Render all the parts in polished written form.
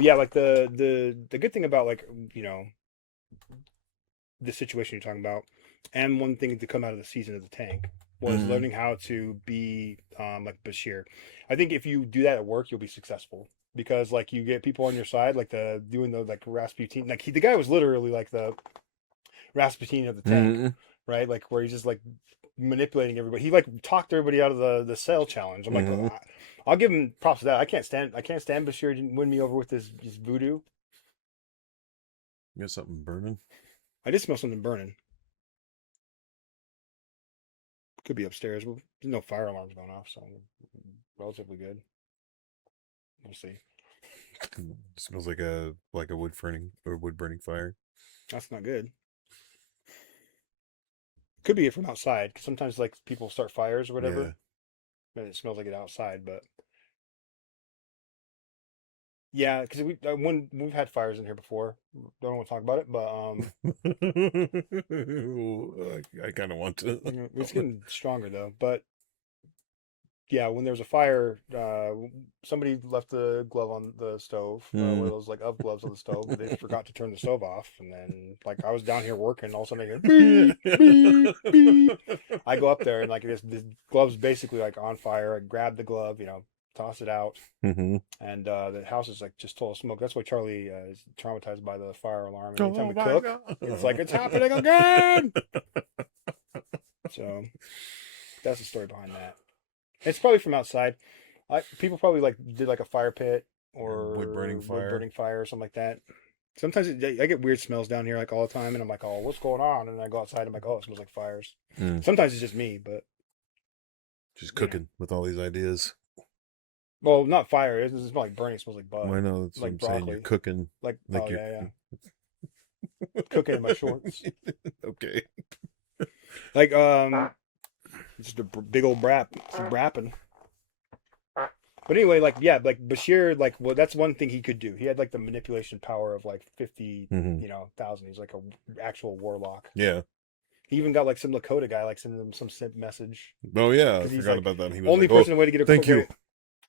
But yeah, like the good thing about like you know the situation you're talking about, and one thing to come out of the season of the tank was Mm. learning how to be like Bashir. I think if you do that at work, you'll be successful because like you get people on your side, like the doing the like Rasputin. Like the guy was literally like the Rasputin of the tank, Mm. right? Like where he's just like manipulating everybody. He like talked everybody out of the cell challenge. I'm like, Mm. I'll give him props to that. I can't stand Bashir didn't win me over with his voodoo. You got something burning? I did smell something burning. Could be upstairs. Well, there's no fire alarms going off, so relatively good. We'll see. Smells like a wood burning fire. That's not good. Could be it from outside because sometimes like people start fires or Yeah. whatever, and it smells like it outside. But yeah, because when we've had fires in here before. Don't want to talk about it, but I kind of want to. it's getting stronger though. But yeah, when there was a fire, somebody left the glove on the stove, one Mm. of those like of gloves on the stove, but they forgot to turn the stove off. And then like I was down here working, all of a sudden I hear beep beep beep. I go up there and like this glove's basically like on fire. I grab the glove, toss it out, Hmm. and the house is like just full of smoke. That's why Charlie is traumatized by the fire alarm. And anytime Oh we my cook, god. it's like it's happening again. So that's the story behind that. It's probably from outside. People probably like did like a fire pit Wood burning or wood fire. burning fire or something like that. Sometimes I get weird smells down here like all the time, and I'm like, oh, what's going on? And I go outside, I'm like, oh, it smells like fires. Mm. Sometimes it's just me, but Just you know, cooking with all these ideas. well, not fire. It doesn't smell like burning. It smells like Well, I bug, know that's what like I'm saying. You're broccoli, cooking like like oh you're yeah, cooking in my shorts, okay. like just a big old some brapping. But anyway, like yeah, like Bashir, like well, that's one thing he could do. He had like the manipulation power of like 50, Hmm. thousand. He's like a actual warlock. Yeah. He even got like some Lakota guy like sending him some simp message Oh yeah, I because he's forgot like about that. He was only like, "Oh, person way to get thank you,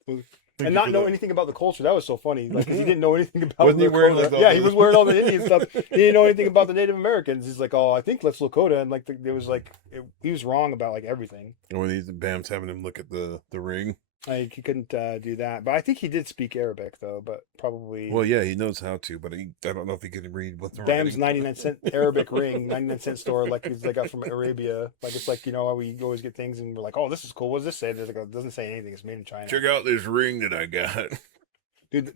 thank and you not for know that." anything about the culture. That was so funny, like because he didn't know anything about Wasn't he wearing Lakota. like all Yeah, he was wearing all the Indian stuff. the? He didn't know anything about the Native Americans. He's like, oh, I think that's Lakota, and like it was like he was wrong about like everything. When these Bam's having him look at the ring. Like he couldn't do that, but I think he did speak Arabic though. But Well, probably yeah, he knows how to, but I don't know if he can read what the Bam's writing. 99-cent Arabic ring, 99-cent store, like he's like got from Arabia. Like it's like how we always get things and we're like, oh, this is cool. What does this say? There's like it doesn't say anything. It's made in China. Check out this ring that I got. Dude,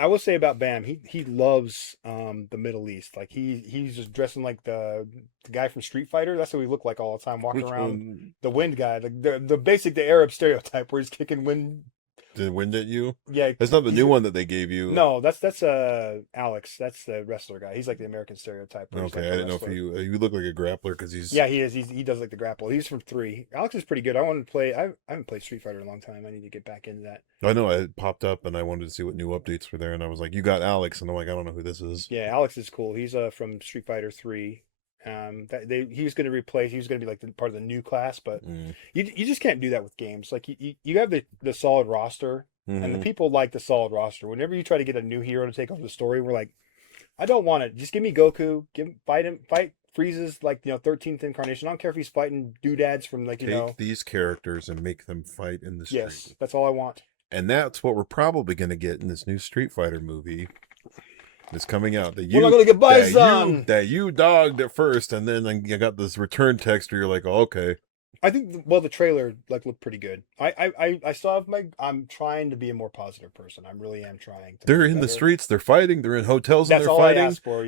I will say about Bam, he loves the Middle East. Like he's just dressing like the guy from Street Fighter. That's what he looked like all the time, walking Which around one the wind guy, like the Arab stereotype where he's kicking wind. did wind at you? Yeah, That's not the he's new one that they gave you. no, that's Alex. That's the wrestler guy. He's like the American stereotype where he's Okay, like I a didn't know if wrestler. you look like a grappler because he's. Yeah, he is. He does like the grapple. He's from three. Alex is pretty good. I want to play. I haven't played Street Fighter in a long time. I need to get back into that. I know it popped up and I wanted to see what new updates were there, and I was like, "You got Alex," and I'm like, "I don't know who this is." Yeah, Alex is cool. He's from Street Fighter 3. He was going to replace. He was going to be like part of the new class, but Mm. you just can't do that with games. Like you have the solid roster, and the Hmm. people like the solid roster. Whenever you try to get a new hero to take over the story, we're like, I don't want it. Just give me Goku. Fight Frieza's like 13th incarnation. I don't care if he's fighting doodads from like Take these characters and make them fight in the yes, street. that's all I want. And that's what we're probably going to get in this new Street Fighter movie that's coming out. We're not gonna get That Bison. you dogged at first, and then you got this return text where you're like, oh, okay. I think well the trailer like looked pretty good. I still have my I'm trying to be a more positive person. I really am trying to They're make it in the better. streets. They're fighting. They're in hotels and That's they're all I fighting. ask for.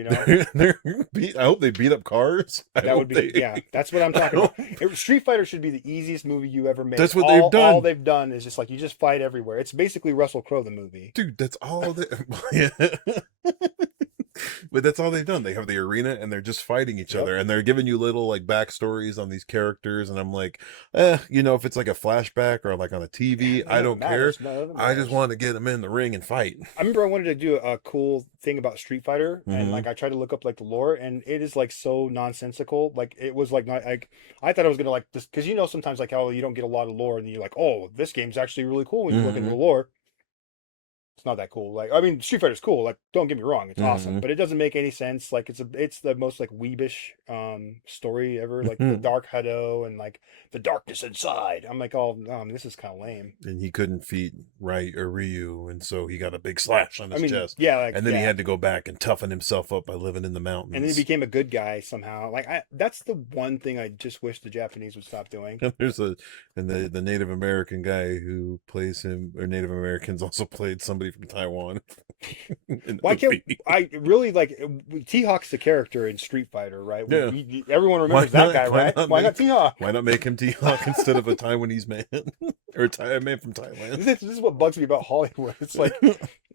I hope they beat up cars. I That would hope be they. yeah. That's what I'm I talking about. hope, Street Fighter should be the easiest movie you ever made. that's what they've All done, they've done is just like you just fight everywhere. It's basically Russell Crowe the movie. dude. That's all that. But that's all they've done. They have the arena and they're just fighting each Yep. other, and they're giving you little like backstories on these characters. And I'm like, if it's like a flashback or like on a TV, I None of it don't care. matters. None of it I just matters. want to get them in the ring and fight. I remember I wanted to do a cool thing about Street Fighter, and Hmm. like I tried to look up like the lore, and it is like so nonsensical. Like it was like not like I thought I was gonna like this because sometimes like how you don't get a lot of lore, and then you're like, oh, this game's actually really cool when you look into Hmm. the lore. It's not that cool. Like, I mean, Street Fighter's cool. Like, don't get me wrong, it's awesome, Hmm. but it doesn't make any sense. Like, it's the most like weebish story ever. Like the Dark Hado and like the darkness inside. I'm like, oh, this is kind of lame. And he couldn't defeat Wright or Ryu, and so he got a big slash on I his mean, chest. yeah, like And then he yeah, had to go back and toughen himself up by living in the and then he mountains. became a good guy somehow. Like, that's the one thing I just wish the Japanese would stop doing. And the Native American guy who plays him, or Native Americans also played somebody from Taiwan in the Why can't movie. I really like T-Hawk's the character in Street Fighter, right? Yeah. Everyone Why remembers that not? guy, Why right? not Why make not T-Hawk? why not make him T-Hawk instead of a Taiwanese man or a man from This Thailand? this is what bugs me about Hollywood. It's like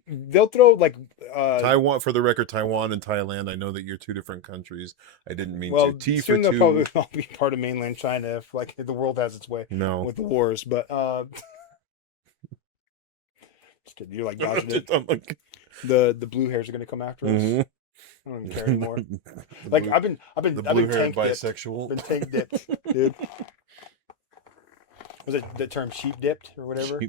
they'll throw like Taiwan, for the record, Taiwan and Thailand. I know that you're two different countries. I didn't mean to. well, T for soon they'll probably two. all be part of mainland China if like the world has its way No. with the wars. But just kidding. You're like dodging it. I'm like, The blue hairs are gonna come after us. mhm. I don't even care anymore. The Like blue, I've been the I've been blue-haired tank dipped. bisexual. Been tank dipped, dude. Was it the term sheep dipped or whatever?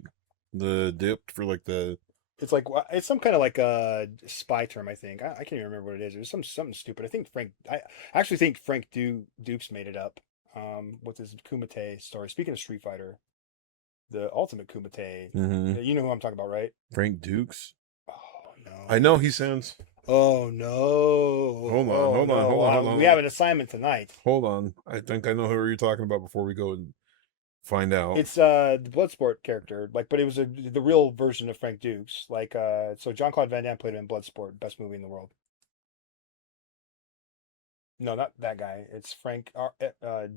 The dipped for like the It's like it's some kind of like a spy term, I think. I can't even remember what it is. It was something stupid. I actually think Frank Dukes made it up. With his Kumite story. Speaking of Street Fighter, the ultimate Kumite. Mhm. You know who I'm talking about, right? Frank Dukes. Oh no. I know he sounds. Oh no. Hold on, Oh hold on, no. hold on, hold on. We have an assignment tonight. Hold on. I think I know who you're talking about before we go and find out. It's the Bloodsport character, like, but it was the real version of Frank Dukes. Like, so Jean-Claude Van Damme played him in Bloodsport, best movie in the world. No, not that guy. It's Frank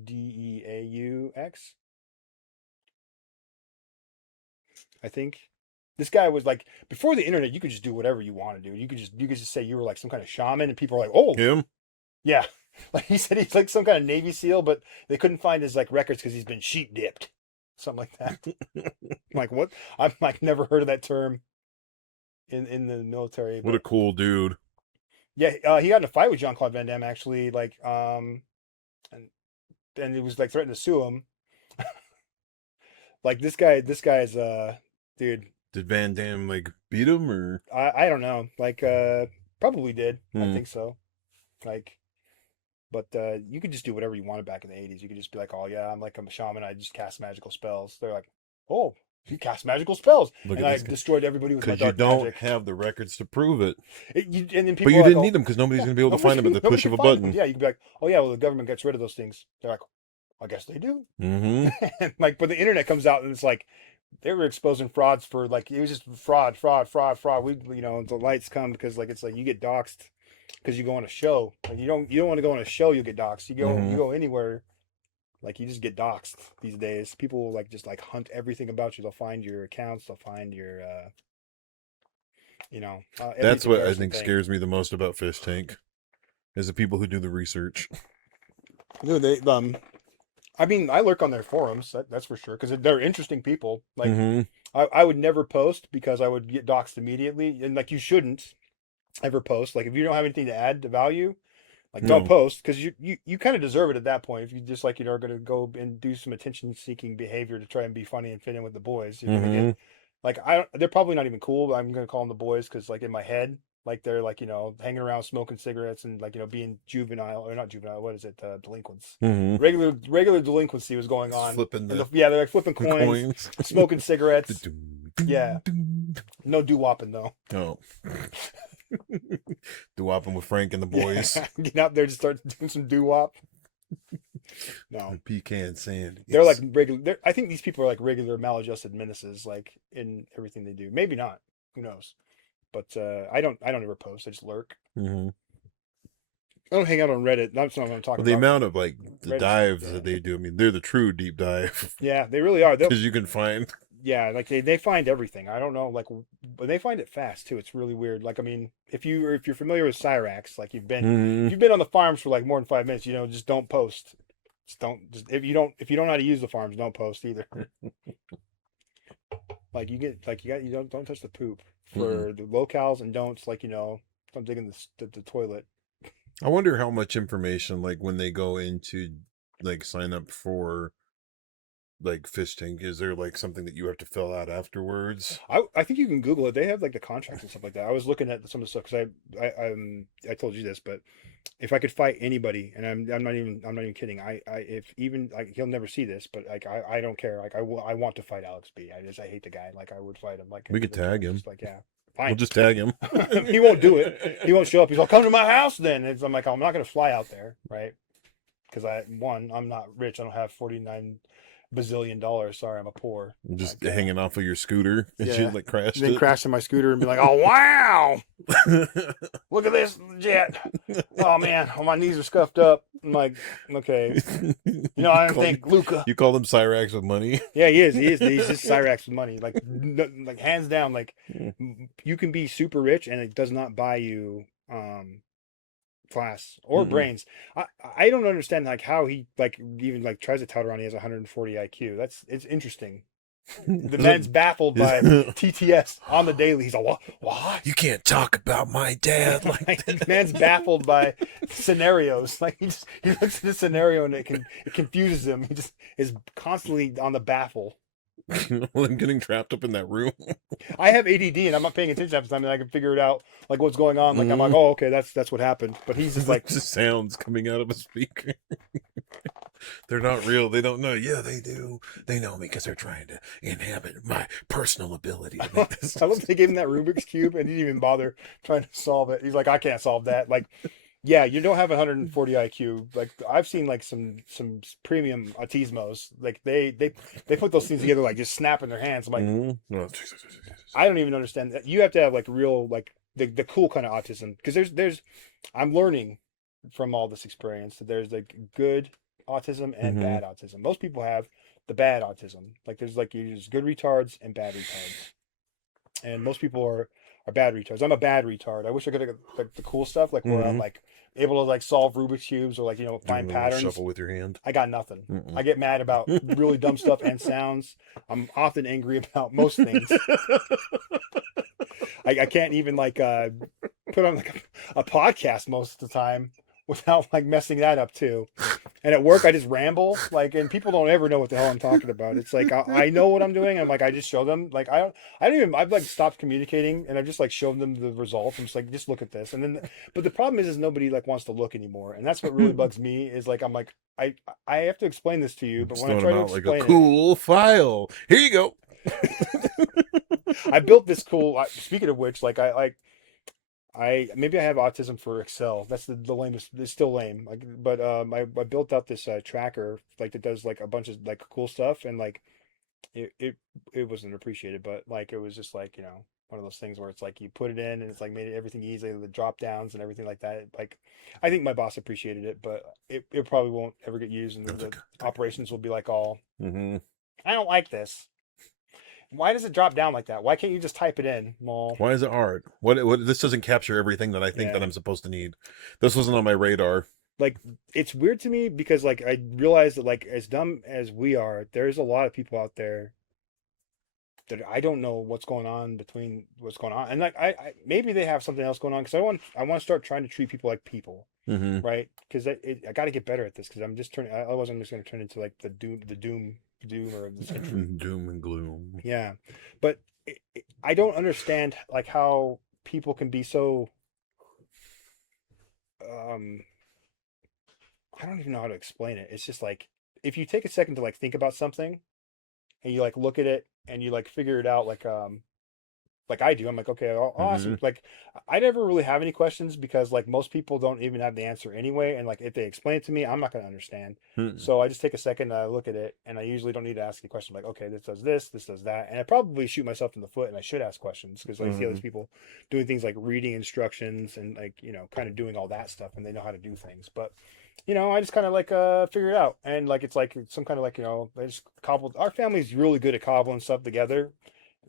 Deaux. I think. This guy was like before the internet. You could just do whatever you want to do. You could just say you were like some kind of shaman, and people were like, "Oh, Him? yeah." Like he said, he's like some kind of Navy SEAL, but they couldn't find his like records because he's been sheep dipped, something like that. I'm like, what? I've like never heard of that term in the military. What a But cool dude. yeah, he got in a fight with Jean Claude Van Damme actually, like and it was like threatened to sue him. Like this guy's dude. Did Van Damme like beat him or? I don't know. Like probably did. I Hmm. think so. Like but you could just do whatever you wanted back in the 80s. You could just be like, "Oh yeah, I'm like a shaman. I just cast magical spells." They're like, "Oh, you cast magical spells." Look And at I this guy. destroyed everybody with my Because you dark don't magic. have the records to prove it. And then But people you are like, didn't "Oh, need them because nobody's yeah, going to be able to find them at the nobody push can of a find them." button. Yeah, you could be like, "Oh yeah, well the government gets rid of those things." They're like, "I guess they do." Mm-hmm. And like, but the internet comes out and it's like they were exposing frauds for like it was just fraud, fraud, fraud, fraud. We the lights come because like it's like you get doxxed because you go on a show. Like you don't want to go on a show, you'll get doxxed. You Mm-hmm. go anywhere, like you just get doxxed these days. People will like just like hunt everything about you. They'll find your accounts. They'll find your That's every what I comparison think thing. scares me the most about Fishtank, is the people who do the research. Dude, I mean, I lurk on their forums. That's for sure because they're interesting people. Like Mm-hmm. I would never post because I would get doxxed immediately, and like you shouldn't ever post. Like if you don't have anything to add to value, like don't No. post because you kind of deserve it at that point. If you just like are going to go and do some attention seeking behavior to try and be funny and fit in with the boys, you're gonna Mm-hmm. get like they're probably not even cool, but I'm gonna call them the boys because like in my head, like they're like hanging around smoking cigarettes and like being juvenile or not juvenile. What is it? Delinquents. Mm-hmm. Regular delinquency was going on. Flipping And the yeah, they're like flipping coins, coins. smoking cigarettes. Yeah. Doo-doo-doo-doo. No doo-wopping though. Oh. Doo-wopping with Frank and the boys. Yeah. Get out there, just start doing some doo-wop. No. Pecan sand. They're like Yes. regular. I think these people are like regular maladjusted menaces, like in everything they do. Maybe not. Who knows? But I don't ever post. I just lurk. Mm-hmm. I don't hang out on Reddit. That's not what I'm Well, talking the about. amount of like the Reddit's- dives yeah. that they do, I mean, they're the true deep dive Yeah, they really are. because you can find. Yeah, like they find everything. I don't know, like, but they find it fast too. It's really weird. Like, I mean, if you're familiar with Cyrax, like if Mhm. you've been on the farms for like more than 5 minutes, just don't post. Just if you don't know how to use the farms, don't post either. Like you don't touch the poop for the locales and don't like don't dig in the toilet. I wonder how much information, like when they go into like sign up for like Fishtank? Is there like something that you have to fill out afterwards? I think you can Google it. They have like the contracts and stuff like that. I was looking at some of the stuff because I told you this, but if I could fight anybody, and I'm not even kidding. If even like he'll never see this, but like I don't care. Like I want to fight Alex B. I hate the guy. Like I would fight him. Like We could tag him. just like yeah, We'll fine. just tag him. He won't do it. He won't show up. He's like, come to my house then. And I'm like, I'm not gonna fly out there, right? Because I'm not rich. I don't have $49 bazillion. Sorry, I'm a poor. Just Like, hanging off of your scooter and yeah. shit, like crashed then it. crash in my scooter and be like, oh wow, look at this jet. Oh man, all my knees are scuffed up. I'm like, okay, I didn't think Luca. You call him Cyrax with money? Yeah, he is. He's just Cyrax with money, like hands down. Like you can be super rich and it does not buy you class or brains. I don't understand like how he like even like tries to tout around he has 140 IQ. It's interesting. The man's baffled by TTS on the daily. He's like, what? You can't talk about my dad like The man's baffled by scenarios. Like he looks at the scenario and it confuses him. He just is constantly on the baffle. Well, I'm getting trapped up in that room. I have ADD and I'm not paying attention half the time, and I can figure it out like what's going on. Like I'm like, oh okay, that's what happened. But he's just like just sounds coming out of a speaker. They're not real. They don't know. Yeah, they do. They know me because they're trying to inhabit my personal ability to make this. I love they gave him that Rubik's Cube and he didn't even bother trying to solve it. He's like, I can't solve that. Like, yeah, you don't have 140 IQ. Like I've seen like some premium autismos. Like they put those things together like just snapping their hands. I'm like, Oh, I don't even understand that. You have to have like real like the cool kind of autism because there's I'm learning from all this experience that there's like good autism and bad autism. Most people have the bad autism. Like there's like there's good retards and bad retards, and most people are bad retards. I'm a bad retard. I wish I could have like the cool stuff like where I'm like able to like solve Rubik's cubes or like find patterns. Shuffle with your hand. I got nothing. I get mad about really dumb stuff and sounds. I'm often angry about most things. I can't even like put on like a podcast most of the time without like messing that up too. And at work I just ramble like, and people don't ever know what the hell I'm talking about. It's like I know what I'm doing. I'm like I just show them like I've like stopped communicating and I've just like shown them the results. I'm just like just look at this. And then but the problem is nobody like wants to look anymore. And that's what really bugs me is like I'm like I have to explain this to you, but when I try to explain like a cool file. Here you go. I built this cool. Speaking of which, like I maybe I have autism for Excel. That's the lamest. It's still lame. Like, but I built out this tracker like that does like a bunch of like cool stuff, and like it wasn't appreciated, but like it was just like one of those things where it's like you put it in and it's like made everything easy, the drop downs and everything like that. Like I think my boss appreciated it, but it probably won't ever get used, and the operations will be like all. I don't like this. Why does it drop down like that? Why can't you just type it in? Well, why is it hard? What this doesn't capture everything that I think that I'm supposed to need. This wasn't on my radar. Like it's weird to me because like I realize that like as dumb as we are, there's a lot of people out there that I don't know what's going on, and like I maybe they have something else going on because I want to start trying to treat people like people, right? Because I got to get better at this because I'm just turning. Otherwise, I'm just going to turn into like the doom or the century. Doom and gloom. Yeah, but I don't understand like how people can be so. I don't even know how to explain it. It's just like if you take a second to like think about something, and you like look at it and you like figure it out like I do. I'm like, okay, I'll ask you. Like I never really have any questions because like most people don't even have the answer anyway. And like if they explain it to me, I'm not going to understand. So I just take a second and I look at it, and I usually don't need to ask a question like, okay, this does that. And I probably shoot myself in the foot, and I should ask questions because I see other people doing things like reading instructions and like, kind of doing all that stuff, and they know how to do things. But I just kind of like figure it out, and like it's like some kind of like I just cobbled. Our family's really good at cobbling stuff together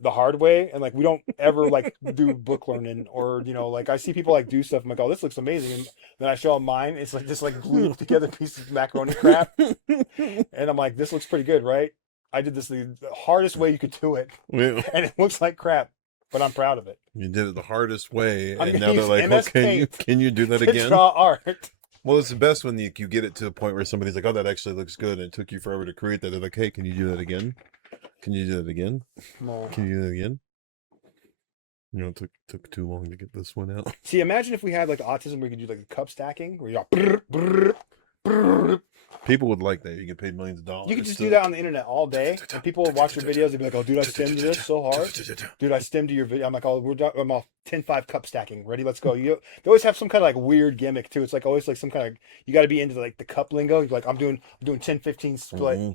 the hard way, and like we don't ever like do book learning or like I see people like do stuff. I'm like, oh, this looks amazing, and then I show them mine. It's like just like glued together pieces of macaroni crap, and I'm like, this looks pretty good, right? I did this the hardest way you could do it, and it looks like crap, but I'm proud of it. You did it the hardest way, I'm and gonna now they're use like, MS okay, Paint can you do that to again? draw art. Well, it's the best when you get it to a point where somebody's like, "Oh, that actually looks good," and it took you forever to create that. They're like, "Hey, can you do that again? Can you do that again? Well, Can you do that again?" It took too long to get this one out. see, imagine if we had like autism where you could do like cup stacking, where you're brr, brr, brr. People would like that. You get paid millions of You dollars. could just do that on the internet all day, and people would watch your videos. They'd be like, "Oh, dude, I stemmed this so hard. Dude, I stemmed to your video." I'm like, "Oh, I'm all 10-5 cup stacking. Ready? Let's go." They always have some kind of like weird gimmick too. It's like always like some kind of you got to be into like the cup lingo. You're like, I'm doing 10-15 split. Mm-hmm.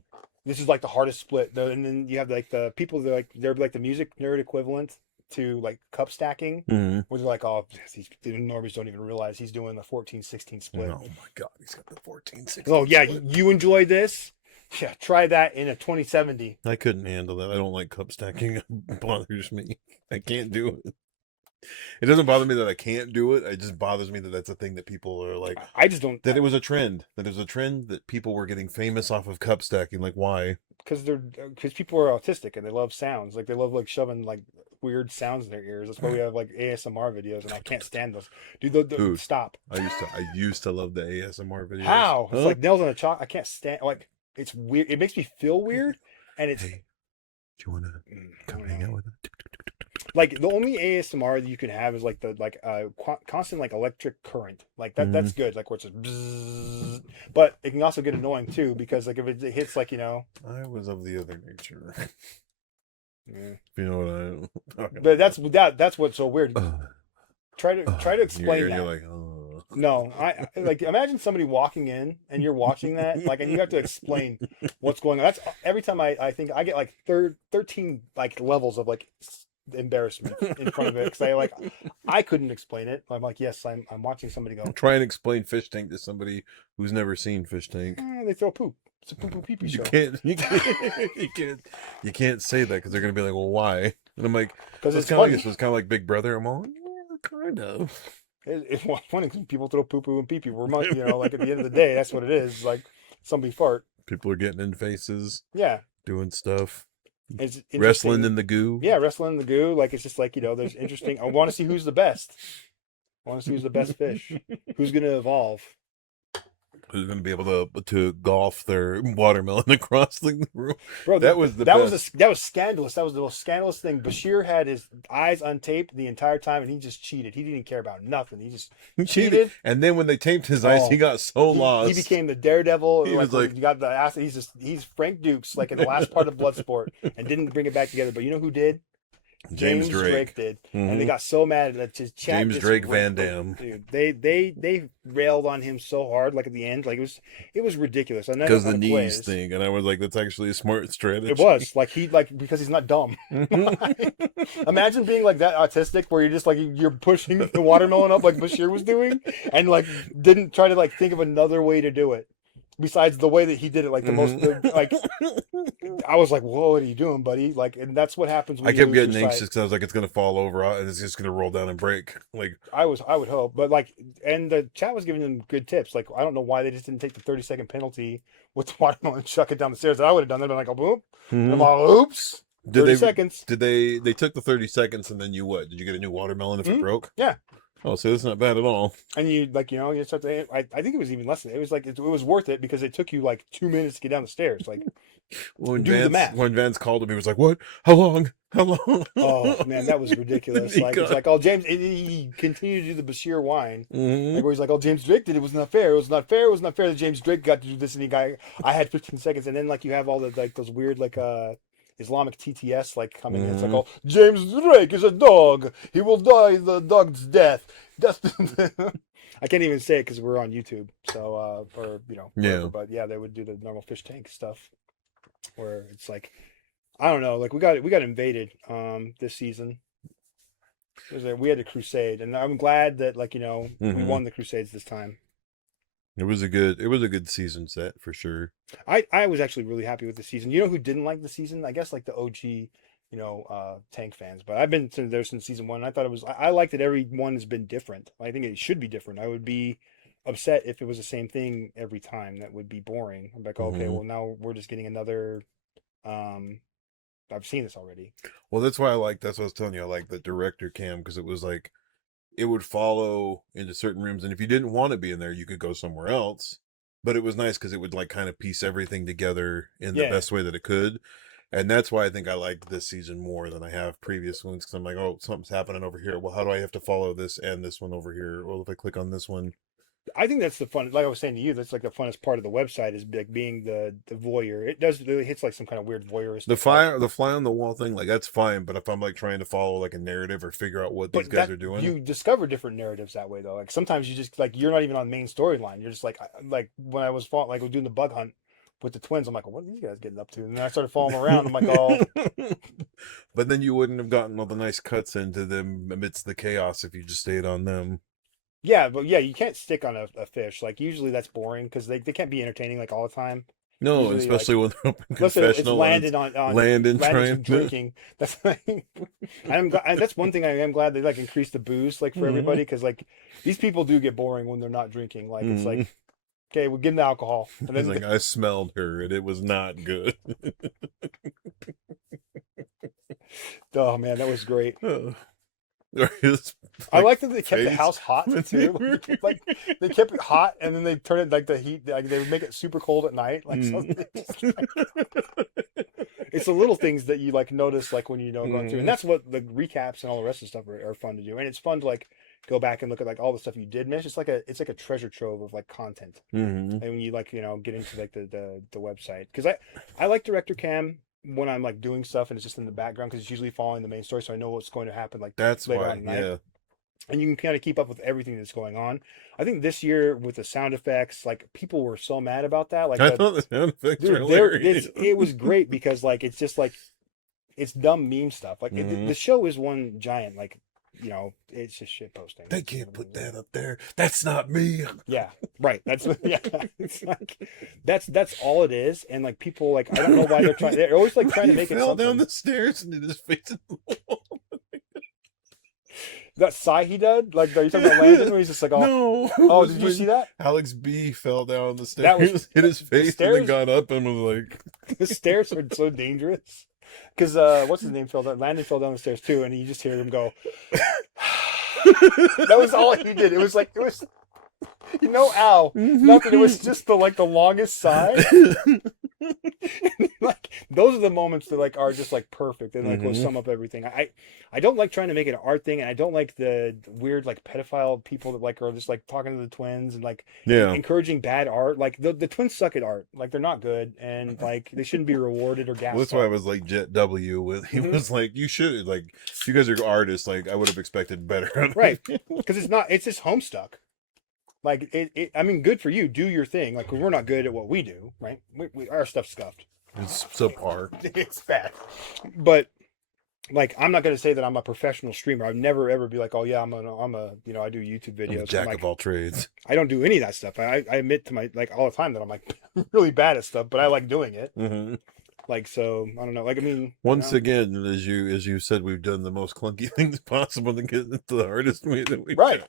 This is like the hardest split. And then you have like the people that they're like the music nerd equivalent to like cup stacking, Mm-hmm. where they're like, "Oh, these normies don't even realize he's doing the 14-16 split." Oh my God, he's got the 14-16. Oh yeah, split. you enjoyed this? Yeah, try that in a 2070. I couldn't handle that. I don't like cup stacking. It bothers me. I can't do it. It doesn't bother me that I can't do it. It just bothers me that that's a thing that people are like. I just don't. That it was a trend. That it was a trend that people were getting famous off of cup stacking. Like, why? Because people are autistic and they love sounds. Like they love like shoving like weird sounds in their ears. That's why we have like ASMR videos, and I can't stand those. Dude, stop. I used to love the ASMR videos. How? It's Huh? like nails on a chalk. I can't stand. Like it's weird. It makes me feel weird, and it's. Hey, do you want to I come don't hang know. out with us? Like the only ASMR that you can have is like the constant like electric current. Like that. That's good. Like where it's just bzzz. But it can also get annoying too because like if it hits like I was of the other nature. Yeah. You know what I'm talking But about. that's what's so weird. Try to explain You're that. like, oh. No, I like imagine somebody walking in and you're watching that like and you have to explain what's going on. That's every time I think I get like 13 like levels of like embarrassment in front of it because I couldn't explain it. I'm like, yes, I'm watching somebody go. Try and explain Fishtank to somebody who's never seen Fishtank. They throw poop. It's a poo poo pee pee show. You can't say that because they're gonna be like, well, why? And I'm like, Because it's it's kind of funny. like, it's kind of like Big Brother. I'm all, yeah, kind of. It's funny because people throw poo poo and pee pee. We're like at the end of the day, that's what it is. Like somebody fart. People are getting in faces, Yeah, doing stuff, it's interesting. wrestling in the goo. Yeah, wrestling in the goo. Like it's just like there's interesting. I want to see who's the best. I want to see who's the best fish. Who's gonna evolve? Who's going to be able to golf their watermelon across the room? Bro, That was the that best. that was scandalous. That was the most scandalous thing. Bashir had his eyes untaped the entire time, and he just cheated. He didn't care about nothing. He just He cheated. and then when they taped his eyes, Oh, he got so lost. He became the daredevil. He was like- you got the ass. He's Frank Dukes, like in the last part of Bloodsport, and didn't bring it back together. But you know who did? James Drake. Did, Mhm. and they got so mad that his chat James just Drake ripped Van him. Damme. Dude, they railed on him so hard, like at the end, like it was ridiculous. I never Because the gonna knees quiz. thing, and I was like, that's actually a smart strategy. It was like because he's not dumb. Imagine being like that autistic, where you're just like you're pushing the watermelon up like Bashir was doing, and like didn't try to like think of another way to do it besides the way that he did it. Like like I was like, "Whoa, what are you doing, buddy?" Like, and that's what happens. When I you kept lose getting your anxious sight. because I was like, it's gonna fall over and it's just gonna roll down and break. Like, I would hope, but like, and the chat was giving them good tips. Like, I don't know why they just didn't take the 30-second penalty with the watermelon and chuck it down the stairs. I would have done that. Been like, oh, boop. And I'm all, oops. 30 seconds. Did they took the 30 seconds and then you what? Did you get a new watermelon if it broke? Yeah. Oh, so that's not bad at all. And you like, you start to. I think it was even less than it was like it was worth it because it took you like 2 minutes to get down the stairs. Like, When do the math. When Vance called him, he was like, "What? How long? How long?" Oh man, that was ridiculous. Like it's like, oh James, he continued to do the Bashir whine, like where he's like, oh James Drake did it was not fair. It was not fair. It was not fair that James Drake got to do this and I had 15 seconds, and then like you have all the like those weird like Islamic TTS like coming in. It's like, oh James Drake is a dog. He will die the dog's death. That's I can't even say it because we're on YouTube. So or whatever, but yeah, they would do the normal fish tank stuff where it's like. I don't know. Like we got invaded this season. We had a crusade, and I'm glad that we won the crusades this time. It was a good season set for sure. I was actually really happy with the season. You know who didn't like the season? I guess like the OG, tank fans. But I've been there since season 1. I thought it was. I like that every one has been different. I think it should be different. I would be upset if it was the same thing every time. That would be boring. I'm like, okay, well now we're just getting another. I've seen this already. Well, that's what I was telling you. I like the director cam because it was like it would follow into certain rooms, and if you didn't want to be in there, you could go somewhere else. But it was nice because it would like kind of piece everything together in the Yeah. best way that it could. And that's why I think I like this season more than I have previous ones, because I'm like, oh, something's happening over here. Well, how do I have to follow this and this one over here? Well, if I click on this one, I think that's the fun. Like I was saying to you, that's like the funnest part of the website is like being the voyeur. It does really hits like some kind of weird voyeuristic. the fly on the wall thing, like that's fine. But if I'm like trying to follow like a narrative or figure out what these But guys that are doing, you discover different narratives that way though. Like sometimes you just like you're not even on main storyline. You're just like when I was like doing the bug hunt with the twins. I'm like, what are these guys getting up to? And then I started following them around. I'm like, oh, but then you wouldn't have gotten all the nice cuts into them amidst the chaos if you just stayed on them. yeah, but yeah, you can't stick on a fish. Like usually that's boring because they can't be entertaining like all the time. No, Usually like especially when they're open unless it's confessional and landed it's on landing landed trying some to. drinking. That's that's one thing I am glad they like increased the booze like for everybody because like these people do get boring when they're not drinking. Like it's like okay, we'll give them the alcohol and He's then like, I smelled her and it was not good. oh man, that was great. Or his, I like that they kept the face house hot when too. Like they kept it hot and then they turn it like the heat. Like they would make it super cold at night. Like something. It's the little things that you like notice like when you know going through, and that's what the recaps and all the rest of the stuff are fun to do. And it's fun to like go back and look at like all the stuff you did miss. It's like a treasure trove of like content. And when you like get into like the website because I like Director Cam when I'm like doing stuff and it's just in the background because it's usually following the main story, so I know what's going to happen like That's later why, on at night. yeah. And you can kind of keep up with everything that's going on. I think this year with the sound effects, like people were so mad about that. Like, I thought the sound effects were dude, hilarious. it was great because like it's just like it's dumb meme stuff. Like the show is one giant like it's just shit posting. They can't put that up there. That's not me. Yeah, right. That's yeah. It's like that's all it is. And like people like I don't know why they're trying. They're always like trying to make he it fell something. down the stairs and hit his face in the wall. That sigh he did, like are you talking about Landon? Where he's just like, oh, No. oh, did you see that? Alex B fell down the stairs, That was hit his face, and stairs. then got up and was like, The stairs are so dangerous. Because what's his name fell down? Landon fell down the stairs too, and you just hear him go. That was all he did. It was like ow, nothing. It was just the longest sigh. Like those are the moments that like are just like perfect and like will sum up everything. I don't like trying to make it an art thing, and I don't like the weird like pedophile people that like are just like talking to the twins and like encouraging bad art. Like the twins suck at art. Like they're not good, and like they shouldn't be rewarded or gassed. Well, that's why I was like Jet W with he was like, you should like you guys are artists, like I would have expected better. Right, because it's just Homestuck. Like I mean, good for you. Do your thing. Like we're not good at what we do, right? Our stuff's scuffed. It's subpar. It's bad, but like I'm not going to say that I'm a professional streamer. I'd never ever be like, oh yeah, I'm a I do YouTube videos. I'm a jack of all trades. I don't do any of that stuff. I admit to my like all the time that I'm like really bad at stuff, but I like doing it. Like so, I don't know. Like I mean, once again, as you said, we've done the most clunky things possible to get into the hardest way that we right.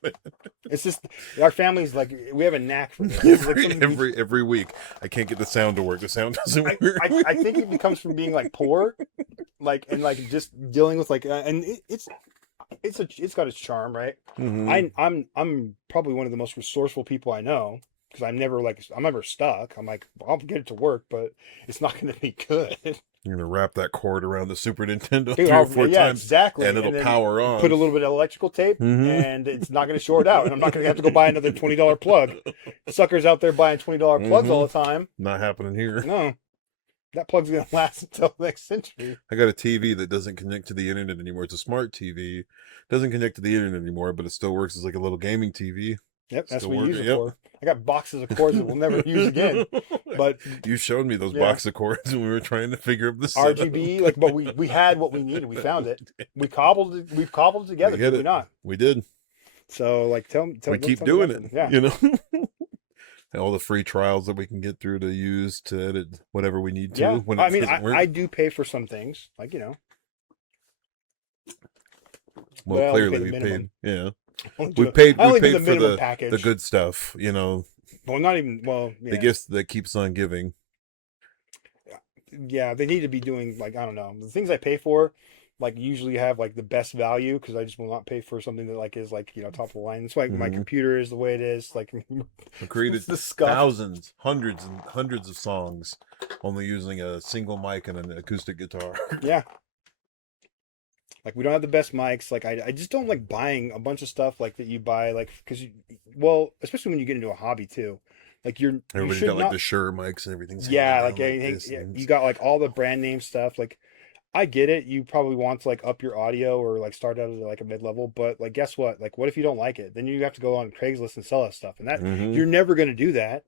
It's just our family's like we have a knack for this. Every week, I can't get the sound to work. The sound doesn't work. I think it comes from being like poor, like and like just dealing with like and it's got its charm, right? I'm probably one of the most resourceful people I know. Because I'm never stuck. I'm like, I'll get it to work, but it's not going to be good. You're going to wrap that cord around the Super Nintendo Dude, 3 or 4 times. Exactly. And it'll power on. Put a little bit of electrical tape, and it's not going to short out. And I'm not going to have to go buy another $20 plug. Suckers out there buying $20 plugs all the time. Not happening here. No. That plug's going to last until next century. I got a TV that doesn't connect to the internet anymore. It's a smart TV. Doesn't connect to the internet anymore, but it still works as like a little gaming TV. Yep, that's what you use it for. I got boxes of cords that we'll never use again. But you showed me those box of cords when we were trying to figure out the RGB. Like, but we had what we needed. We found it. We've cobbled it together. Did we not? We did. So like, we keep doing it. Yeah, you know. All the free trials that we can get through to use to edit whatever we need to. Yeah, when I mean, I do pay for some things, like Well, clearly we paid. Yeah. We paid for the good stuff, you know. Well, not even yeah. The gifts that keeps on giving. Yeah, they need to be doing like I don't know the things I pay for. like usually have like the best value because I just will not pay for something that like is like top of the line. That's why my computer is the way it is. Like I created the scuff. thousands, hundreds and hundreds of songs only using a single mic and an acoustic guitar. Yeah. Like we don't have the best mics. Like I just don't like buying a bunch of stuff like that you buy like because well, especially when you get into a hobby too. Like you Everybody's should got like not. the Shure mics and everything's Yeah, hanging like down anything. this Yeah, and you got like all the brand name stuff. Like I get it. You probably want to like up your audio or like start out at like a mid level. But like guess what? Like what if you don't like it? Then you have to go on Craigslist and sell that stuff. And that you're never gonna do that.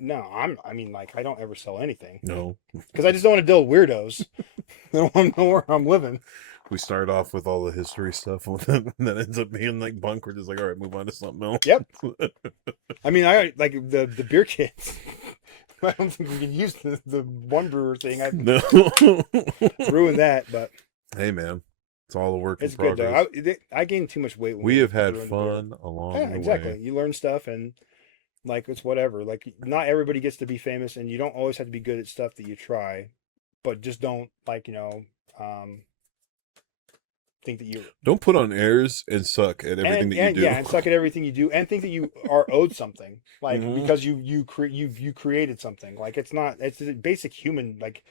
No, I mean like I don't ever sell anything. No. Because I just don't want to deal with weirdos. I don't want to know where I'm living. We start off with all the history stuff, and then ends up being like bunk. We're just like, all right, move on to something else. Yep. I mean, I like the beer kits. I don't think we can use the one brewer thing. I No. ruined that, but Hey, man, it's all the work it's in good progress. though. I gained too much weight. When We have had doing the fun along beer. Yeah, the exactly. way. You learn stuff, and like it's whatever. Like not everybody gets to be famous, and you don't always have to be good at stuff that you try, but just don't like think that you Don't put on airs and suck at everything that you do. Yeah, and suck at everything you do, and think that you are owed something, like because you created something. Like it's a basic human like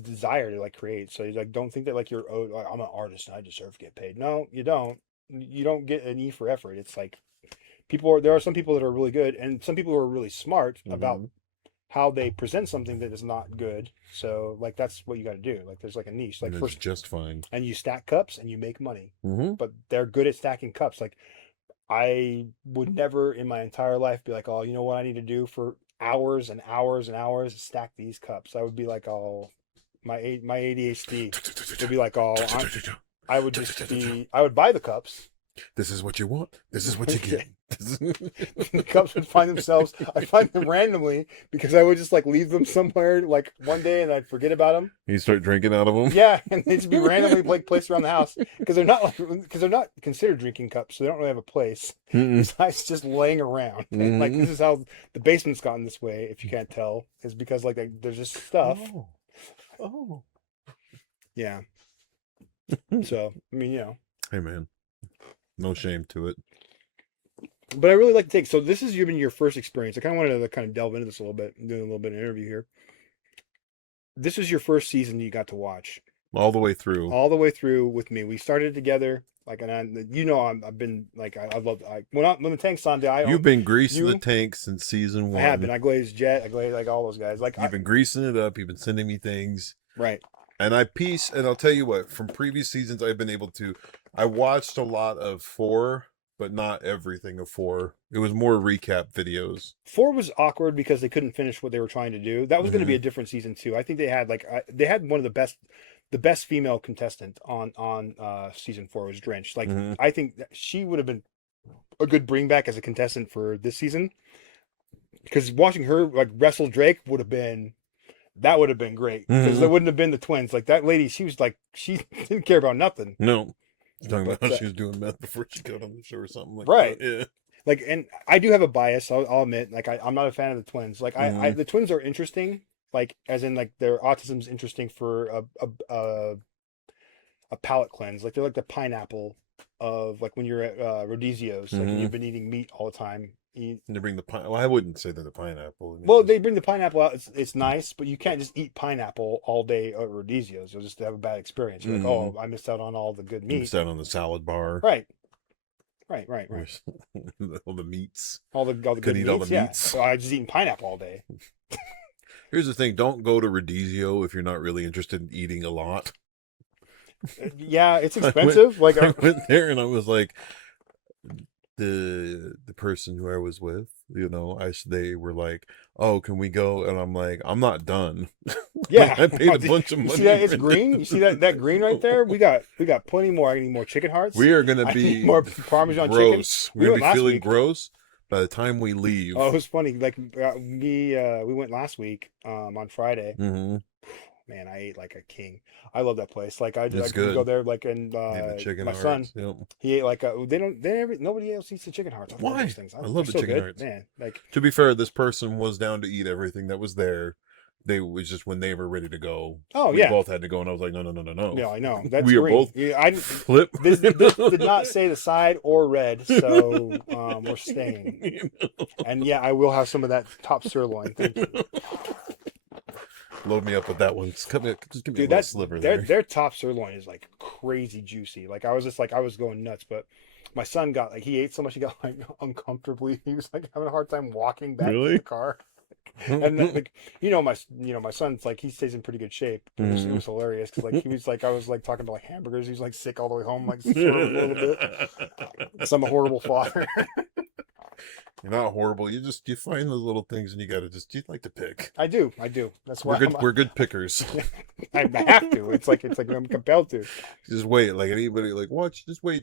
desire to like create. So you like don't think that like you're owed. Like, I'm an artist and I deserve to get paid. No, you don't. You don't get an E for effort. It's like there are some people that are really good, and some people who are really smart about how they present something that is not good. So like that's what you got to do. Like there's like a niche. Like and first, it's just fine. and you stack cups and you make money. Mm-hmm. But they're good at stacking cups. Like I would never in my entire life be like, oh, you know what I need to do for hours and hours and hours is stack these cups. I would be like, oh, my ADHD would be like, oh, I would just be. I would buy the cups. This is what you want. This is what you get. The cups would find themselves. I find them randomly because I would just like leave them somewhere like one day and I'd forget about them. You start drinking out of them. Yeah, and they'd just be randomly like placed around the house because they're not considered drinking cups, so they don't really have a place. Besides just laying around. Like this is how the basement's gotten this way. If you can't tell, is because like there's just stuff. Oh. Yeah. So I mean, Hey, man. No shame to it. But I really like to take. So this has been your first experience. I kind of wanted to kind of delve into this a little bit, doing a little bit of interview here. This is your first season you got to watch All the way through. all the way through with me. We started together. Like, and I've been like, I love. When the tank's on, You've been greasing the tank since season 1. I have been. I glazed Jet. I glazed like all those guys. Like You've been greasing it up. You've been sending me things. Right. And I'll tell you what, from previous seasons, I watched a lot of 4, but not everything of 4. It was more recap videos. 4 was awkward because they couldn't finish what they were trying to do. That was going to be a different season 2. I think they had one of the best female contestant on season 4 was Drench. Like I think that she would have been a good bring back as a contestant for this season. Because watching her like wrestle Drake would have been great. Because there wouldn't have been the twins. Like that lady, she didn't care about nothing. No. Talking about how she was doing meth before she got on the show or something like right. that. Yeah. Like, and I do have a bias. I'll admit. Like, I'm not a fan of the twins. Like, the twins are interesting. Like, as in, like, their autism's interesting for a palate cleanse. Like, they're like the pineapple of like when you're at Rodizio's. Like, and you've been eating meat all the time. They bring the well, I wouldn't say they're the pineapple. Well, they bring the pineapple out. It's nice, but you can't just eat pineapple all day at Rodizio's. You'll just have a bad experience. You're like, oh, I missed out on all the good meat. Missed out on the salad bar. Right. All the meats. All the good Couldn't eat meats. all the Yeah. meats. So I just eating pineapple all day. Here's the thing: don't go to Rodizio if you're not really interested in eating a lot. Yeah, it's expensive. I went there and I was like, the person who I was with, they were like, "Oh, can we go?" And I'm like, "I'm not done." Yeah, I paid a bunch of money. You see that? It's green. You see that green right there? We got plenty more. I need more chicken hearts. We are gonna be more Parmesan gross. chicken. We're gonna be feeling gross by the time we leave. Oh, it was funny. Like we went last week on Friday. Mm-hmm. Man, I ate like a king. I love that place. Like I could good. go there. Like and chicken my hearts. son, Yep. he ate like nobody else eats the chicken hearts. Why? Those things. I love the so chicken good. hearts. Man, like to be fair, this person was down to eat everything that was there. They was just when they were ready to go. Oh we yeah. both had to go, and I was like, no. Yeah, I know. That's We are green. both Yeah, flip. this did not say the side or red, so we're staying. You know? And yeah, I will have some of that top sirloin. Thank you. Load me up with that one. Just give me a Dude, little sliver their there. top sirloin is like crazy juicy. Like I was going nuts, but my son got like he ate so much he got like uncomfortably. He was like having a hard time walking back to Really? the car. And then, like my son's like he stays in pretty good shape. It was hilarious because like he was like I was like talking about like hamburgers. He was like sick all the way home, like swerving a little bit. So I'm a horrible father. You're not horrible. You find those little things and you like to pick. I do. That's why We're good pickers. I have to. It's like I'm compelled to. Just wait. Like anybody, like watch. Just wait.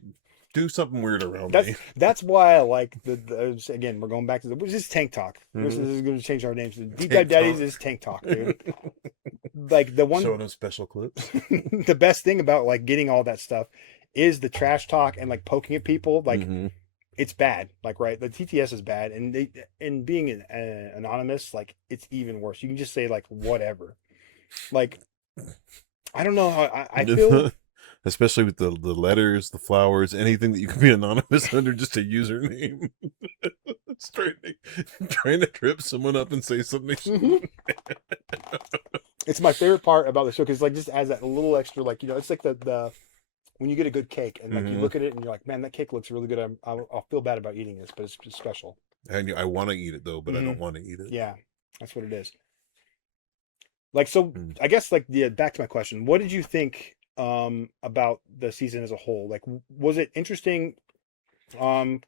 Do something weird around me. That's why I like the again. We're going back to this is Tank Talk. This is going to change our names. Deep Dive Daddies is Tank Talk, dude. Like the one showing them special clips. The best thing about like getting all that stuff is the trash talk and like poking at people. Like it's bad. Like right, the TTS is bad, and being an anonymous, like it's even worse. You can just say like whatever. Like I don't know how I feel. Especially with the letters, the flowers, anything that you can be anonymous under, just a username. It's trying to trip someone up and say something. It's my favorite part about the show because like just adds that little extra, like it's like the when you get a good cake and like you look at it and you're like, man, that cake looks really good. I'll feel bad about eating this, but it's just special. I want to eat it though, but I don't want to eat it. Yeah, that's what it is. Like so, I guess like back to my question, what did you think about the season as a whole? Like was it interesting now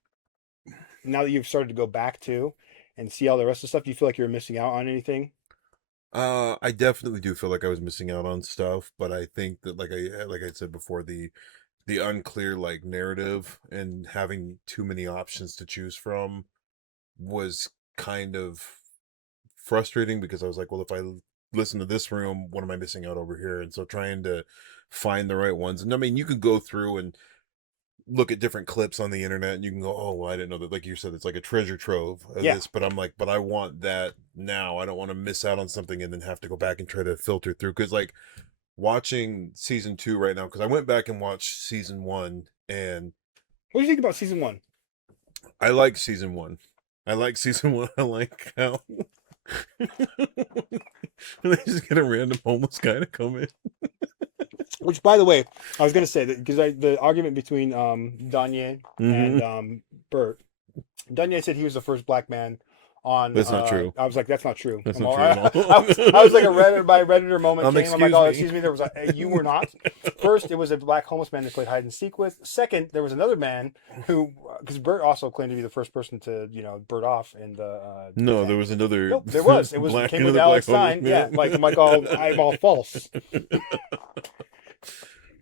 that you've started to go back to and see all the rest of the stuff? Do you feel like you're missing out on anything? I definitely do feel like I was missing out on stuff, but I think that like I said before, the unclear like narrative and having too many options to choose from was kind of frustrating because I was like, well, if I listen to this room, what am I missing out over here? And so trying to find the right ones. And I mean, you can go through and look at different clips on the internet and you can go, oh, well, I didn't know that. Like you said, it's like a treasure trove of this, but I'm like, but I want that now. I don't want to miss out on something and then have to go back and try to filter through. Cause like watching season 2 right now, cause I went back and watched season 1 and what do you think about season 1? I like season 1. I like season 1. I like how they just get a random homeless guy to come in. Which, by the way, I was going to say that because the argument between Danye and Bert, Danye said he was the first black man on. That's not true. I was like, that's not true. That's not true at all. I was like a Redditor moment. I'm like, oh, me. excuse me. There was you were not. First, it was a black homeless man they played hide and seek with. Second, there was another man who, because Bert also claimed to be the first person to bird off in the. No, there was another. Nope, there was. It was came with Alex Stein. Yeah, like I'm all false.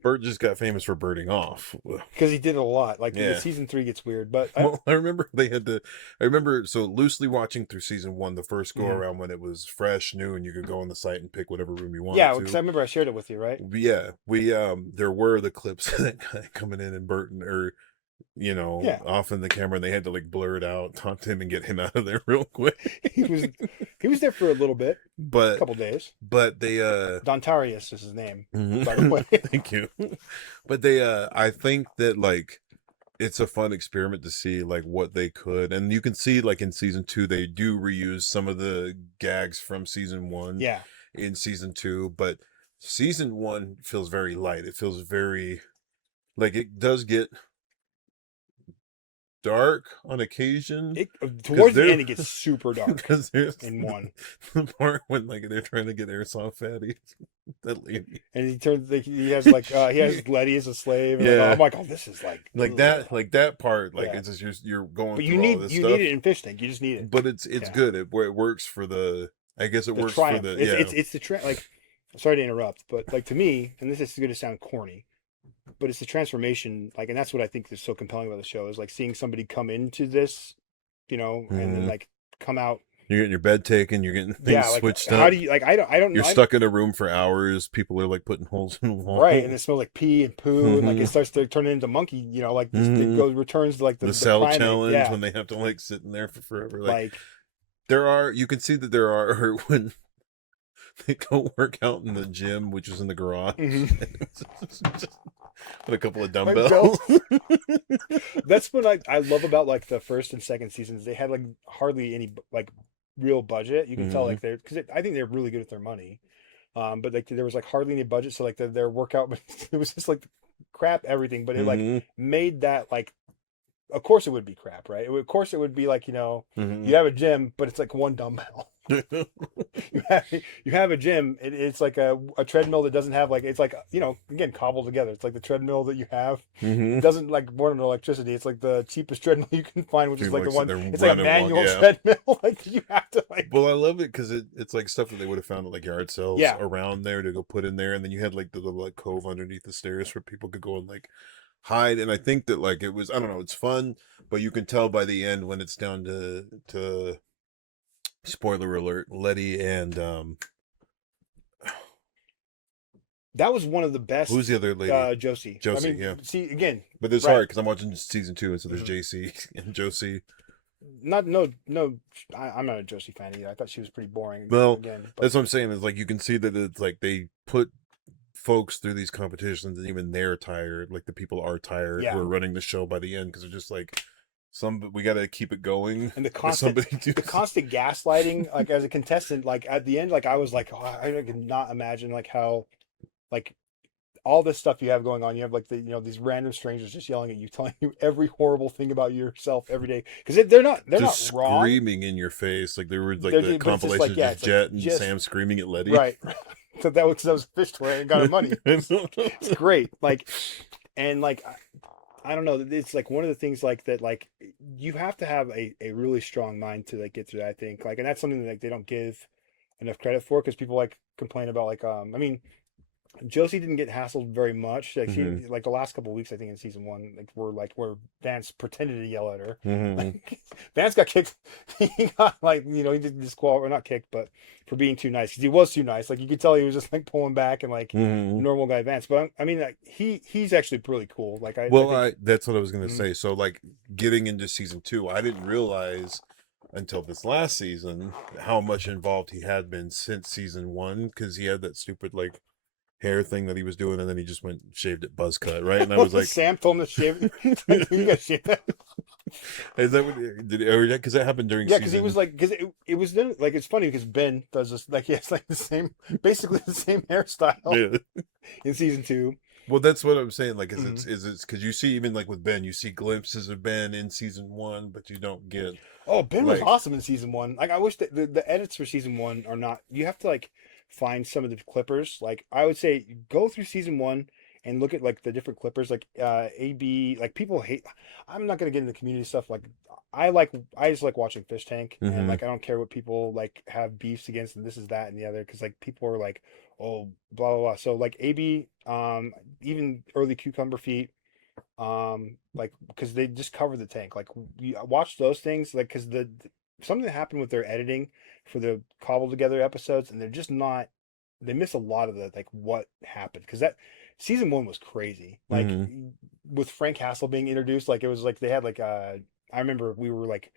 Bert just got famous for birding off because he did it a lot. Like season 3 gets weird, but I remember they had to. I remember so loosely watching through season 1, the first go around when it was fresh, new, and you could go on the site and pick whatever room you wanted. Yeah, because I remember I shared it with you, right? Yeah, we there were the clips of that guy coming in and Burton or off in the camera, and they had to like blur it out, talk to him, and get him out of there real quick. he was there for a little bit, a couple days. But they Dontarius is his name, by the way. Thank you. But they I think that like it's a fun experiment to see like what they could, and you can see like in season 2 they do reuse some of the gags from season 1. Yeah. In season 2, but season 1 feels very light. It feels very like it does get dark on occasion. Towards the end, it gets super dark. Because there's in 1 the part when like they're trying to get airsoft fatty, that lady, and he turns he has Letty as a slave. And I'm like, oh, this is like that part. Like it's just you're going. But you need it in Fishtank. You just need it. But it's good. It works for the. I guess it works triumph. for the. It's the trend. Like, sorry to interrupt, but like to me, and this is going to sound corny, but it's the transformation, like, and that's what I think is so compelling about the show is like seeing somebody come into this, and then like come out. You're getting your bed taken. You're getting things switched up. How do you like? I don't. You're stuck in a room for hours. People are like putting holes in the wall. Right, and it smells like pee and poo, and like it starts to turn into monkey. Like this, it returns to like the cell primate. challenge when they have to like sit in there for forever. Like there are, you can see that there are when they go work out in the gym, which was in the garage, Hmm. just with a couple of Like Bill, dumbbells. that's what I love about like the first and second seasons. They had like hardly any like real budget. You can tell Hmm. like they're because I think they're really good with their money. But like there was like hardly any budget, so like their workout it was just like crap everything. But it like Hmm. made that like of course it would be crap, right? Of course it would be like Hmm. you have a gym, but it's like one dumbbell. You have a gym. It's like a treadmill that doesn't have like it's like again cobbled together. It's like the treadmill that you have Hmm. doesn't like burn electricity. It's like the cheapest treadmill you can find, which is People like the like sit one. there It's like a running, walk, manual yeah. treadmill. Like you have to like Well, I love it because it's like stuff that they would have found at like yard sales yeah. around there to go put in there, and then you had like the little like cove underneath the stairs where people could go and like hide. And I think that like it was, I don't know, it's fun, but you can tell by the end when it's down to spoiler alert, Letty and That was one of the who's the best. other lady? Josie. I Josie, mean, yeah. see again, But it's right? hard because I'm watching season 2, and so there's Mhm. JC and Josie. Not no. I'm not a Josie fan either. I thought she was pretty boring Well, again. But that's what I'm saying. Is like you can see that it's like they put folks through these competitions, and even they're tired. Like the people are tired who yeah, are running the show by the end because they're just like we got to keep it going. and the But constant somebody do the constant gaslighting, like as a contestant, like at the end, like I was like, oh, I could not imagine like how like all this stuff you have going on. You have like these random strangers just yelling at you, telling you every horrible thing about yourself every day because they're not just wrong. screaming in your face. Like there were like They're the but it's just like compilations, yeah, just it's like Jet and just Sam screaming at Letty. right. So that was a fish toy and got her money. It's great. Like and like I don't know. It's like one of the things like that. Like you have to have a really strong mind to like get through that. I think like, and that's something that like they don't give enough credit for because people like complain about like I mean Josie didn't get hassled very much. Like she, Hmm. like the last couple of weeks, I think in season one, like where Vance pretended to yell at her. Hmm. Like Vance got kicked. He got like he did disqualified or not kicked, but for being too nice because he was too nice. Like you could tell he was just like pulling back and like Hmm. normal guy Vance. But I mean like he's actually really cool. Like I Well, think that's what I was gonna mm, say. So like getting into season 2, I didn't realize until this last season how much involved he had been since season 1 because he had that stupid like hair thing that he was doing, and then he just went shaved it buzz cut, right? And I was like, Sam told him to shave. Like, you got shave that. is that what did it, because that happened during Yeah, because he was season? like, because it was then like it's funny because Ben does this like he has like the same, basically the same hairstyle Yeah. in season two. Well, that's what I'm saying. Like, Mhm. is it's because you see even like with Ben, you see glimpses of Ben in season 1, but you don't get Oh, Ben was like. awesome in season one. Like I wish that the edits for season one are not. You have to like find some of the clippers. Like I would say, go through season one and look at like the different clippers. Like AB. Like people hate. I'm not gonna get into community stuff. Like I just like watching Fish Tank and Hmm. like I don't care what people like have beefs against and this is that and the other because like people are like oh blah blah blah. So like AB. Even early Cucumber Feet like because they just cover the tank like you watch those things like because something that happened with their editing for the cobbled together episodes and they're just not they miss a lot of the like what happened because that season one was crazy like Hmm. with Frank Castle being introduced like it was like they had like I remember we were like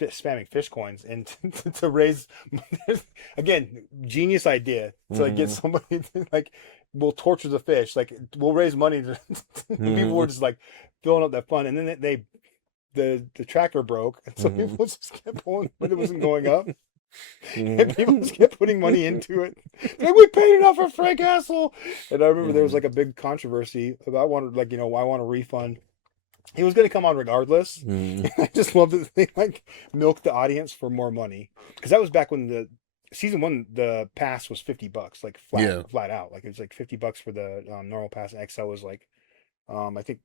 spamming fish coins and to raise again genius idea to like get Hmm. somebody to, like we'll torture the fish like we'll raise money to people Hmm. were just like filling up that fund and then the tracker broke and so Hmm. people just kept pulling but it wasn't going up and people Hmm. just kept putting money into it like we paid enough for Frank Castle and I remember there was like a big controversy about I wanted like I want a refund he was going to come on regardless. Hmm. And I just love that they like milk the audience for more money because that was back when the season one the pass was $50 like Yeah. flat out like it was like $50 for the normal pass and XL was like I think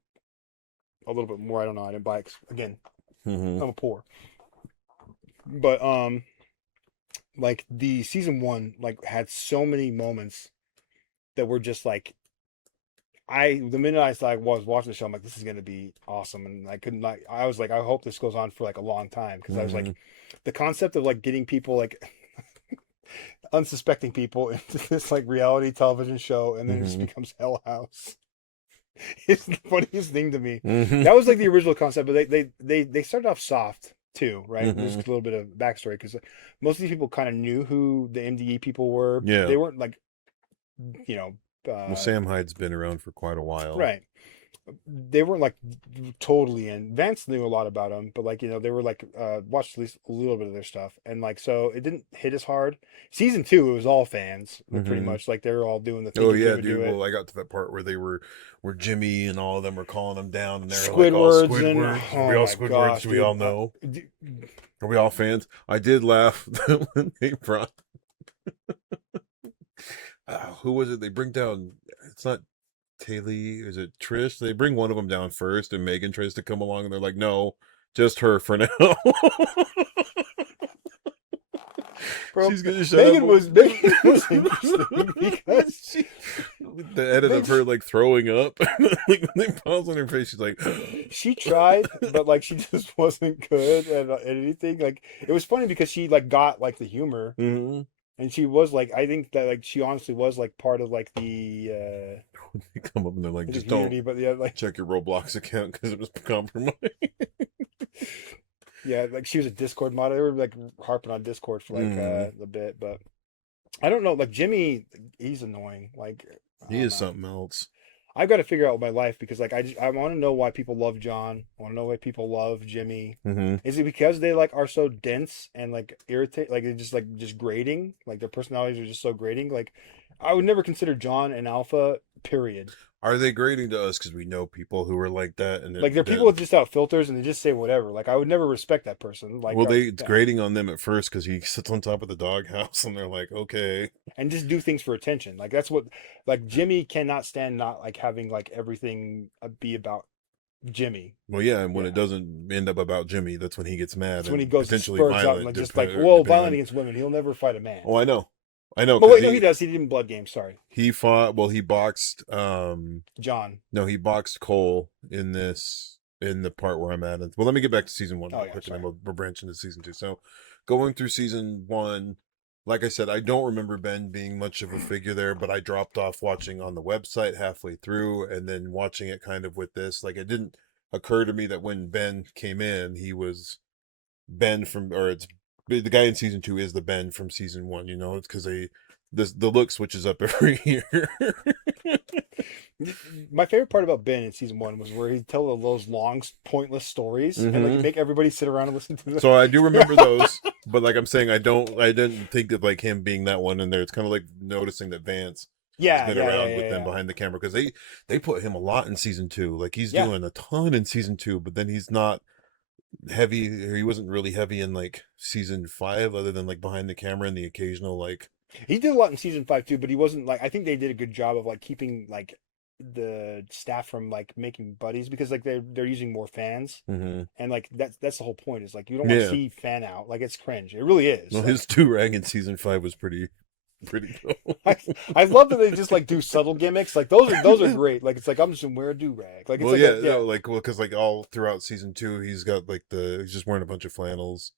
a little bit more I don't know I didn't buy it 'cause, again Hmm. I'm a poor but like the season one like had so many moments that were just like the minute was watching the show, I'm like, this is gonna be awesome, and I couldn't like, I was like, I hope this goes on for like a long time because I was like, Hmm. the concept of like getting people like unsuspecting people into this like reality television show, and then it just Hmm. becomes Hell House. It's the funniest thing to me. Hmm. That was like the original concept, but they started off soft, too, right? There's a Hmm. little bit of backstory because most of these people kind of knew who the MDE people were. Yeah. They weren't like, you know, Well, Sam Hyde's been around for quite a while. right. They weren't like totally in. Vance knew a lot about them, but like they were like watched at least a little bit of their stuff, and like so it didn't hit as hard. Season 2, it was all fans, like pretty Hmm. much like they were all doing the think Oh you could yeah, ever do dude. it, Well, I got to that part where where Jimmy and all of them were calling him down, and they were like all Squidwards, and Squidwards. Are we oh all my Squidwards? gosh, Do we all dude, know? Are we all fans? I did laugh when they brought who was it? They bring down. It's not Taylor. Is it Trish? They bring one of them down first, and Megan tries to come along, and they're like, "No, just her for now." bro. She's gonna shut up. Megan was interesting because She, the edit of Megan, her like throwing up, like when they pause on her face, she's like, she tried, but like she just wasn't good at anything. Like it was funny because she like got like the humor. mm-hmm. And she was like, I think that like she honestly was like part of like They come up and they're like, the just don't community, but yeah, like check your Roblox account because it was compromised. yeah, like she was a Discord mod. They were like harping on Discord for like Mm, a bit, but I don't know. Like Jimmy, he's annoying. Like I he don't is know. something else. I've got to figure out my life because like I want to know why people love John. I want to know why people love Jimmy. Hmm. Is it because they like are so dense and like irritate, like they're just grating, like their personalities are just so grating? Like I would never consider John an alpha. Period. Are they grading to us because we know people who are like that? And Like they're people then, with just out filters and they just say whatever. Like I would never respect that person. Like well, it's yeah. grading on them at first because he sits on top of the doghouse, and they're like, okay. And just do things for attention. Like that's what like Jimmy cannot stand not like having like everything be about Jimmy. Well, yeah, and when it Yeah. doesn't end up about Jimmy, that's when he gets mad It's when he and goes and potentially spurts out and violent, like just like whoa, depending violent on. against women. He'll never fight a Oh, man. I know, But because wait, no, he does. He did in Blood Game. Sorry, he fought. Well, he boxed. John. No, he boxed Cole in the part where I'm at. Well, let me get back to season 1 Oh real yeah, quick, and then sorry. we'll branch into season 2. So, going through season 1, like I said, I don't remember Ben being much of a figure there, but I dropped off watching on the website halfway through, and then watching it kind of with this. Like, it didn't occur to me that when Ben came in, he was Ben from, or it's the guy in season 2 is the Ben from season 1. You know, it's because the look switches up every year. My favorite part about Ben in season 1 was where he'd tell those long, pointless stories and like Hmm. make everybody sit around and listen to them. So I do remember those, but like I'm saying, I didn't think of like him being that one in there. It's kind of like noticing that Vance has Yeah, been yeah, yeah, around yeah, with them yeah. behind the camera because they put him a lot in season 2. Like he's Yeah, doing a ton in season 2, but then he's not heavy, or he wasn't really heavy in like season 5, other than like behind the camera and the occasional like. he did a lot in season 5 too, but he wasn't like I think they did a good job of like keeping like the staff from like making buddies because like they're using more fans Hmm. and like that's the whole point is like you don't want to Yeah, see fan out like it's cringe. It really is. well, his Like do rag in season 5 was pretty cool. I I love that they just like do subtle gimmicks. Like those are great. Like it's like I'm just gonna wear a do rag. Like it's Well, like yeah, a yeah. no, like, well, because like all throughout season 2, he's got like he's just wearing a bunch of flannels,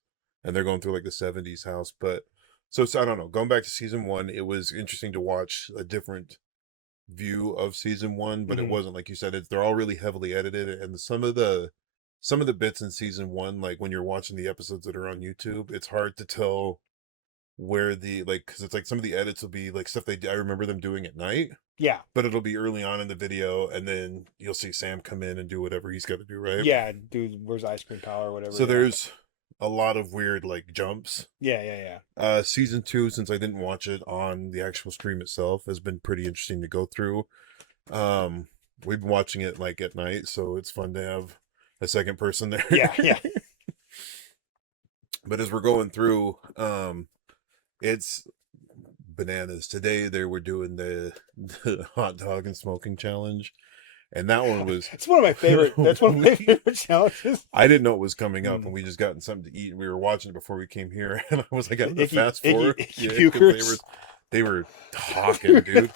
and they're going through like the '70s house. But so I don't know. Going back to season 1, it was interesting to watch a different view of season 1, but it Mhm. wasn't like you said. They're all really heavily edited, and some of the bits in season 1, like when you're watching the episodes that are on YouTube, it's hard to tell where the like because it's like some of the edits will be like stuff I remember them doing at night, Yeah. but it'll be early on in the video, and then you'll see Sam come in and do whatever he's got to do, right? Yeah, dude, where's ice cream power or whatever, So yeah. there's a lot of weird like jumps. Yeah, yeah, yeah. Season 2, since I didn't watch it on the actual stream itself, has been pretty interesting to go through. Um, we've been watching it like at night, so it's fun to have a second person there. Yeah, yeah. But as we're going through, it's bananas. Today they were doing the hot dog and smoking challenge, and that one was. It's one of my favorite that's one of my favorite challenges. I didn't know it was coming up, and Mm. we just gotten something to eat, and we were watching it before we came here, and I was like, I had to Icky, fast icky, forward, icky yeah, because pukers. they were talking, dude.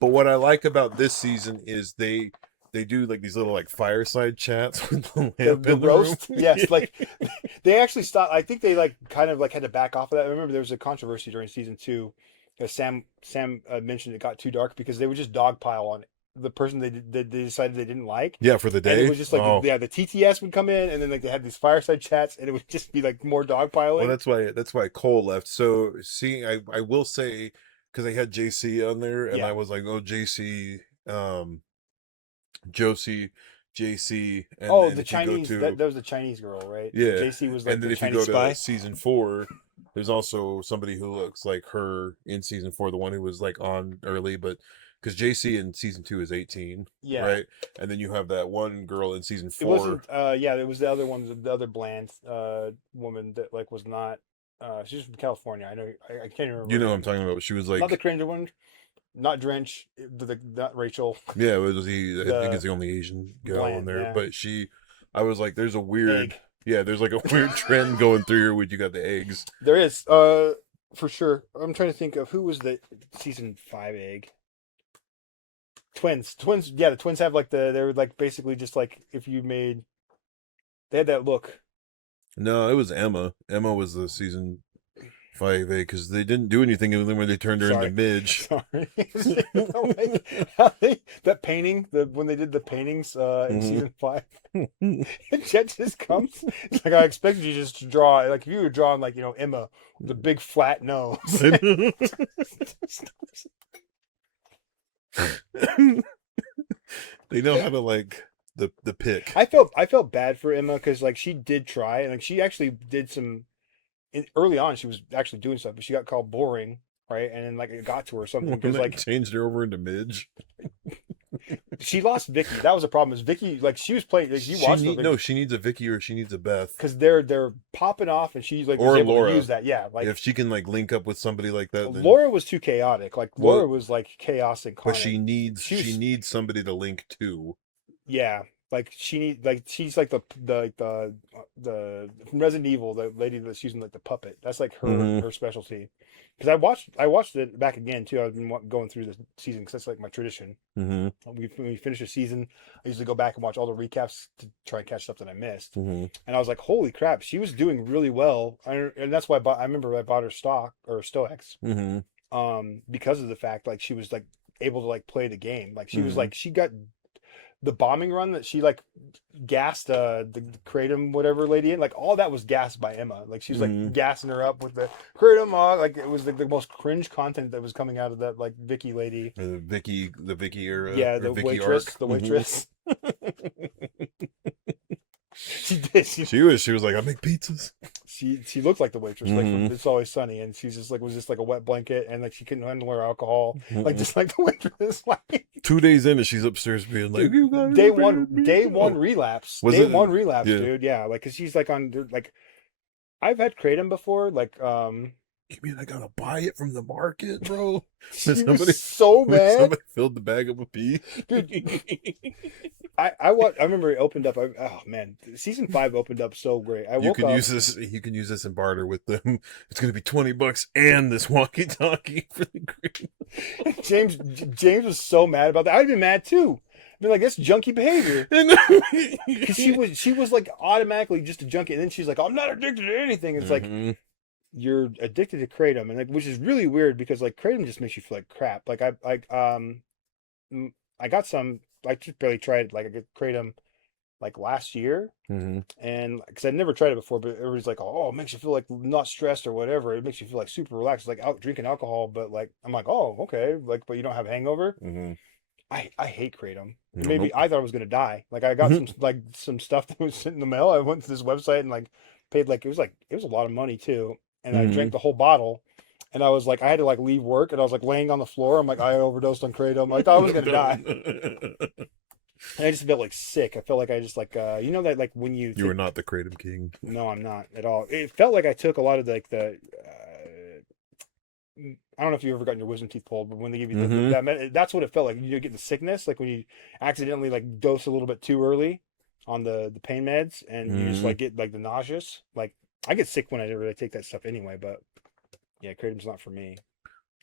But what I like about this season is they do like these little like fireside chats with the lamp The in the room. roast, yes, like they actually stopped. I think they like kind of like had to back off of that. I remember there was a controversy during season 2. Sam mentioned it got too dark because they would just dogpile on the person they decided they didn't like. Yeah, for the And it day. was just like Oh, the TTS would come in, and then like they had these fireside chats, and it would just be like more well, dogpiling. that's why Cole left. So seeing, I will say, because I had JC on there, and I Yeah. was like, oh, JC, Josie, JC, and Oh, then the if you go Chinese to that was the Chinese girl, right? So yeah, JC was and like then the if you Chinese go to spy. season 4, there's also somebody who looks like her in season 4, the one who was like on early, but because JC in season 2 is 18, Yeah. right? And then you have that one girl in season It 4. wasn't yeah, it was the other one, the other bland woman that like was not she's from California. I know I can't even remember You her know what I'm name. talking about? She was Not the like, cringe one, not Drench, not Rachel. yeah, it was he. I think it's The the only Asian gal in bland, there. yeah. But I was like, there's a weird, Egg. yeah, there's like a weird trend going through here when you got the eggs. There is, for sure. I'm trying to think of who was the season 5 egg. Twins. Yeah, the twins have like they're like basically just like if you made they had that look. No, it was Emma. Emma was the season 5A because they didn't do anything when they turned her into Sorry, Midge. sorry. That painting, when they did the paintings in Mhm. season 5, and Jet just comes. It's like I expected you just to draw like if you were drawing like Emma with a big flat nose. They know how to like the pick. I felt bad for Emma because like she did try and like she actually did some early on. She was actually doing stuff, but she got called boring, right? And then like it got to her or something When because they like changed her over into Midge. she lost Vicky. That was a problem. Is Vicky like she was playing? Like, you watched the No, she needs a Vicky or she needs a Beth because they're popping off, and she's like was or able Laura. to use that. Yeah, like If she can like link up with somebody like that, then Laura was too chaotic. Like Laura well, was like chaos but incarnate. she needs somebody to link to. Yeah, like she's like the from Resident Evil, the lady that's using like the puppet. That's like Hmm. her specialty. Because I watched it back again too. I've been going through the season because that's like my tradition. Hmm. When we finish a season, I usually go back and watch all the recaps to try and catch stuff that I missed. Hmm. And I was like, holy crap, she was doing really well. And that's why I remember I bought her stock or Stoics, Hmm. because of the fact like she was like able to like play the game. Like she was Hmm. like she got the bombing run that she like gassed the kratom whatever lady in, like all that was gassed by Emma. Like she was Hmm. like gassing her up with the kratom, like it was like the most cringe content that was coming out of that like Vicky lady. The Vicky era, Yeah, or the Vicky waitress, arc. the Mhm. waitress. She did. She was like, I make pizzas. She looked like the waitress, like from Mhm. It's Always Sunny, and she's just like was just like a wet blanket, and like she couldn't handle her alcohol, like Mhm. just like the waitress. Like 2 days in, and she's upstairs being like, dude, "You guys day are one, being day mean." one Oh, relapse, was day it? one relapse, Yeah. dude. Yeah, like because she's like on like I've had kratom before, like You mean I gotta buy it from the market, bro? she was so When mad, somebody filled the bag up with pee. dude. I remember it opened up. Oh man, season 5 opened up so great. I You woke can up. use this. You can use this in barter with them. It's gonna be $20 and this walkie-talkie for the green. James was so mad about that. I'd been mad too. I'd been like, that's junkie behavior. Because she was like automatically just a junkie, and then she's like, I'm not addicted to anything. It's like Mhm. you're addicted to kratom, and like which is really weird because like kratom just makes you feel like crap. Like I got some. I just barely tried it. Like I got kratom like last year, Mhm. and because I'd never tried it before, but everybody's like, oh, it makes you feel like not stressed or whatever. It makes you feel like super relaxed, like out drinking alcohol. But like I'm like, oh, okay, like but you don't have hangover. Mhm. I hate kratom. No, Maybe nope. I thought I was gonna die. Like I got some stuff that was sent in the mail. I went to this website and like paid like it was a lot of money too. And I drank Mhm. the whole bottle. And I was like I had to like leave work and I was like laying on the floor. I'm like I overdosed on kratom. I thought I was gonna die. And I just felt like sick. I felt like I just like that like when you You are not the Kratom King. no, I'm not at all. It felt like I took a lot of like the I don't know if you've ever gotten your wisdom teeth pulled, but when they give you Mhm. that's what it felt like. You get the sickness, like when you accidentally like dose a little bit too early on the pain meds, and you just Mhm. like get like the nauseous. Like I get sick when I really take that stuff anyway. But yeah, kratom's not for me.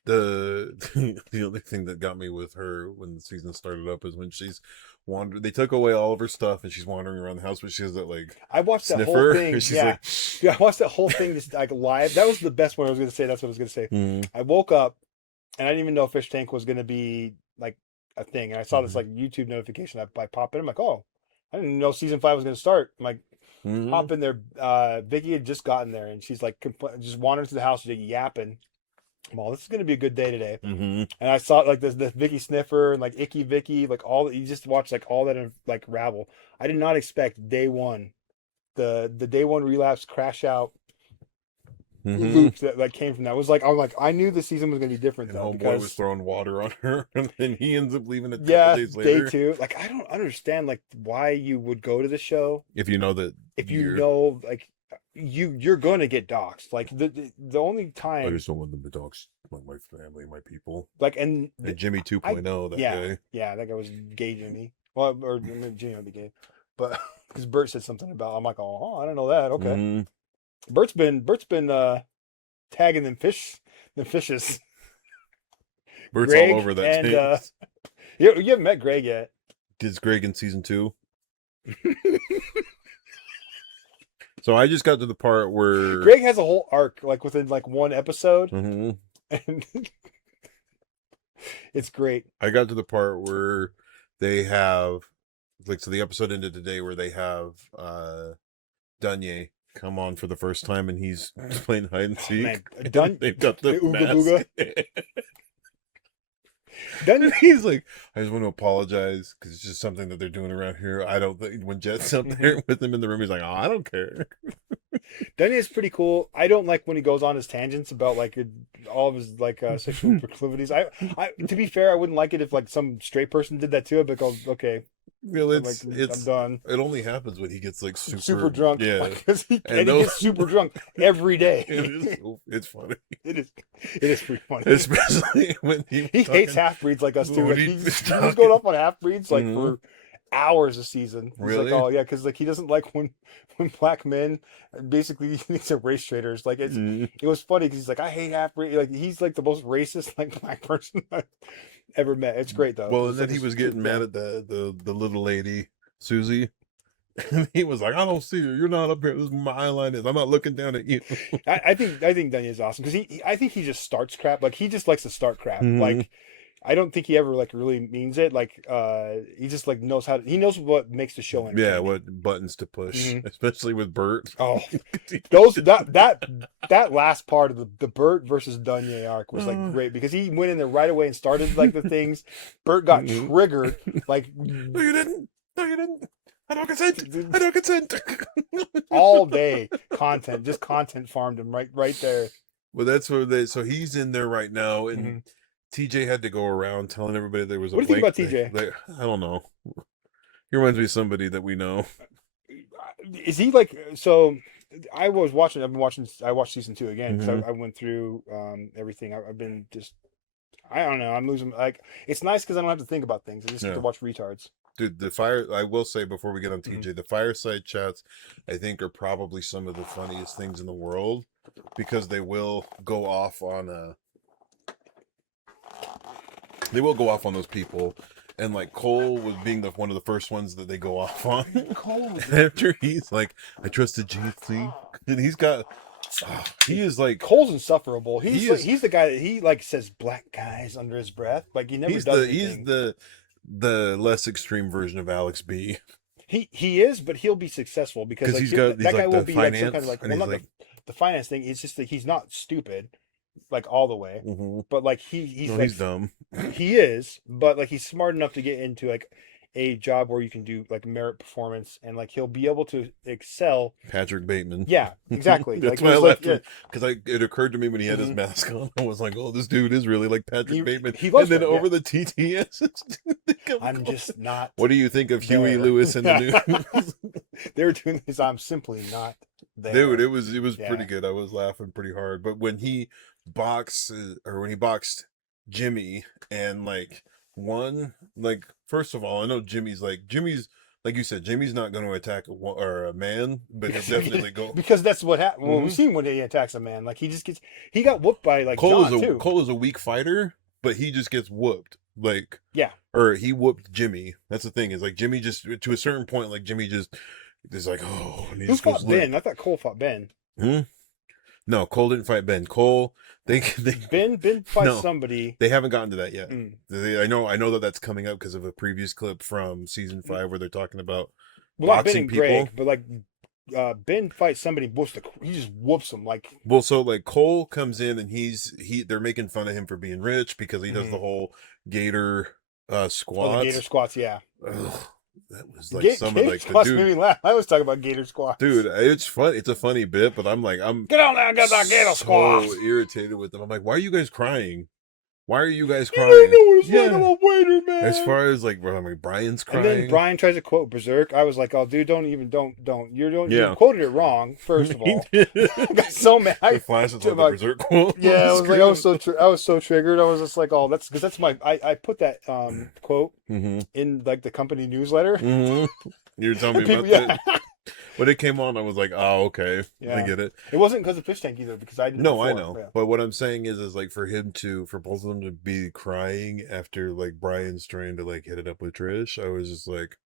The only thing that got me with her when the season started up is when she's wandered. They took away all of her stuff and she's wandering around the house, but she has that like I watched that whole sniffer. thing. And she's Yeah, like, yeah, I watched that whole thing just like live. That was the best one I was gonna say. That's what I was gonna say. Mhm. I woke up and I didn't even know Fish Tank was gonna be like a thing, and I saw this like YouTube notification that I pop in. I'm like, oh, I didn't know season 5 was going to start. I'm like, Mm-hmm. hop in there. Vicky had just gotten there, and she's like just wandering through the house, just yapping. I'm all, this is going to be a good day today. Mm-hmm. And I saw like this Vicky Sniffer and like Icky Vicky, like all you just watch like all that like ravel. I did not expect day one, the day one relapse crash out Mm-hmm. loops that came from that. It was like I knew the season was going to be different And though homeboy was because throwing water on her, and then he ends up leaving a couple yeah, days day later. 2. Like I don't understand like why you would go to the show If you know that if you you're, know like you're going to get doxxed. Like the only I time just don't want them to dox my family, my people. like and And Jimmy I 2.0, that yeah guy. yeah that guy was gay Jimmy. Well, or Jimmy might be gay, but because Bert said something about I'm like oh I don't know that okay. Mm-hmm. Bert's been tagging them fishes. Bert's Greg all over that and tank. you haven't met Greg yet. Did Greg in season 2? So I just got to the part where Greg has a whole arc like within like one episode, Mhm. and it's great. I got to the part where they have like so the episode ended today where they have Dunye come on for the first time and he's playing hide and Oh, seek. man, And they've got the Ooga mask. Booga. And he's like, I just want to apologize because it's just something that they're doing around here. I don't think when Jet's up there with him in the room, he's like, oh, I don't care. Dunny is pretty cool. I don't like when he goes on his tangents about like all of his like sexual proclivities. I to be fair, I wouldn't like it if like some straight person did that too. But okay, Well, I'm done. it only happens when he gets like Super drunk. Yeah, because he gets super drunk every day. it's funny. It is pretty funny. Especially when he hates half breeds like us too. When Like, he was he was going up on half breeds like Mhm. for hours a season. He's Really? like, oh yeah, because like he doesn't like when black men basically he's a race traders. Like Mhm. it was funny because he's like, I hate half breed. Like he's like the most racist like black person I've ever met. It's great though. Well, and It's then like he a was super getting mad at the little lady, Susie. And he was like, I don't see her. You're not up here. This is where my eye line is. I'm not looking down at you. I think Dunny is awesome because I think he just starts crap. Like he just likes to start crap. Mhm. Like I don't think he ever like really means it. Like he just like knows he knows what makes the show entertaining. Yeah, what buttons to push, especially with Bert. Oh, those that last part of the Bert versus Dunye arc was like great because he went in there right away and started like the things. Bert got triggered like No, you didn't. No, you didn't. I don't consent. I don't consent. all day content, just content farmed him right there. Well, that's where so he's in there right now, and TJ had to go around telling everybody there was a. What do you think about TJ? I don't know. He reminds me of somebody that we know. Is he like so? I watched season 2 again because Mhm. I went through everything. I've been just I don't know. I'm losing like it's nice because I don't have to think about things. I just get to watch retards. Dude, I will say before we get on TJ, the fireside chats, I think, are probably some of the funniest things in the world because they will go off on those people. And like Cole was being one of the first ones that they go off on. Cole After he's like, I trusted JC. And he's got, he is like. Cole's insufferable. He's the guy that he like says black guys under his breath. Like he never does anything. He's the less extreme version of Alex B. He is, but he'll be successful because like, that guy like will the be finance, like some kind of like and well he's not like, the finance thing. It's just that he's not stupid, like all the way. But like he's like, he's dumb. He is, but like he's smart enough to get into like a job where you can do like merit performance and like he'll be able to excel. Patrick Bateman. Yeah, exactly. That's like, why I laughed because it occurred to me when he had his mask on. I was like, oh, this dude is really like Patrick Bateman. He was and then him, over the TTS, I'm just not. What do you think of Huey Lewis in the news? They were doing this. I'm simply not there. Dude, it was pretty good. I was laughing pretty hard. But when he boxed Jimmy and like first of all, I know Jimmy's like you said, Jimmy's not going to attack a man, but he'll definitely go because that's what happened. Well, we've seen when he attacks a man, like he got whooped by like Cole John, Cole is a weak fighter, but he just gets whooped. Like or he whooped Jimmy. That's the thing is like Jimmy just to a certain point, like Jimmy just is like and he who just goes fought Ben? I thought Cole fought Ben. No, Cole didn't fight Ben. Cole, they Ben fights no, somebody. they haven't gotten to that yet. Mm. I know that that's coming up because of a previous clip from season 5 where they're talking about Well, not Ben boxing and people. Greg, but like Ben fights somebody. He just whoops him like. Well, so like Cole comes in and they're making fun of him for being rich because he does the Mhm. whole gator Oh, the gator squats. squats, yeah. Ugh, that was like some of Gator like the squats made dude, me laugh. I was talking about gator squats. dude. It's fun. It's a funny bit, but I'm Get on there and get that gator so squat. irritated with them. I'm like, why are you guys crying? Why are you guys You don't crying? know what it's like. I'm Yeah. a waiter, As man. far as like, well, I mean, Brian's And then crying. Brian tries to quote Berserk. I was like, "Oh, dude, don't. You Yeah. quoted it wrong. First of all, The I got so mad. flash is like the Like, berserk quote. yeah, I was like, Screaming. I was so triggered. I was just like, "Oh, that's my." I put that quote Mm-hmm. in like the company newsletter. Mm-hmm. You were telling me People, about yeah, that. When it came on, I was like, oh, okay. I yeah. get it. It wasn't because of Fishtank either, because I did it No, I before. know. Yeah. But what I'm saying is like for both of them to be crying after like Brian's trying to like hit it up with Trish, I was just like,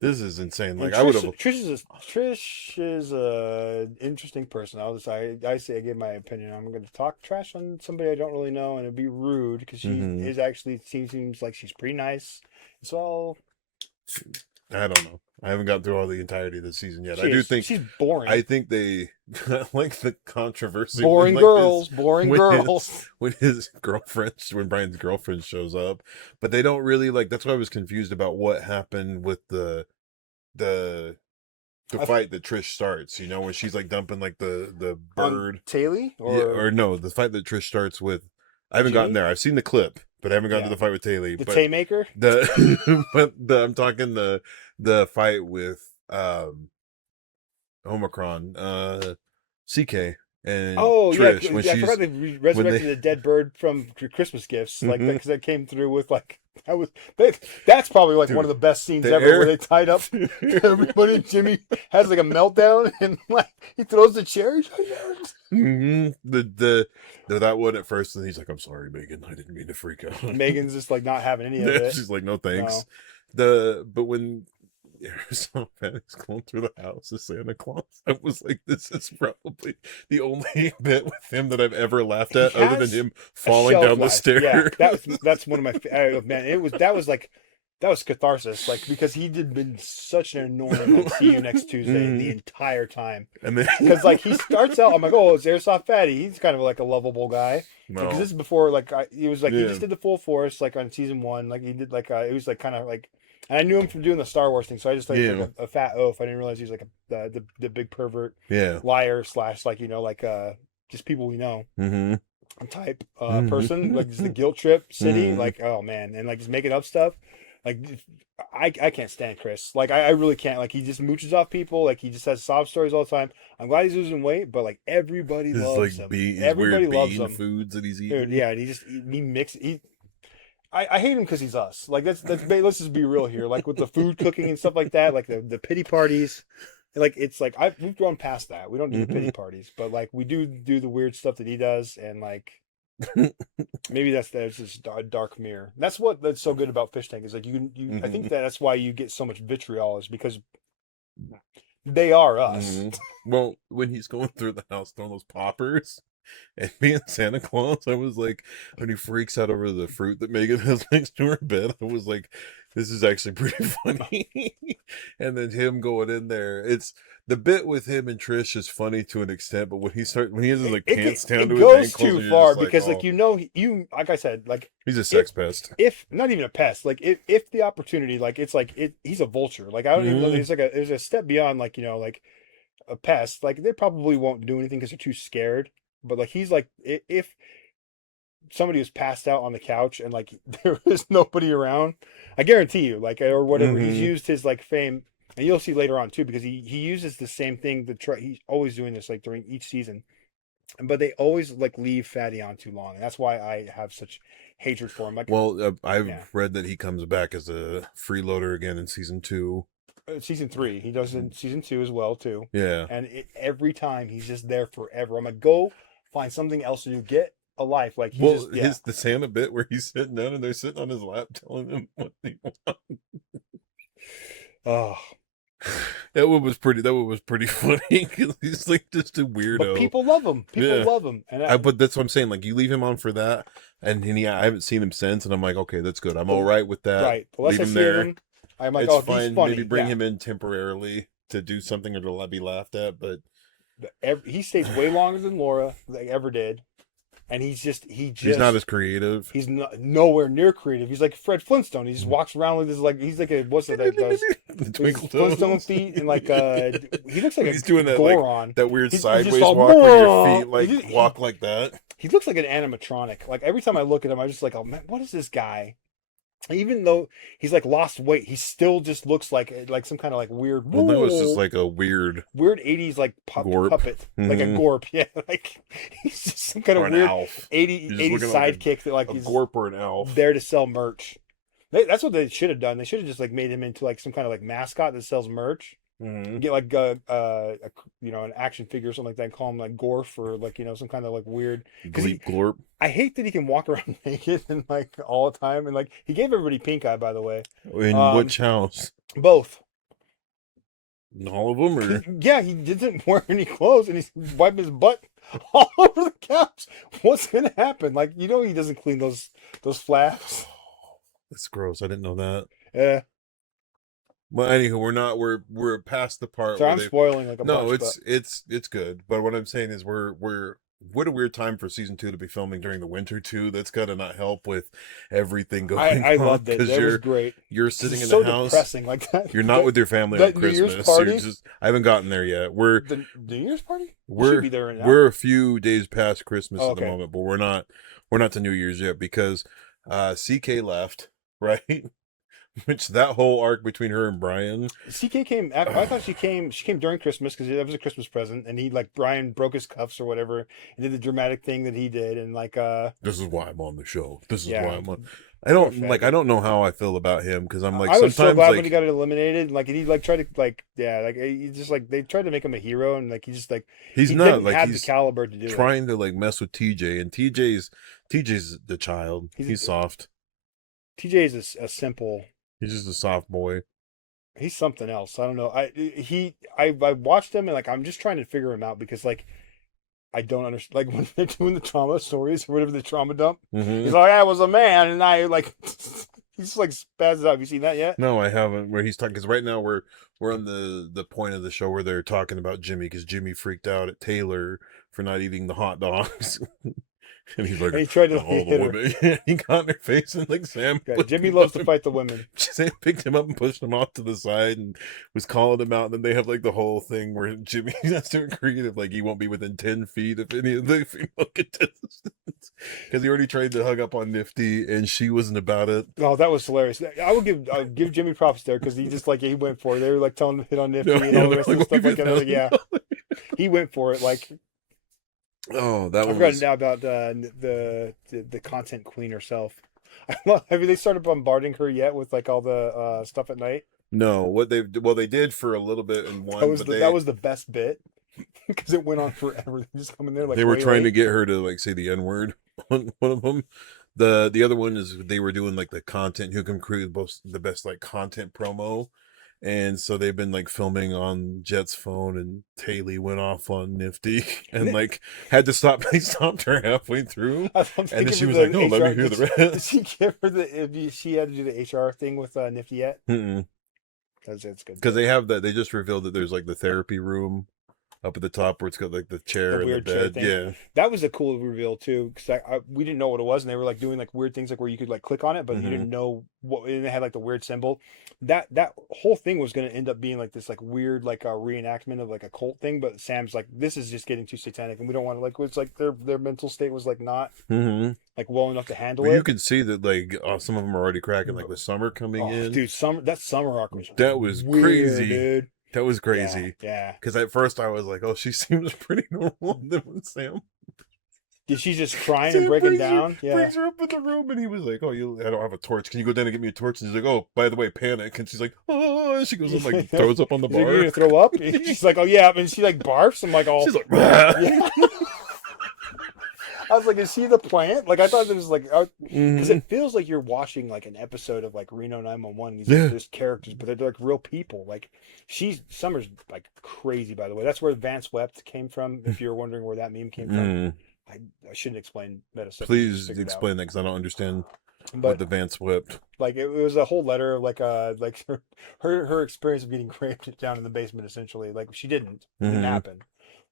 this is insane. And Like I would have. Trish is a interesting person. I say I give my opinion. I'm going to talk trash on somebody I don't really know, and it'd be rude because she Mm-hmm. is actually seems like she's pretty nice. So I don't know. I haven't got through all the entirety of the season yet. I do think she's boring. I think they like the controversy Boring when like girls, boring girls. when his girlfriend when Brian's girlfriend shows up, but they don't really like. That's why I was confused about what happened with the I- fight that Trish starts. You know, when she's like dumping like the on bird. Taylor Yeah, or or no, the fight that Trish starts with. I haven't gotten Jimmy, there. I've seen the clip, but I haven't gotten to yeah, the fight with Taylor. the But Tay Maker. I'm talking the fight with Omicron, CK and Oh yeah, Trish when I forgot she's they when they resurrected the dead bird from Christmas gifts, like that Mhm. because that came through with like that was that's probably like one of Dude, the best scenes the ever air where they tied up everybody. Jimmy has like a meltdown and like he throws the chair. Mhm. That one at first, and he's like, "I'm sorry, Megan, I didn't mean to freak out." Megan's just like not having any of Yeah, it. she's like, "No No, thanks." But when Arizona Panics going through the house as Santa Claus, I was like, "This is probably the only bit with him that I've ever laughed he at, other than has him a falling shelf down the life. Yeah, stairs." that's one of my man. That was catharsis, like because he did been such an annoying like see you next Tuesday the Mhm. entire time. And then Because like he starts out, I'm like, oh, it's Airsoft Fatty. He's kind of like a lovable guy. Because no, this is before like he was like he yeah, just did the full force like on season 1. Like he did like it was like kind of like, and I knew him from doing the Star Wars thing, so I just thought he was yeah, like a fat oaf. I didn't realize he was like the big pervert yeah. liar slash like like just people we know Mm-hmm. type person, like just the Mm-hmm. guilt trip city, Mm-hmm. like oh man, and like just making up stuff. Like I can't stand Chris. Like I really can't. Like he just mooches off people. Like he just has sob stories all the time. I'm glad he's losing weight, but like everybody His loves like him. his Everybody weird loves bean him. foods that he's Dude, eating. yeah, and he mix he. I hate him because he's us. Like let's just be real here. Like with the food cooking and stuff like that. Like the pity parties. Like it's like we've grown past that. We don't do the Mm-hmm. pity parties, but like we do the weird stuff that he does, and like maybe that's just a dark mirror. That's so good about Fish Tank is like you I think Mm-hmm. that's why you get so much vitriol is because they are us. Mm-hmm. Well, when he's going through the house throwing those poppers and being Santa Claus, I was like, when he freaks out over the fruit that Megan has next to her bed, I was like, this is actually pretty funny. And then him going in there, it's the bit with him and Trish is funny to an extent, but when he has his like pants down It to his goes ankles, too and you're far just like, because like oh, you like I said like he's a if sex pest. if not even a pest like if the opportunity like it's like he's a vulture like I don't even know Mm-hmm. there's a step beyond like like a pest like they probably won't do anything because they're too scared but like he's like if somebody was passed out on the couch and like there was nobody around, I guarantee you, like or whatever, he's Mm-hmm. used his like fame, and you'll see later on too, because he uses the same thing to try. He's always doing this like during each season, but they always like leave Fatty on too long, and that's why I have such hatred for him. Like, Well, I've yeah, read that he comes back as a freeloader again in season 2. season 3, he does in season 2 as well too, Yeah. and every time he's just there forever. I'm like, go find something else to do, get a life. Like he's Well, just yeah. the Santa bit where he's sitting down and they're sitting on his lap telling him what they want. Oh, That one was pretty. That one was pretty funny. 'Cause he's like just a But weirdo. people love him. People Yeah. love him. And But that's what I'm saying. Like you leave him on for that, and yeah, I haven't seen him since, and I'm like, okay, that's good. I'm all right with that. right. The less Leave I him see there. of him, I'm like, It's oh, fine. he's funny. Maybe bring Yeah. him in temporarily to do something or to be laughed at. But He stays way longer than Laura like, ever did, and he's not as creative. he's not nowhere near creative. He's like Fred Flintstone. He just walks around with his like he's like a what's it that does The twinkle Flintstone toes. feet and like he looks like He's a doing that Goron. that weird He's sideways just all, walk where your feet like he- walk like that. He looks like an animatronic. Like every time I look at him, I'm just like, oh man, what is this guy? Even though he's like lost weight, he still just looks like some kind of like weird. Well, that was just like a weird 80s like Gorp. puppet, like a Mhm. gorp. Yeah, like he's just some kind or of an weird elf. 80 He's 80s looking like sidekick that like A he's gorp or an elf. there to sell merch. That's what they should have done. They should have just like made him into like some kind of like mascot that sells merch. Mhm. Get like an action figure or something like that. And call him like Gorf or like some kind of like weird. Gleep glorp. I hate that he can walk around naked and like all the time. And like he gave everybody pink eye, by the way. In which house? Both. In all of them, or Yeah, he didn't wear any clothes and he's wiping his butt all over the couch. What's gonna happen? Like he doesn't clean those flaps. that's gross. I didn't know that. Yeah. Well, anywho, we're past the part. So where I'm they- spoiling like a No, bunch. it's good. But what I'm saying is what a weird time for season 2 to be filming during the winter too. That's gotta not help with everything But going I on. loved it. 'Cause That was great. you're It's sitting in so the house. depressing like that. You're not with your family that on New Year's Christmas. party? You're just I haven't gotten there yet. The New Year's party? You We're should be there now. we're a few days past Christmas Oh, at the okay. moment, but we're not to New Year's yet because CK left, right? Which that whole arc between her and Brian. CK came. I thought she came during Christmas because that was a Christmas present, and Brian broke his cuffs or whatever, and did the dramatic thing that he did, and like This is why I'm on the show. This is Yeah. why I'm on. I don't Poor like. I don't know how I feel about him because I'm like I was so sometimes glad like when he got eliminated. Like and he like tried to like he just like they tried to make him a hero, and like he just like he's he not didn't like have he's the caliber to do it. trying to like mess with TJ, and TJ's the child. He's soft. TJ is a simple. He's just a soft boy. He's something else. I don't know. I watched him and like I'm just trying to figure him out because like I don't understand. Like when they're doing the trauma stories or whatever, the trauma dump. Mhm. He's like, I was a man, and I like he's like spazzes out. Have you seen that yet? No, I haven't. Where he's talking because right now we're on the point of the show where they're talking about Jimmy because Jimmy freaked out at Taylor for not eating the hot dogs. And he's like, And he tried to all the hit her. women. He got in her face and like Sam. Yeah, put Jimmy him loves up to fight the women. Sam picked him up and pushed him off to the side and was calling him out. And then they have like the whole thing where Jimmy has to agree that like he won't be within 10 feet of any of the female contestants because he already tried to hug up on Nifty and she wasn't about it. Oh, that was hilarious. I'll give Jimmy props there because he just like he went for it. They were like telling him to hit on Nifty and all the rest of the stuff like that. I was like, yeah, he went for it. Like Oh, that I've one read was... now about the content queen herself. Have they started bombarding her yet with like all the stuff at night? No, they did for a little bit in one, That was the best bit because it went on forever. They just come in there like they were way trying to late. get her to like say the N word on one of them. The other one is they were doing like the content who can create the best like content promo, and so they've been like filming on Jet's phone, and Tayley went off on Nifty and like had to stop. They stopped her halfway through, I'm and thinking then she of was the like, "No, let me HR hear the Did rest." she give her she had to do the HR thing with Nifty yet? That's good. Because they have that. They just revealed that there's like the therapy room up at the top where it's got like the chair The and the weird chair bed. thing. Yeah. That was a cool reveal too, because we didn't know what it was, and they were like doing like weird things, like where you could like click on it, but you didn't know what. And they had like the weird symbol. That whole thing was going to end up being like this like weird like a reenactment of like a cult thing. But Sam's like, this is just getting too satanic, and we don't want to like. It's like their mental state was like not like well enough to handle Well, it. you can see that like some of them are already cracking, like with Summer coming in. Dude, that summer arc was Weird, crazy, dude. That was crazy. Yeah. Because at first I was like, oh, she seems pretty normal. And then when Sam Did she just crying and breaking down? brings her up in the room, and he was like, oh, I don't have a torch. Can you go down and get me a torch? And she's like, oh, by the way, panic. And she's like, oh, and she goes and like throws up on the Is you bar. gonna throw up? She's like, oh yeah, and she like barfs. I'm like, oh, She's like, yeah. I was like, is he the plant? Like I thought it was like, because Mhm. it feels like you're watching like an episode of like Reno 911. These like Yeah. just characters, but they're like real people. Like Summer's like crazy, by the way. That's where Vance Wept came from. If you're wondering where that meme came from, Mm. I, I shouldn't explain meta stuff. You should just Please figure it out. explain that because I don't understand what But the Vance whipped. like it was a whole letter of like her experience of getting raped down in the basement essentially. Like she didn't. It didn't Hmm. happen.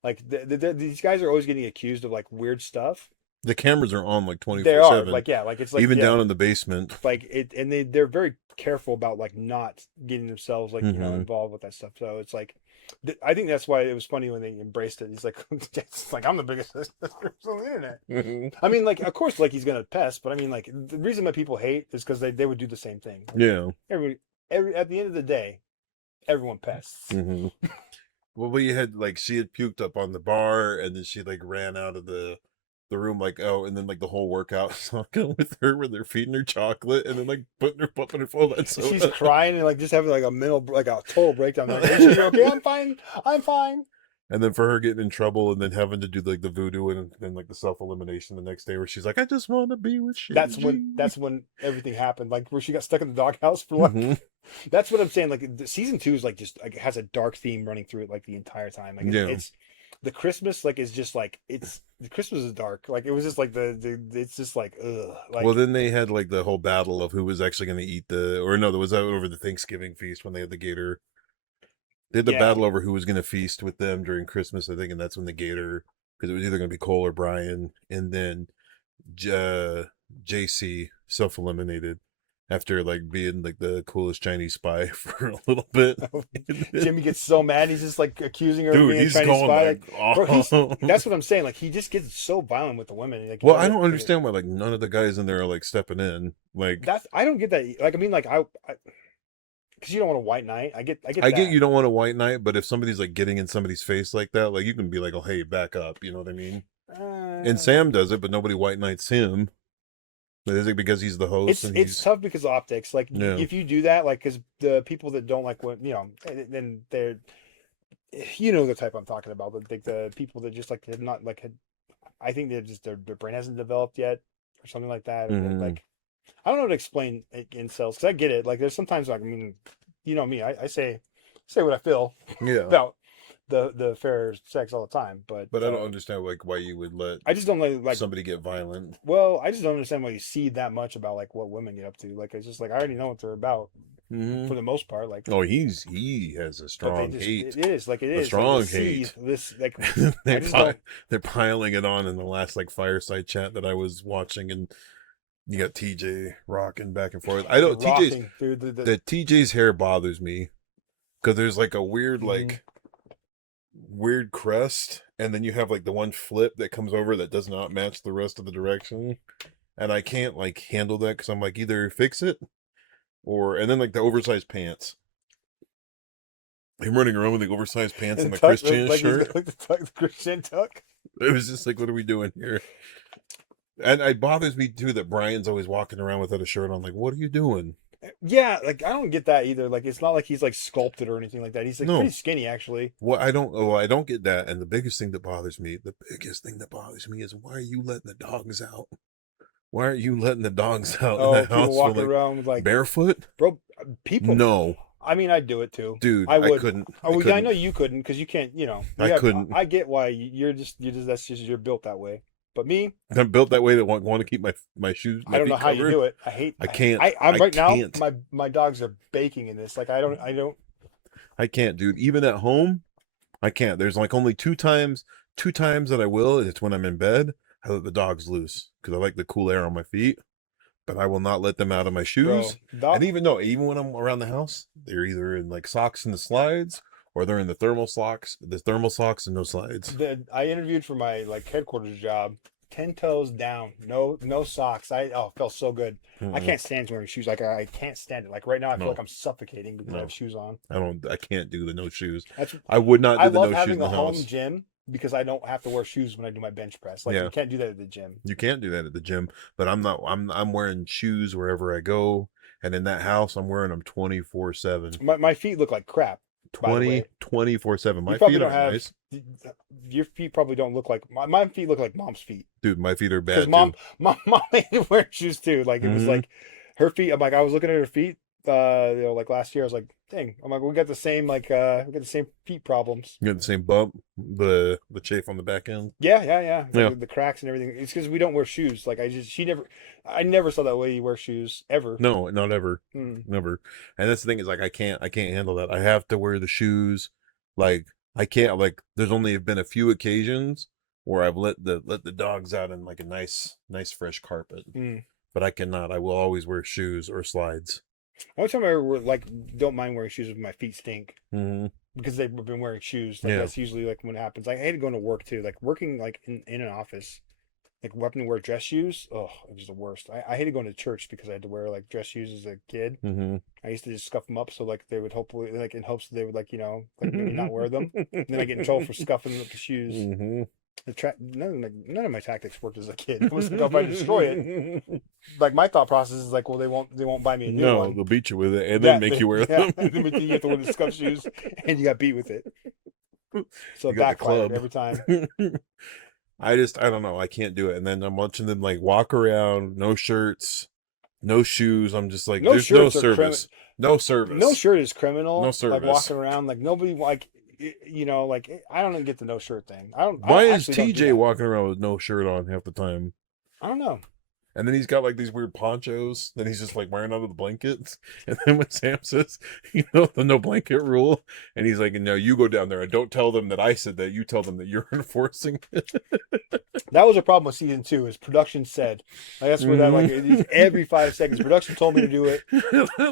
Like these guys are always getting accused of like weird stuff. The cameras are on like They are 24/7, like yeah, like it's like even yeah, down in the basement. like it, and they're very careful about like not getting themselves like Hmm. involved with that stuff. So it's like I think that's why it was funny when they embraced it. He's like, it's like I'm the biggest person on the internet. Hmm. I mean, like of course, like he's gonna pest, but I mean, like the reason that people hate is because they would do the same thing. Like, Yeah. every at the end of the day, everyone pests. Hmm. Well, we had like she had puked up on the bar, and then she like ran out of the room like oh, and then like the whole workout talking with her, where they're feeding her chocolate, and then like pumping her full of that She's soda. crying and like just having like a mental like a total breakdown. Like, is she okay? I'm fine. And then for her getting in trouble, and then having to do like the voodoo and then like the self elimination the next day, where she's like, "I just want to be with Shinji." That's when everything happened. Like where she got stuck in the doghouse for Hmm. like. That's what I'm saying. Like season 2 is like just like it has a dark theme running through it like the entire time. Like Yeah. it's the Christmas like is just like it's the Christmas is dark. Like it was just like the it's just like ugh. Like Well, then they had like the whole battle of who was actually going to eat or no, there was that over the Thanksgiving feast when they had the gator. They had the yeah. battle over who was going to feast with them during Christmas, I think, and that's when the gator, because it was either going to be Cole or Brian, and then JC self eliminated after like being like the coolest Chinese spy for a little bit. Jimmy gets so mad. He's just like accusing her of Dude, being a he's Chinese going spy. like, Bro, oh. that's what I'm saying. Like he just gets so violent with the women. Like, Well, I don't understand why like none of the guys in there are like stepping in. Like, that's I don't get that. Like I mean, like I because you don't want a white knight. I get I that. get you don't want a white knight, but if somebody's like getting in somebody's face like that, like you can be like, "Oh, hey, back up," you know what I mean? And Uh, Sam does it, but nobody white knights him. But is it because he's the host and it's he's tough because of optics. Like yeah, if you do that, like because the people that don't like what then they're the type I'm talking about. But like the people that just like have not like had, I think they're just their brain hasn't developed yet or something like that. Or hmm like I don't know how to explain incels because I get it. Like there's sometimes like I mean, you know me, I say what I feel yeah. about the fair sex all the time, but But I don't understand like why you would let I just don't like somebody get violent. well, I just don't understand why you see that much about like what women get up to. Like it's just like I already know what they're about Hmm. for the most part. Like, Oh, he has a but they strong just hate, it is like it a is like to strong see hate. this like I they're just don't. they're piling it on in the last like fireside chat that I was watching, and you got TJ rocking back and forth. I The don't TJ's rocking, dude. the TJ's hair bothers me because there's like a weird Mhm. like weird crest, and then you have like the one flip that comes over that does not match the rest of the direction, and I can't like handle that because I'm like either fix it or and then like the oversized pants. Him running around with the oversized pants and And the tuck Christian like he's shirt. got like the tuck, the Christian tuck. It was just like, what are we doing here? And it bothers me too that Brian's always walking around without a shirt on. Like, what are you doing? Yeah, like I don't get that either. Like it's not like he's like sculpted or anything like that. He's like No. pretty skinny actually. Well, I don't. Oh, I don't get that. And the biggest thing that bothers me, is why are you letting the dogs out? Why are you letting the dogs out in Oh, the people house walking with, like, around with like barefoot? bro, people. No, I mean, I'd do it too. dude, I I would. couldn't. Oh, I yeah, I couldn't. know you couldn't because you can't. I couldn't. I get why you're just that's just you're built that way. But me, I'm built that way to want to keep my shoes, I my don't know feet how you covered. do it. I hate. I can't. I'm I right can't. now. My dogs are baking in this. Like I don't. I can't, dude. Even at home, I can't. There's like only two times that I will. And it's when I'm in bed. I let the dogs loose because I like the cool air on my feet. But I will not let them out of my Bro, shoes. And even when I'm around the house, they're either in like socks and the slides, or they're in the thermal socks and no slides. I interviewed for my like headquarters job. 10 toes down, no socks. It felt so good. I Mm-mm. can't stand wearing shoes. Like I can't stand it. Like right now, I feel No, like I'm suffocating because I no, have shoes on. I can't do the no shoes. That's I would not I do the love no shoes in having the a home house. gym because I don't have to wear shoes when I do my bench press. Like Yeah, you can't do that at the gym. you can't do that at the gym. But I'm not. I'm wearing shoes wherever I go, and in that house, I'm wearing them 24/7. My feet look like crap. by the way. 24/7. You My probably feet don't aren't have nice. your feet probably don't look like my feet look like mom's feet Dude, my feet are because bad too. mom made me wear shoes too. Like it was Hmm. like her feet. I'm like I was looking at her feet. Like last year, I was like, dang. I'm like we got the same we got the same feet problems. You got the same bump, the chafe on the back end. Yeah, yeah, yeah. Like Yeah. the cracks and everything. It's because we don't wear shoes. Like I never saw that way you wear shoes ever. No, not ever. Mm. Never. And that's the thing is like I can't handle that. I have to wear the shoes. Like I can't like there's only been a few occasions where I've let the dogs out in like a nice fresh carpet. Mm. But I cannot. I will always wear shoes or slides. Only time I ever like don't mind wearing shoes if my feet stink Hmm. because they've been wearing shoes. Like Yeah. that's usually like when it happens. Like, I hate going to work too. Like working like in an office, like having to wear dress shoes. Oh, it was the worst. I hated going to church because I had to wear like dress shoes as a kid. Hmm. I used to just scuff them up so like they would hopefully like in hopes that they would like like maybe not wear them. And then I get in trouble for scuffing up the shoes. Hmm. None of my tactics worked as a kid. It was like if I destroy it, like my thought process is like, well, they won't buy me a new No, one. they'll beat you with it and Yeah, then make you wear yeah. them. Then you have to wear the scuff shoes, and you got beat with it. So You it got the backfired club. every time. I don't know. I can't do it. And then I'm watching them like walk around, no shirts, no shoes. I'm just like, No there's no shirts are service. No No service. shirt is No criminal. Like service. walking around, like nobody like, like I don't get the no shirt thing. Why I is actually don't do TJ that. walking around with no shirt on half the time? I don't know. And then he's got like these weird ponchos that he's just like wearing under the blankets. And then when Sam says, the no blanket rule, and he's like, no, you go down there and don't tell them that I said that. You tell them that you're enforcing it. That was a problem with season 2. Is production said like that's where that like every 5 seconds production told me to do it.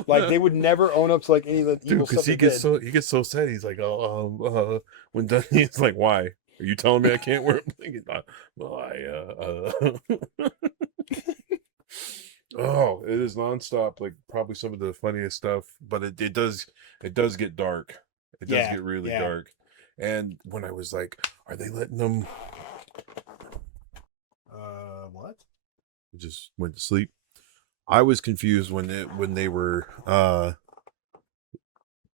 Like they would never own up to like any of the Dude, evil because stuff they did. he gets so sad. He's like, oh, when done, he's like, why? Are you telling me I can't wear a blanket? Well, oh, it is nonstop. Like probably some of the funniest stuff, but it does get dark. It does Yeah, get really yeah. dark. And when I was like, are they letting them? What? I just went to sleep. I was confused when they were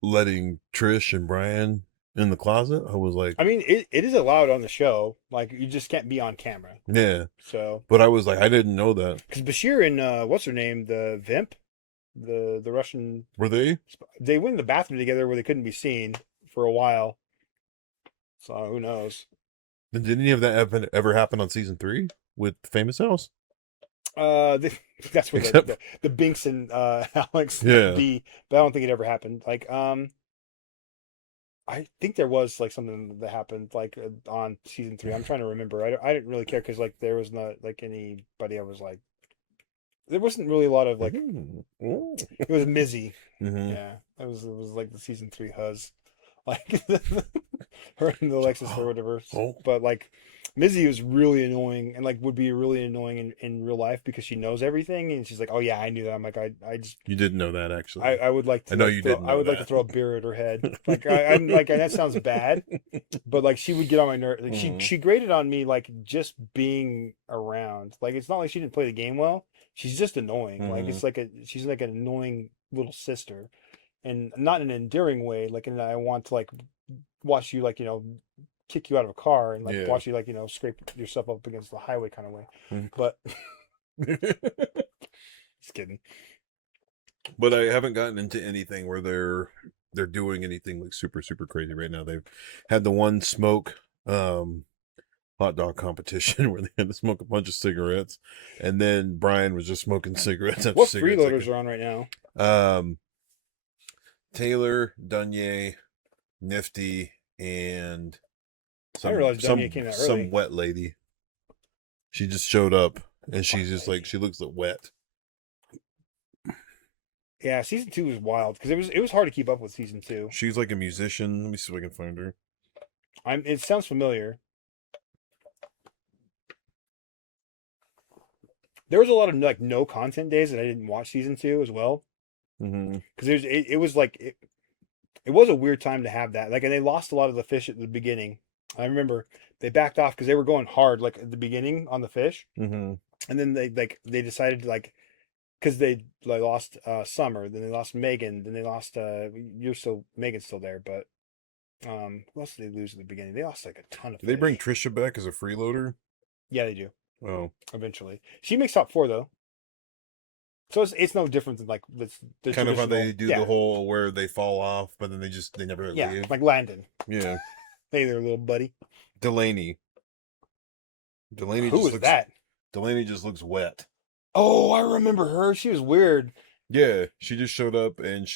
letting Trish and Brian in the closet. I was like, I mean, it is allowed on the show. Like you just can't be on camera. yeah. So But I was like, I didn't know that. because Bashir and what's her name, the Vimp, the Russian, Were they? they went in the bathroom together where they couldn't be seen for a while. So who knows? Didn't any of that ever happen on season 3 with Famous House? That's where Except, the Binks and Alex yeah. be, but I don't think it ever happened. Like I think there was like something that happened like on season 3. I'm trying to remember. I didn't really care because like there was not like anybody. I was like, there wasn't really a lot of like. Mm. It was Mizzy. Hmm. Yeah, it was like the season 3 huzz, like her and the Alexis or whatever. Oh. But like Mizzy was really annoying and like would be really annoying in real life because she knows everything and she's like, oh yeah, I knew that. I'm like, I just You didn't know that actually. I would like to I know like, you throw, didn't I know would like to that. throw a beer at her head. Like I'm like, and that sounds bad, but like she would get on my nerves. Like Mhm. she grated on me like just being around. Like it's not like she didn't play the game well. She's just annoying. Like it's Mhm. like she's like an annoying little sister, and not in an endearing way. Like and I want to like watch you like kick you out of a car and like Yeah. watch you like scrape yourself up against the highway kind of way. Mhm. But just kidding. But I haven't gotten into anything where they're doing anything like super crazy right now. They've had the one smoke hot dog competition where they had to smoke a bunch of cigarettes, and then Brian was just smoking cigarettes after What cigarettes. freeloaders are on right now? Taylor, Dunye, Nifty, and I didn't realize Dunye came that early. some wet lady. She just showed up, and she's just like she looks wet. Yeah, season 2 was wild because it was hard to keep up with season 2. She's like a musician. Let me see if I can find her. It sounds familiar. There was a lot of like no content days that I didn't watch season 2 as well Mm-hmm. because it was like it was a weird time to have that like and they lost a lot of the fish at the beginning. I remember they backed off because they were going hard like at the beginning on the fish, Mm-hmm. and then they decided to like because they lost Summer, then they lost Megan, then they lost Megan's still there, but Who else did they lose at the beginning? They lost like a ton of Did they bring fish. Trisha back as a freeloader? Yeah, they do. Oh, Eventually, she makes top four though, so it's no different than like the kind of how traditional. they do Yeah, the whole where they fall off, but then they never yeah, leave. like Landon. Yeah, Hey there, little buddy. Delaney. Delaney Who just was looks. that? Delaney just looks wet. Oh, I remember her. She was weird. Yeah, she just showed up and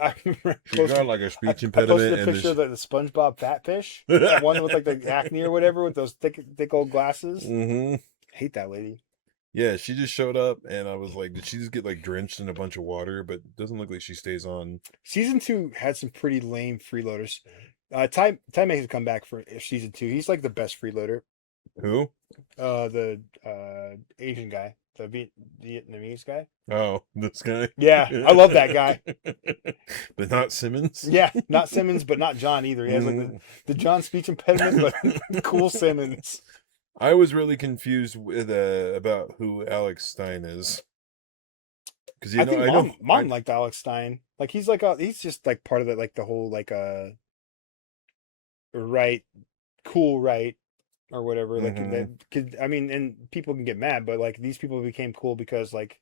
I remember she's got like a I, speech I posted impediment a and picture this. of the SpongeBob fat fish. That one with like the acne or whatever with those thick old glasses. Mm-hmm. Hate that lady. Yeah, she just showed up and I was like, did she just get like drenched in a bunch of water? But it doesn't look like she stays on. Season 2 had some pretty lame freeloaders. Ty makes a comeback for season 2. He's like the best freeloader. Who? The Asian guy, the Vietnamese guy. Oh, this guy. Yeah, I love that guy. But not Simmons. Yeah, not Simmons, but not John either. He has like the John speech impediment, but cool Simmons. I was really confused with about who Alex Stein is. Because I think mom liked Alex Stein. Like he's just like part of the like the whole like right cool right or whatever. Like Mhm. I mean, and people can get mad, but like these people became cool because like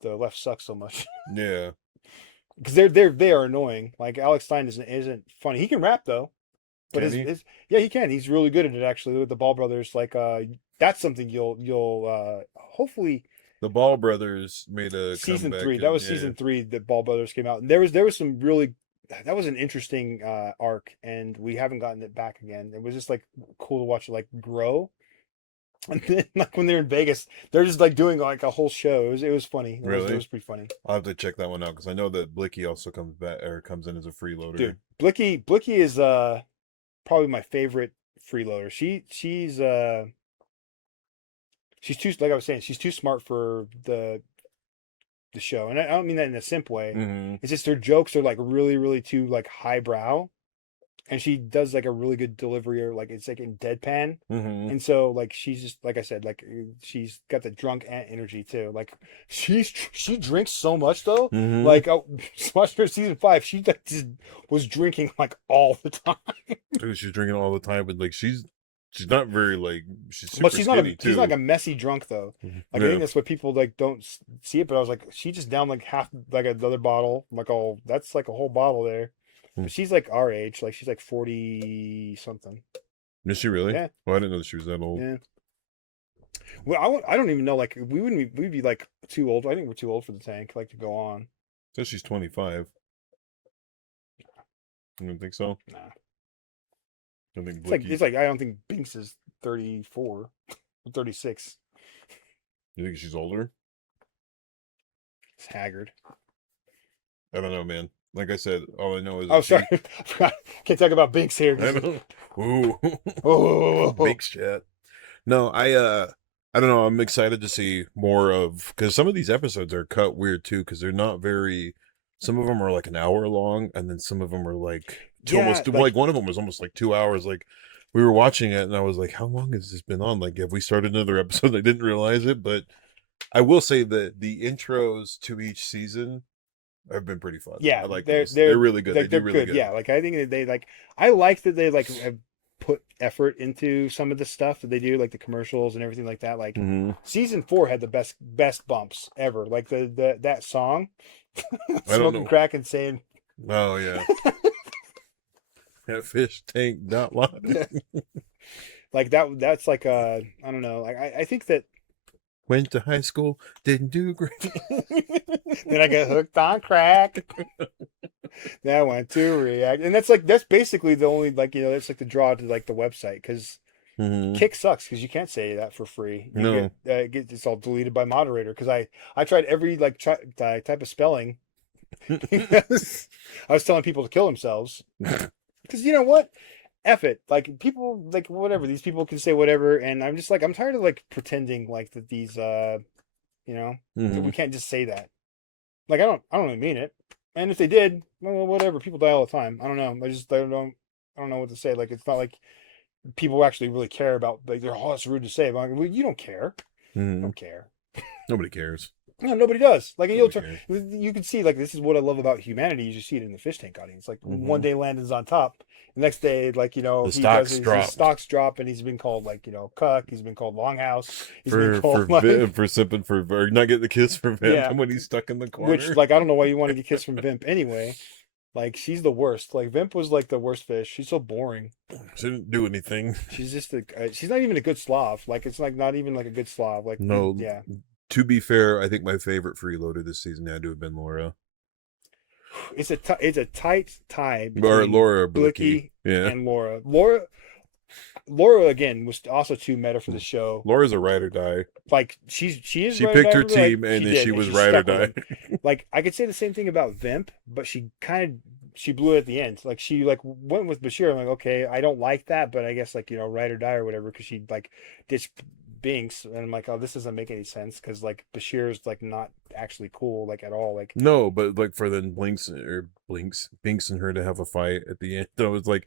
the left sucks so much. Yeah. Because they are annoying. Like Alex Stein isn't funny. He can rap though, but Can he? his yeah he can. He's really good at it actually with the Ball Brothers. Like that's something you'll hopefully The Ball brothers made a season comeback. 3. That was Yeah. season 3 that Ball Brothers came out, and there was some really that was an interesting arc, and we haven't gotten it back again. It was just like cool to watch it like grow. And then like when they're in Vegas, they're just like doing like a whole show. It was funny. It Really? was pretty funny. I'll have to check that one out because I know that Blicky also comes back or comes in as a freeloader. Dude, Blicky is probably my favorite freeloader. She's too like I was saying, she's too smart for the show. And I don't mean that in a simp way. Mm-hmm. It's just her jokes are like really, really too like highbrow. And she does like a really good delivery or like it's like in deadpan. Mm-hmm. And so like she's just like I said, like she's got the drunk aunt energy too. Like she drinks so much though. Mm-hmm. Like watching her season 5, she like, just was drinking like all the time. Dude, she's drinking all the time, but like she's not very like she's super But she's not skinny she's not like too. a messy drunk though. Like I Yeah. think that's what people like don't see it. But I was like, she just down like half like another bottle. I'm like, oh, that's like a whole bottle there. But she's like our age, like she's like 40 something. Is she really? Yeah, Oh, I didn't know that she was that old. yeah. Well, I don't even know. Like we'd be like too old. I think we're too old for the tank. Like to go on. Says she's 25. You don't think so? Nah, I think it's like Blicky. it's like I don't think Binks is 34, or 36. You think she's older? It's haggard. I don't know, man. Like I said, all I know is Oh, that she. sorry, I forgot. Can't talk about Binks here. I know. Ooh, Oh, big chat. No, I don't know. I'm excited to see more of because some of these episodes are cut weird too because they're not very. Some of them are like an hour long, and then some of them are like two yeah, almost like one of them was almost like 2 hours. Like we were watching it, and I was like, "How long has this been on? Like, have we started another episode?" I didn't realize it, but I will say that the intros to each season have been pretty fun. yeah. I like They're those. they're They're really good. they're, They do they're really good. good. Yeah, like I think that they like. I like that they like have put effort into some of the stuff that they do, like the commercials and everything like that. Like Mm-hmm. season 4 had the best bumps ever. Like the that song, I don't smoking know. crack and saying, Oh yeah, that fish tank not line. like that's like I don't know. Like I think that Went to high school, didn't do great. then I got hooked on crack. Then I went to React, and that's basically the only like that's like the draw to like the website because Mm-hmm. Kick sucks because you can't say that for free. No. It's all deleted by moderator because I tried every like type of spelling. I was telling people to kill themselves because you know what. F it. Like people like whatever. These people can say whatever, and I'm just like I'm tired of like pretending like that these that Mm-hmm. we can't just say that. Like I don't really mean it. And if they did, well whatever. People die all the time. I don't know. I don't know what to say. Like it's not like people actually really care about like they're it's rude to say. But I'm like, well, you don't care. You Mm-hmm. don't care. Nobody cares. No, nobody does. Like, and you'll Okay. you can see, like, this is what I love about humanity. You just see it in the fish tank audience. Like, one Hmm. day Landon's on top, the next day, like, The he does stocks his dropped stocks drop, and he's been called, like, cuck. He's been called longhouse. He's been called like, For simping for or not getting the kiss for Vamp yeah. when he's stuck in the Which, corner. like, I don't know why you want to get kissed from Vimp anyway. Like, she's the worst. Like, Vimp was like the worst fish. She's so boring. She didn't do anything. She's just she's not even a good Slav. Like, it's like not even like a good Slav. Like, No, yeah. to be fair, I think my favorite freeloader this season had to have been Laura. It's a tight tie Or between Laura Blicky. Blicky Yeah. and Laura. Laura again was also too meta for the show. Laura's a ride or die. Like, she is She ride or picked die, her but, like, team and she then did, she and was she ride or stuck with die. him. Like, I could say the same thing about Vimp, but she blew it at the end. Like, she like went with Bashir. I'm like, okay, I don't like that, but I guess, like, ride or die or whatever, because she like ditched Binks, and I'm like, oh, this doesn't make any sense, because like Bashir's like not actually cool, like, at all. Like, No, but like for then Binks and her to have a fight at the end. I was like,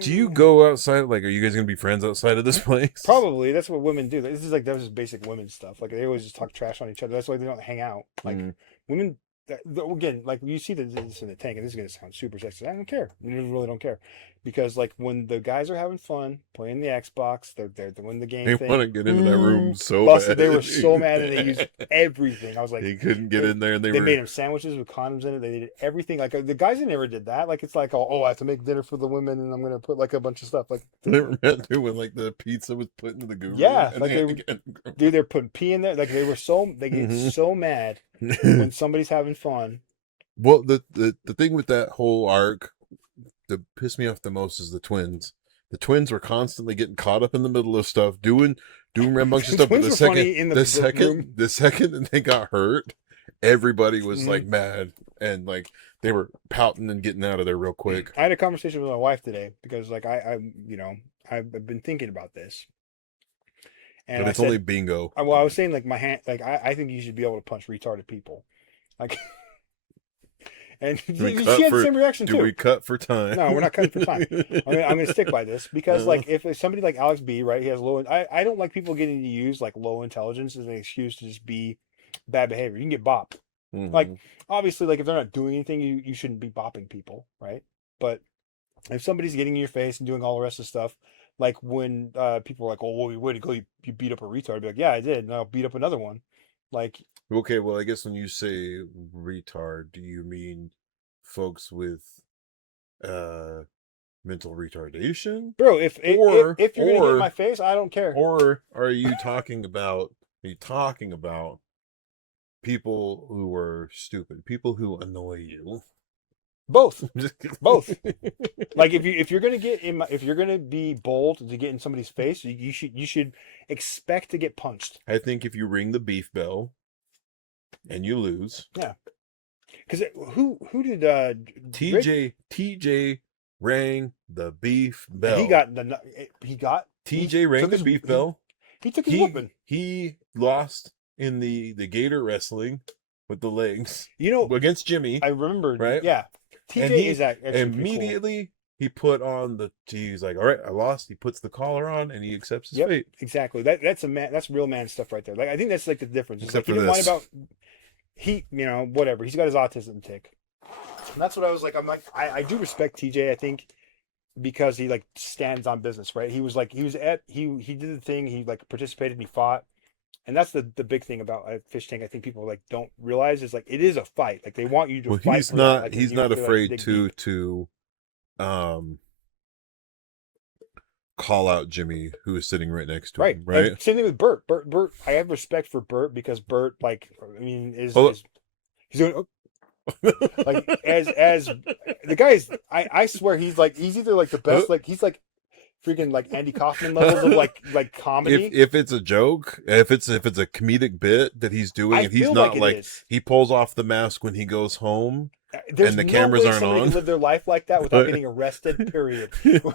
do you eh, go outside? Like, are you guys gonna be friends outside of this place? probably that's what women do. This is like, that was just basic women stuff. Like, they always just talk trash on each other. That's why they don't hang out. Like, Mm. women. Again, like, you see this in the tank, and this is gonna sound super sexist. I don't care. I really don't care, because like, when the guys are having fun playing the Xbox, they're doing the game They want thing. to get into that room so Busted. bad. They were so mad, and they used everything. I was like, They couldn't get in there, and they made him sandwiches with condoms in it. They did everything. Like, the guys that never did that. Like, it's like, oh, I have to make dinner for the women, and I'm gonna put like a bunch of stuff. Like, they were meant to when like the pizza was put into the guru. yeah, And like, they they had to were, get dude, they're putting pee in there. Like, they get so mad when somebody's having fun. Well, the thing with that whole arc that pissed me off the most is the twins. The twins were constantly getting caught up in the middle of stuff, doing rambunctious The stuff. But twins were funny in the room. the second that they got hurt, everybody was like Mhm. mad and like they were pouting and getting out of there real quick. I had a conversation with my wife today, because like, I've been thinking about this, and But I it's only said, bingo. well, I was saying, like, my hand, like, I think you should be able to punch retarded people, like, and Do we she cut had the for same reaction do we too. cut for time? No, we're not cutting for time. I'm gonna stick by this, because Uh, like, if somebody like Alex B, right, he has low. I don't like people getting to use like low intelligence as an excuse to just be bad behavior. You can get bopped. Like, mhm. obviously, like, if they're not doing anything, you shouldn't be bopping people, right? But if somebody's getting in your face and doing all the rest of the stuff, like, when people are like, "Oh, well, way to go, you beat up a retard," I'd be like, "Yeah, I did, and I'll beat up another one." Like, Okay, well, I guess when you say retard, do you mean folks with uh mental retardation? bro, Or if you're gonna get in my or face, I don't care. or are you talking about people who are stupid, people who annoy you? Both, both. Like, if you're gonna get in if you're gonna be bold to get in somebody's face, you should expect to get punched. I think if you ring the beef bell and you lose, Yeah, because who did Rick? TJ rang the beef And bell. he got TJ rang took the his beef bell. he took his whooping. He lost in the gator wrestling with the legs You know, against Jimmy, I remember. right? Yeah, And TJ he is actually pretty cool. immediately he put on he's like, all right, I lost. He puts the collar on and he accepts his Yep, fate. exactly. That's a man. That's real man stuff right there. Like, I think that's like the difference. It's Except like, he for didn't whine this. about whatever. He's got his autism tick. And that's what I was like. I'm like, I do respect TJ. I think, because he like stands on business, right? He was like, he did the thing. He like participated and he fought. And that's the big thing about Fish Tank. I think people like don't realize is, like, it is a fight. Like, they want you to Well, fight he's for that. not Like, he's you not have to, like, afraid dig to deep. um call out Jimmy, who is sitting right next to Right. him, right? And same thing with Bert. Bert. I have respect for Bert, because Bert, like, I mean, Hold is he's doing like, as the guy is. I swear he's either like the best. Like, he's like freaking like Andy Kaufman levels of like comedy. If it's a joke, if it's a comedic bit that he's doing, I and he's feel not like it like is. he pulls off the mask when he goes home There's and the no cameras way aren't somebody on. can live their life like that without getting arrested. Period.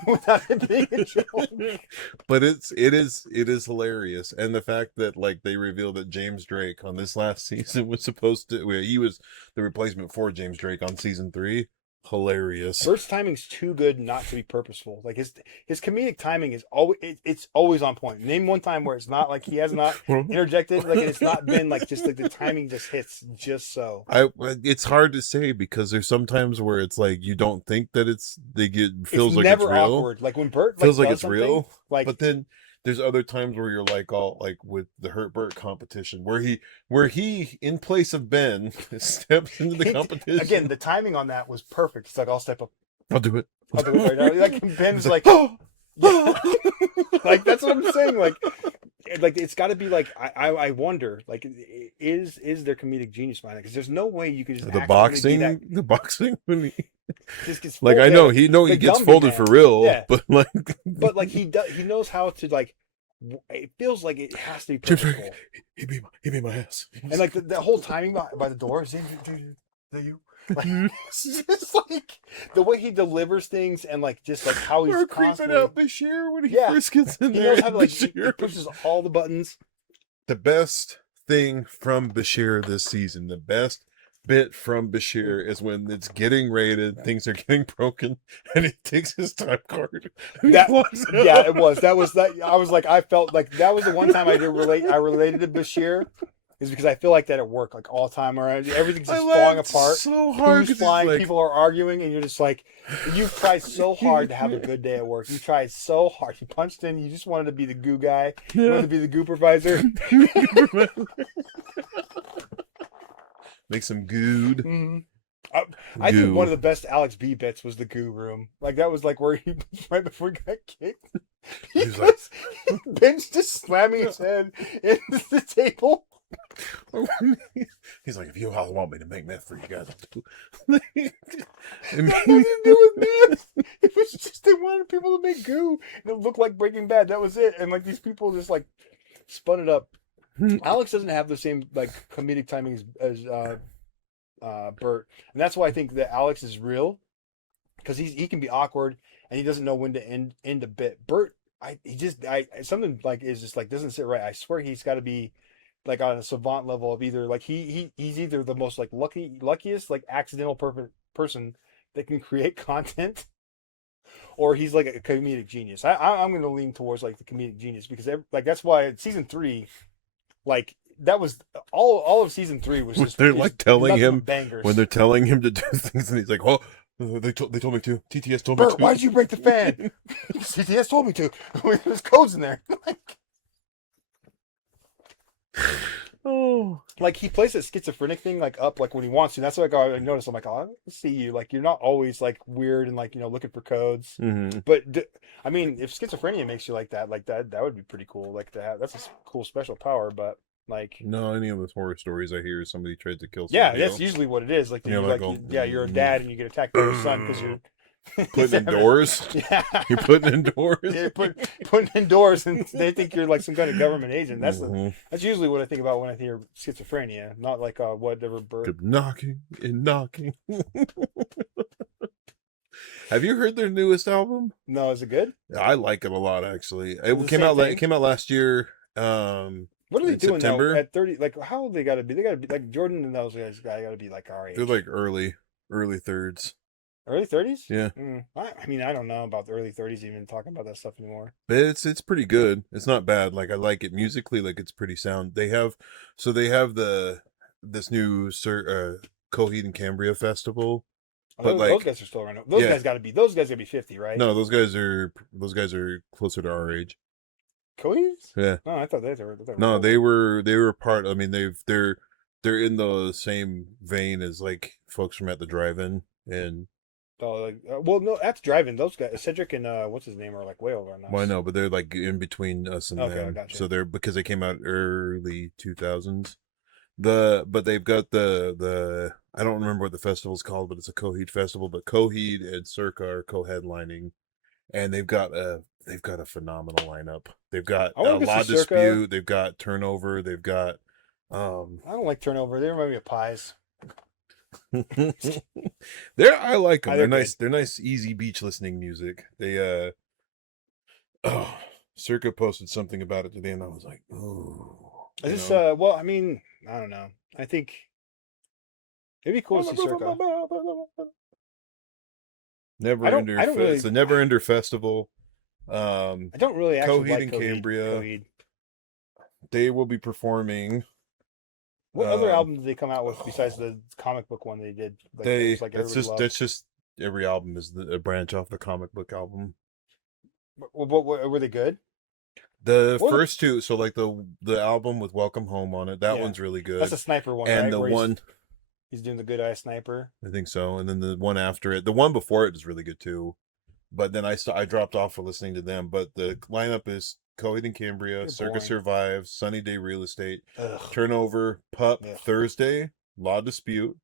Without it being a joke. But it is hilarious, and the fact that like they revealed that James Drake on this last season was supposed to, well, he was the replacement for James Drake on season 3. hilarious. Bert's timing's too good not to be purposeful. Like his comedic timing is always it's always on point. Name one time where it's not like he has not interjected, like it's not been like just like the timing just hits just so. It's hard to say because there's sometimes where it's like you don't think that It's feels like it's never real. awkward. Like when Bert Feels like does it's something, real. like But then there's other times where you're like all like with the Hurt Burt competition where he in place of Ben steps into the competition. again, the timing on that was perfect. It's like I'll step up. I'll do it. I'll do it right now. Like Ben's like, oh, yeah. Like that's what I'm saying. Like it's got to be like I wonder like is there comedic genius behind it? Because there's no way you could just the boxing when he just gets like I know he gets Gumby folded man. for real, Yeah. but like he knows how to like. It feels like it has to be purposeful. He beat my ass. And like the whole timing by the door is that you. Like, it's just like the way he delivers things and like just like how he's creeping out Bashir when he first gets in he there. knows how to like he pushes all the buttons. The best thing from Bashir this season, the best bit from Bashir is when it's getting raided, things are getting broken, and he takes his time card. It was. That was that. I was like, I felt like that was the one time I related to Bashir, is because I feel like that at work, like all the time around, everything's just falling apart. So hard. Who's flying? People are arguing, and you're just like, you've tried so hard to have a good day at work. You tried so hard. You punched in. You just wanted to be the goo guy. You wanted to be the goopervisor. Make some good. Mm-hmm. I think one of the best Alex B bits was the goo room. Like that was like where he right before he got kicked. Ben's just slamming his head into the table. He's like, if you all want me to make meth for you guys, I'll do. It nothing to do with meth. It was just they wanted people to make goo and it looked like Breaking Bad. That was it. And like these people just like spun it up. Alex doesn't have the same like comedic timing as Bert, and that's why I think that Alex is real, because he can be awkward and he doesn't know when to end a bit. Bert, something like is just like doesn't sit right. I swear he's got to be like on a savant level of either like he's either the most like luckiest like accidental perfect person that can create content, or he's like a comedic genius. I'm going to lean towards like the comedic genius because like that's why season 3. Like that was all of season 3 was just they're like telling him bangers. When they're telling him to do things and he's like, oh, they told me to. TTS told me Bert, to. why did you break the fan? TTS told me to. There's codes in there. Like he plays that schizophrenic thing like up like when he wants to. That's like I noticed. I'm like, oh, I see you. Like you're not always like weird and like looking for codes. Mm-hmm. But I mean, if schizophrenia makes you like that would be pretty cool. Like to have that's a cool special power. But like, no, any of the horror stories I hear, somebody tried to kill. Yeah, that's usually what it is. Like, you're a dad and you get attacked by your son because you're putting indoors. Yeah, you're putting indoors. Yeah, putting indoors, and they think you're like some kind of government agent. That's usually what I think about when I hear schizophrenia, not like whatever bird. Knocking and knocking. Have you heard their newest album? No, is it good? I like it a lot actually. It came out last year. What are they doing now at 30? Like, how old they got to be? They got to be like Jordan and those guys. Got to be like our age. They're like early thirds. Early 30s? Yeah. I mean, I don't know about the early 30s even talking about that stuff anymore. But it's pretty good. It's not bad. Like I like it musically. Like it's pretty sound. They have this new Coheed and Cambria festival. But those guys are still around. Those guys got to be 50, right? No, those guys are closer to our age. Coheed? Yeah. No, I thought they were. No, they were part. I mean, they're in the same vein as like folks from At the Drive-In and. Well, no, that's driving. Those guys, Cedric and what's his name, are like way over on us. Well, I know, but they're like in between us and them. Gotcha. So they're because they came out early 2000s. But they've got the I don't remember what the festival's called, but it's a Coheed festival. But Coheed and Circa are co-headlining, and they've got a phenomenal lineup. They've got a La Dispute. They've got Turnover. They've got. I don't like Turnover. They remind me of Pies. I like them. They're nice. They're nice, easy beach listening music. They Circa posted something about it today, and I was like, oh. Is this well, I mean, I don't know. I think it'd be cool to see Circa. Never I don't. Ender. I don't really. It's a Never Ender festival. I don't really actually Coheed like and Coheed. Cambria. Coheed. They will be performing. What other album did they come out with besides the comic book one they did? Like that was like everybody loved. That's just every album is a branch off the comic book album. What were they good? The What first two, so like the album with Welcome Home on it, that Yeah. one's really That's good. a sniper one, And right? the Where one, he's doing the good eye sniper. I think so, and then the one after it, the one before it is really good too. But then I dropped off for listening to them. But the lineup is Coheed and Cambria, They're Circus boring. Survive, Sunny Day Real Estate, Ugh. Turnover, Pup, Ugh. Thursday, Law Dispute,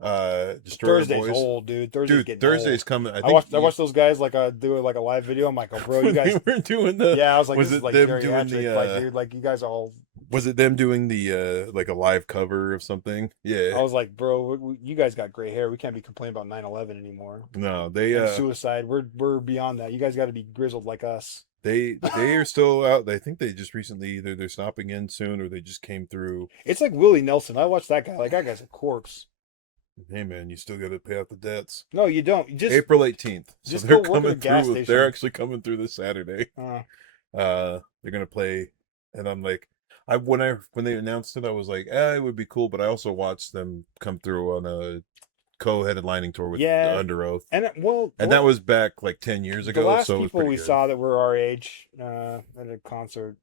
Destroyer Thursday's Boys. old, dude. Thursday's Dude, getting Thursday's old. coming. I watched those guys like do like a live video. I'm like, oh, bro, you when guys. they were doing the. Yeah, I was like, Was this is it like them doing geriatric. Like, dude, like you guys are all. Was it them doing the like a live cover of something? I Yeah. was like, bro, you guys got gray hair. We can't be complaining about 9/11 anymore. No, they And suicide. We're beyond that. You guys got to be grizzled like us. they are still out. I think they just recently either they're stopping in soon or they just came through. It's like Willie Nelson. I watched that guy. Like that guy's a corpse. Hey man, you still got to pay out the debts. No, you don't. You just April 18th. So just they're go work at a coming gas through. station. They're actually coming through this Saturday. uh, They're gonna play, and I'm like, when they announced it, I was like, it would be cool. But I also watched them come through on a co-headlining tour with Yeah. Under Oath, and that was back like 10 years the ago. last So it was people pretty we good. saw that were our age at a concert.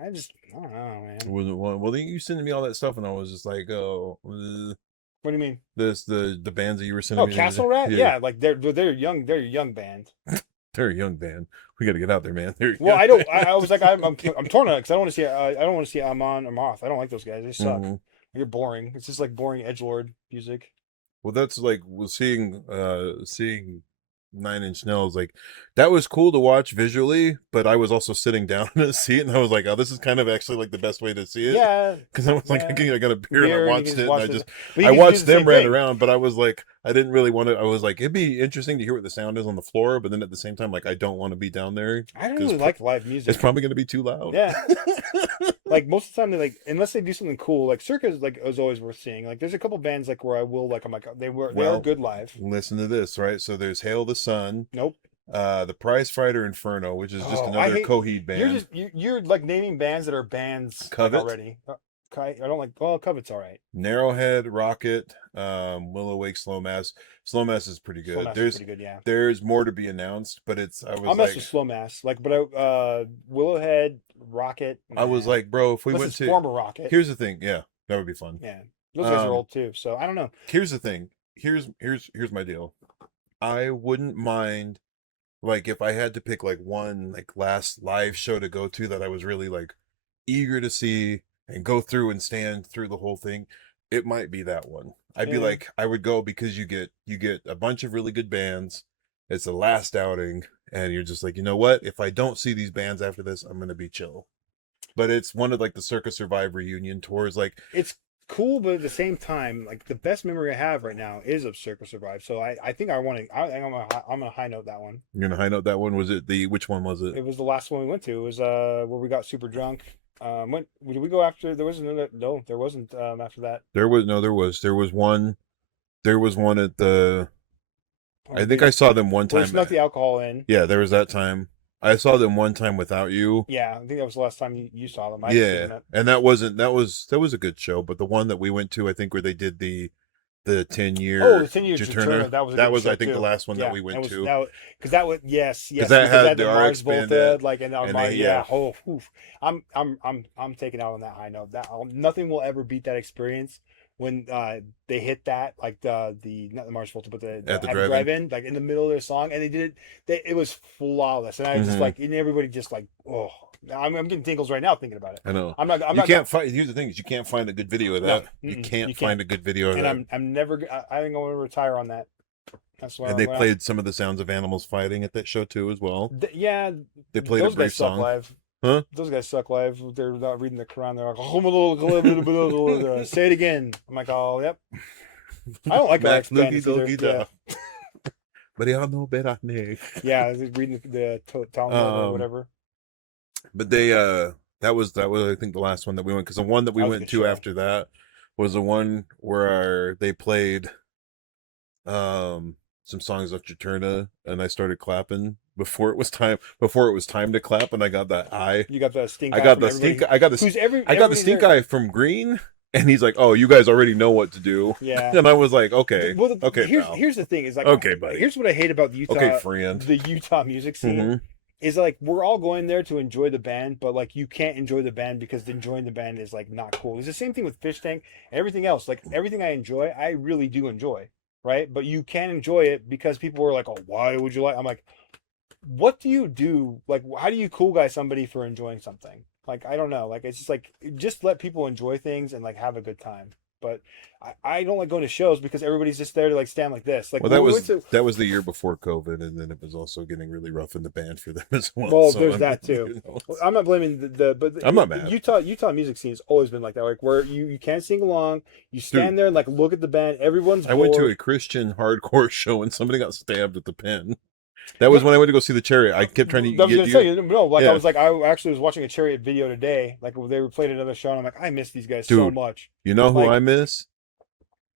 I don't know, man. It wasn't one. Well, then you sent me all that stuff, and I was just like, What do you mean? the bands that you were sending Oh, me. Castle Rat? Yeah, like they're young. They're a young band. They're a young band. We got to get out there, man. They're Well, young. I don't. I was like, I'm torn on it because I don't want to see. I don't want to see Amon or Moth. I don't like those guys. They suck. Mhm. They're boring. It's just like boring edgelord music. Well, that's like seeing Nine Inch Nails, like that was cool to watch visually, but I was also sitting down in a seat and I was like, oh, this is kind of actually like the best way to see it. Yeah, Because I was like, yeah. I got a beer and I Beer, you watched can it and watch I it. just But you I can do watched the them same run thing. around, but I was like, I didn't really want to. I was like, it'd be interesting to hear what the sound is on the floor, but then at the same time, like I don't want to be down there. I don't 'cause really like live music. It's probably going to be too loud. Yeah. Like most of the time, they like unless they do something cool. Like Circa is always worth seeing. Like there's a couple bands like where I will like I'm like they are Well, good live. Listen to this, right? So there's Hail the Sun, Nope. the Prize Fighter Inferno, which is just Oh, I another hate- Coheed band. You're like naming bands that are bands like, Covet? already. I don't like. Well, Covet's all right. Narrowhead, Rocket, Willow Wake, Slow Mass. Slow Mass is pretty good. Slow Mass is pretty good. Yeah. There's more to be announced, but I I'll was mess like with Slow Mass. Like, but Willowhead, Rocket. I was like, bro, if we unless went it's to former Rocket. here's the thing, yeah, that would be fun. Yeah, those guys are Um, old too. So I don't know. Here's the thing. Here's my deal. I wouldn't mind like if I had to pick like one like last live show to go to that I was really like eager to see and go through and stand through the whole thing, it might be that one. I'd be Yeah. like, I would go because you get a bunch of really good bands. It's the last outing, and you're just like, you know what? If I don't see these bands after this, I'm gonna be chill. But it's one of like the Circa Survive reunion tours. Like It's cool, but at the same time, like the best memory I have right now is of Circus Survive. So I think I want to. I'm gonna high note that one. you're gonna high note that one. Was it which one was it? It was the last one we went to. It was where we got super drunk. When did we go after? There wasn't another. No, there wasn't after that. There was one. There was one at the. I think I saw them one Well, we time. snuck the alcohol in. Yeah, there was that time. I saw them one time without you. Yeah, I think that was the last time you saw them. I hadn't seen Yeah, them. and that was a good show. But the one that we went to, I think, where they did the 10-year. Oh, the 10 years Jaturna, that was a good show, I think too. the last one Yeah, that we went to. Because that was yes, that had because the Mars RX band Volta, that- like and and Mars, they- yeah. yeah. Oh, oof. I'm taking out on that high note. Nothing will ever beat that experience when they hit that like the not the Mars Volta but the At the at drive-in. like in the middle of their song and they did it. It was flawless and I just Mhm. like and everybody just like oh I'm getting tingles right now thinking about it. I know. I'm You not can't find. Here's the thing: is you can't find a good video of No, that. mm-mm, You can't you find a good video of and that. I'm never I think I'm gonna retire on that. That's why And they played some of the sounds of animals fighting at that show too, as well. Yeah, They played a those brief guys suck song. live. Huh? Those guys suck live. They're not reading the Quran. They're like, say it again. I'm like, oh, yep. I don't like Max RX bands Loogie either. Doogie Yeah, Da. But y'all know better than me. yeah, they're reading the Talmud or Um, whatever. But they that was I think the last one that we went, because the one that we That was a went good to show. after that was the one where they played some songs off Jaturna, and I started clapping before it was time. Before it was time to clap, and I got that eye. You got the stink I eye got from the everybody. stink. I got the. Who's I got the everybody's stink there. eye from Green, and he's like, "Oh, you guys already know what to do." Yeah. And I was like, "Okay, Well, okay, here's pal. here's the thing is like, Okay, buddy. here's what I hate about Okay, friend." the Utah music scene Hmm. is like we're all going there to enjoy the band, but like you can't enjoy the band because enjoying the band is like not cool. It's the same thing with Fishtank and everything else. Like everything I enjoy, I really do enjoy, right? But you can't enjoy it because people are like, "Oh, why would you like?" I'm like, what do you do? Like, how do you cool guy somebody for enjoying something? Like, I don't know. Like, it's just like, just let people enjoy things and like have a good time. But I don't like going to shows because everybody's just there to like stand like this. Like, Well, when we went to, that was the year before COVID, and then it was also getting really rough in the band for them as well. well, So there's that too. you know, Well, I'm not blaming but I'm not the mad, Utah music scene has always been like that. Like, where you can't sing along, you dude. stand there and like look at the band. Everyone's I went to bored. a Christian hardcore show, and somebody got stabbed at the pen. That was when I went to go see the Chariot. I kept trying to I was get gonna you. say no, like I Yeah, was like I actually was watching a Chariot video today. Like they played another show, and I'm like I miss these guys so dude. much. You know who Like I miss?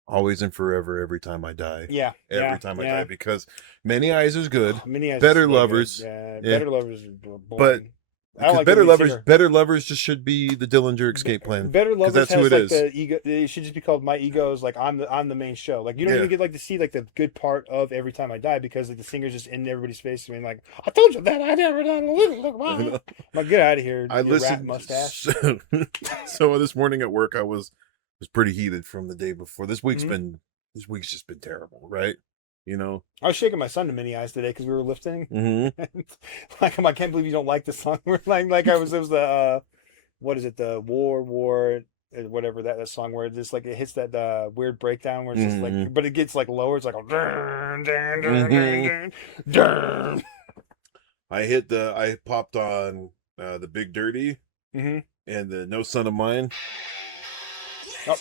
Always and forever. Every time I die. yeah, Every time I die, because Many Eyes is good. Mini Eyes is Better really good. Lovers. Yeah, Yeah, Better Lovers is but boring. I don't because like the lead singer. Better Lovers just should be the Dillinger Escape Plan. Better Because Lovers that's who has it like is. the ego. It should just be called My Ego's. Like I'm the main show. Like you don't Yeah. even get like to see like the good part of Every Time I Die because like the singer's just in everybody's face. I mean, like I told you that I never done a little. Look, You know? like get out of here, I you rat listened. mustache. So this morning at work, I was pretty heated from the day before. Mhm. This week's just been terrible, right? You know. I was shaking my son to Mini Eyes today because we were lifting. Hmm. And, like I can't believe you don't like the song. We're like I was it was the what is it the war whatever that song where it just like it hits that weird breakdown where it's just Hmm. like but it gets like lower. It's like a dun, dun, dun, dun, Hmm. dun, dun. I popped on the Big Dirty Mm-hmm. and the No Son of Mine. Oh,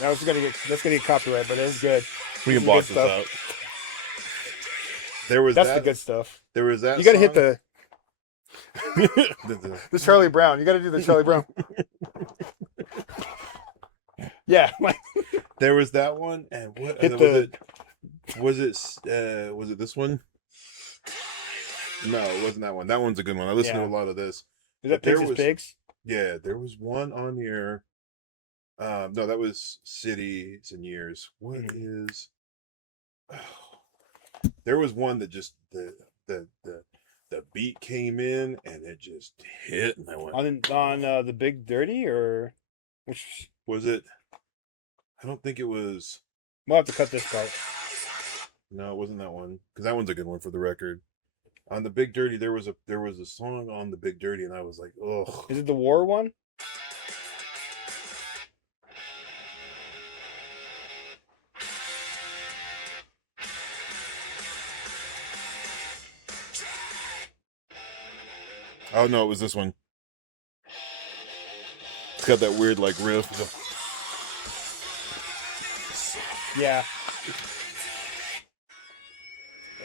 that's gonna get copyright, but it's good. We This can is block good this stuff. out. There was That's the that. good stuff. There was that. You gotta hit song. the Charlie Brown. You gotta do the Charlie Brown. Yeah, like There was that one, and what hit was the. it? Was it this one? No, it wasn't that one. That one's a good one. I listened Yeah. to a lot of this. Is But that Pigs there is was Pigs? Yeah, there was one on here. No, that was Cities and Years. What is? There was one that just the beat came in and it just hit, and I went. On the Big Dirty or which Was it? I don't think it was. we'll have to cut this part. No, it wasn't that one, because that one's a good one for the record. On the Big Dirty, there was a song on the Big Dirty, and I was like, ugh. Is it the war one? Oh no, it was this one. It's got that weird like riff. Yeah.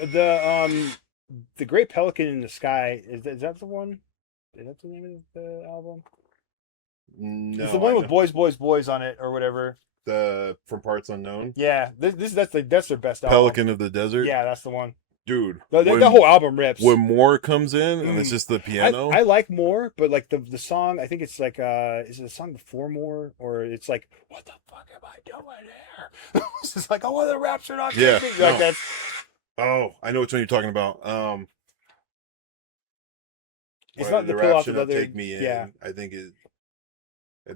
The Great Pelican in the Sky is that the one? Is that the name of the album? No, It's the one I with know. Boys, Boys, Boys on it or whatever. The From Parts Unknown. Yeah, that's their best album. Pelican of the Desert. Yeah, that's the one. Dude. The whole album rips. When More comes in and it's just the piano. I like More, but like the song, I think it's like is it a song before More or it's like what the fuck am I doing here? It's just like oh the raps are not Yeah, catchy. no. Like that's Oh, I know which one you're talking about. it's why not the the pill rap off should the not other. take me in. Yeah, I think it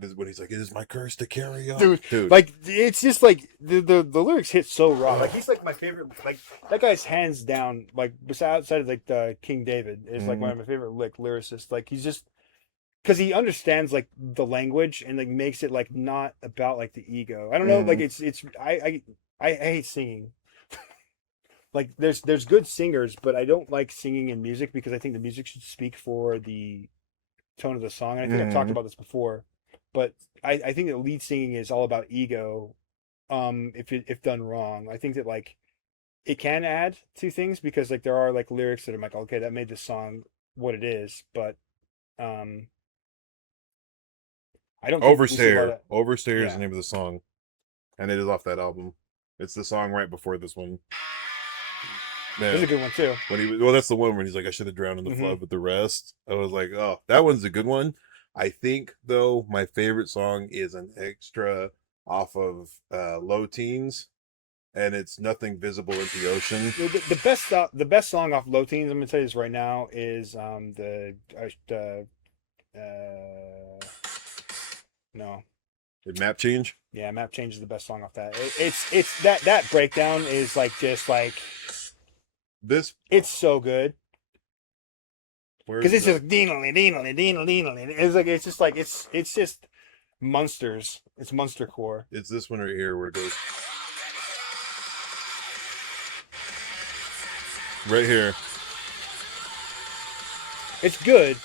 is when he's like, "It is my curse to carry on." dude. Like it's just like the lyrics hit so raw. Like he's like my favorite. Like that guy's hands down. Like besides outside of like the King David is like one of my favorite like lyricists. Like he's just because he understands like the language and like makes it like not about like the ego. I don't know. Like it's I hate singing. Like there's good singers, but I don't like singing in music because I think the music should speak for the tone of the song. And I think I've talked about this before, but I think that lead singing is all about ego. If done wrong, I think that like it can add to things because like there are like lyrics that are like okay that made this song what it is, but I don't think we see a lot Overstare. of- Overstare is Yeah. the name of the song, and it is off that album. It's the song right before this one. This is a good one too. Well, that's the one where he's like, I should have drowned in the Mm-hmm. flood with the rest. I was like, oh, that one's a good one. I think though my favorite song is an extra off of Low Teens, and it's Nothing Visible at the Ocean. The best song off Low Teens, I'm gonna tell you this right now, is no. The map change. Yeah, Map Change is the best song off that. It's that breakdown is like just like This it's so good where's because it's the- just deanally deanally deanally deanally. It's like it's just like it's just monsters. It's monster core. it's this one right here where it goes right here. It's good.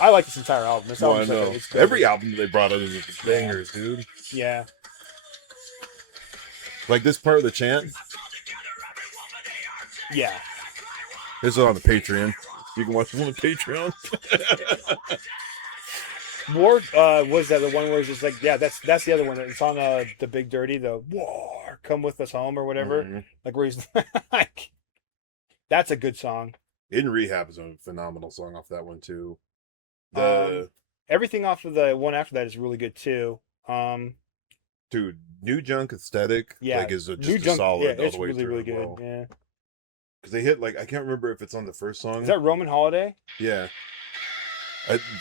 I like this entire album. This Well, I album's know it's good. every album they brought out is bangers, dude. Yeah. Like this part of the chant. Yeah. This is on the Patreon. You can watch this on the Patreon. War was that the one where it's just like that's the other one. It's on the Big Dirty, the War Come With Us Home or whatever. Mhm. Like where he's like that's a good song. In Rehab is a phenomenal song off that one too. Everything off of the one after that is really good too. Dude, New Junk Aesthetic Yeah, like is New just a Junk, solid yeah, all it's the way really through. really good. Well. Yeah, Because they hit like I can't remember if it's on the first song. is that Roman Holiday? Yeah.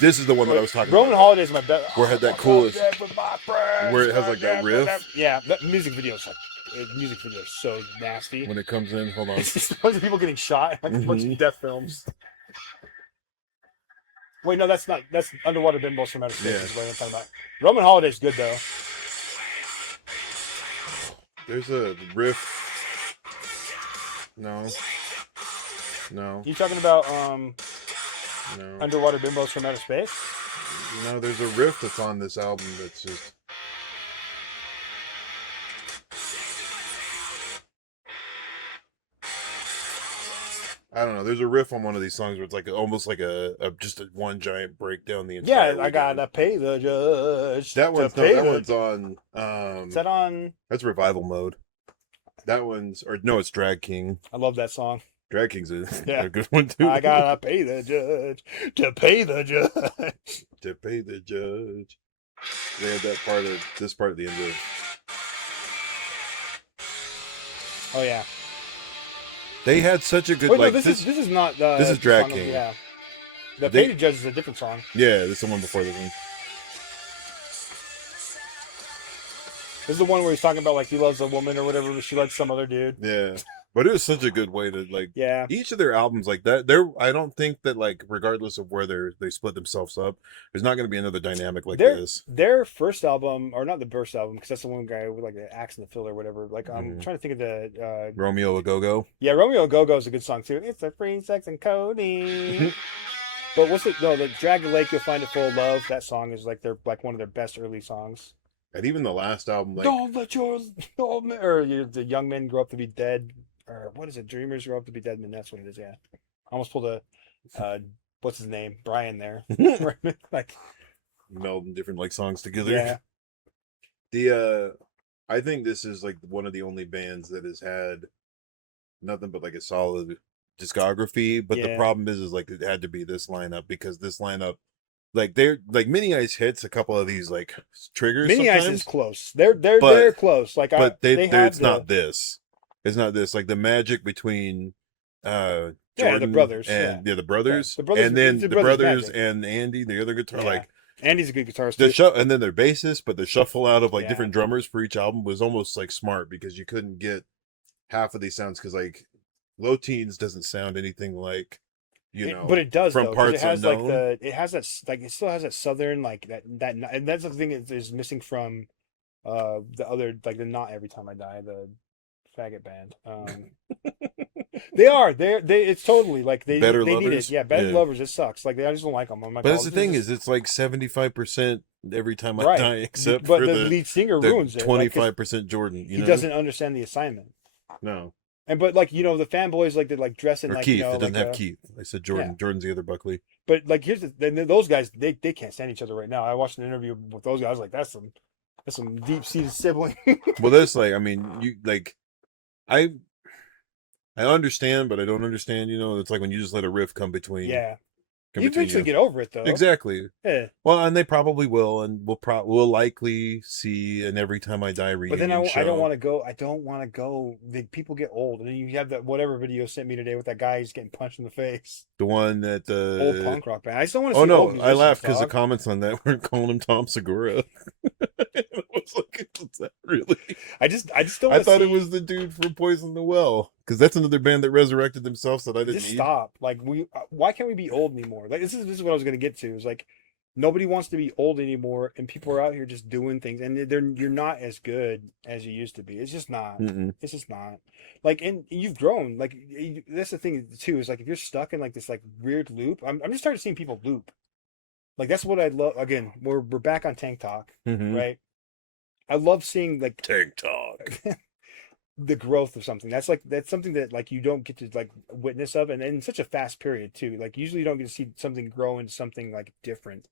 This is the one that I was talking Roman about. Holiday is my best. Where it had that coolest- where it has, like, that riff. Yeah, that music video is like music video is so nasty. When it comes in, hold on. It's just a bunch of people getting shot, like a bunch of death films. Wait, no, that's not. That's Underwater Bimbos from Outer Space. Yeah. Is what I'm talking about. Roman Holiday's good though. There's a riff. No. No. You talking about No. Underwater Bimbos from Outer Space? No, there's a riff that's on this album that's just. I don't know. There's a riff on one of these songs where it's like almost like a just a one giant breakdown the entire. Yeah, I gotta pay the judge. That one's to pay that the- one's on. Is that on? That's Revival Mode. That one's or no, it's Drag King. I love that song. Drag King's a, Yeah. a good one too. I gotta pay the judge to pay the judge. To pay the judge. They had that part of this part at the end of. Oh yeah. They had such a good Wait, like no, this is not. this is the Drag song of- King. Yeah. The They- Pay the Judge is a different song. Yeah, this is the one before this one. This is the one where he's talking about like he loves a woman or whatever, but she likes some other dude. Yeah, but it was such a good way to like Yeah. each of their albums like that. They're I don't think that like regardless of where they split themselves up, there's not going to be another dynamic like this. Their first album, or not the first album, because that's the one guy with like the axe in the field or whatever. Like I'm Mhm. trying to think of the. Romeo a Go Go. Yeah, Romeo Go Go is a good song too. It's a free sex and codeine. But what's it? No, the Drag the Lake, You'll Find It Full of Love. That song is like one of their best early songs. And even the last album, like Don't let your old men, or the young men grow up to be dead, or what is it? Dreamers grow up to be dead men. That's what it is. Yeah, I almost pulled a what's his name, Brian there. Like melding different like songs together. yeah, The I think this is like one of the only bands that has had nothing but like a solid discography. But the Yeah. problem is like it had to be this lineup because this lineup, like they're like Mini Ice hits a couple of these like triggers. Mini Ice sometimes, is close. They're But- close. Like but they have it's not this. It's not this. Like the magic between the Jordan brothers, and the brothers, the brothers- and then the the brothers' brothers magic. and Andy, the other guitar, Yeah. like Andy's a good guitarist. the too. and then their bassist, but the shuffle out of like Yeah. different drummers for each album was almost like smart because you couldn't get half of these sounds because like Low Teens doesn't sound anything like But it does from though, 'cause Parts it has Unknown. like it has that like it still has that southern like that and that's the thing that is missing from the other like the Not Every Time I Die, the faggot band. They it's totally like Better they need Lovers? it. Yeah, Better Yeah. Lovers. It sucks. Like I just don't like them. I'm like, But that's oh, the this thing is, it's like 75% every time I right. die, except but for the the lead singer ruins it. Like, 'cause 25% Jordan. You he know? doesn't understand the assignment. No, And but like the fanboys like they like dress in or like Keith. you know It doesn't like have Keith. I said Jordan. yeah. Jordan's the other Buckley. But like here's then those guys they can't stand each other right now. I watched an interview with those guys like that's some deep seated sibling. Well, that's like I mean, you like I I understand, but I don't understand. It's like when you just let a riff Yeah. come You between eventually you. get over it though. Exactly. Yeah. Well, and they probably will, and we'll likely see an Every Time I Die But then reunion I don't show. want to go. I don't want to go. The people get old, and then you have that whatever video sent me today with that guy who's getting punched in the face. The one that Old punk rock band. I just don't want to oh see old no, I musicians, laughed because the dog. comments on that were calling him Tom Segura. I was like, is that really? I just don't I want to thought it see. was the dude from Poison the Well, because that's another band that resurrected themselves that I didn't Just need. stop. Like why can't we be old anymore? Like this is what I was gonna get to. Is like nobody wants to be old anymore, and people are out here just doing things, and you're not as good as you used to be. It's just not. Mm-mm. It's just not. Like, and you've grown. Like that's the thing too. Is like if you're stuck in like this like weird loop. I'm just starting seeing people loop. Like that's what I love. Again, we're back on Tank Talk, Mm-hmm. right? I love seeing like Tank Talk. the growth of something. That's something that like you don't get to like witness of, and in such a fast period too. Like usually you don't get to see something grow into something like different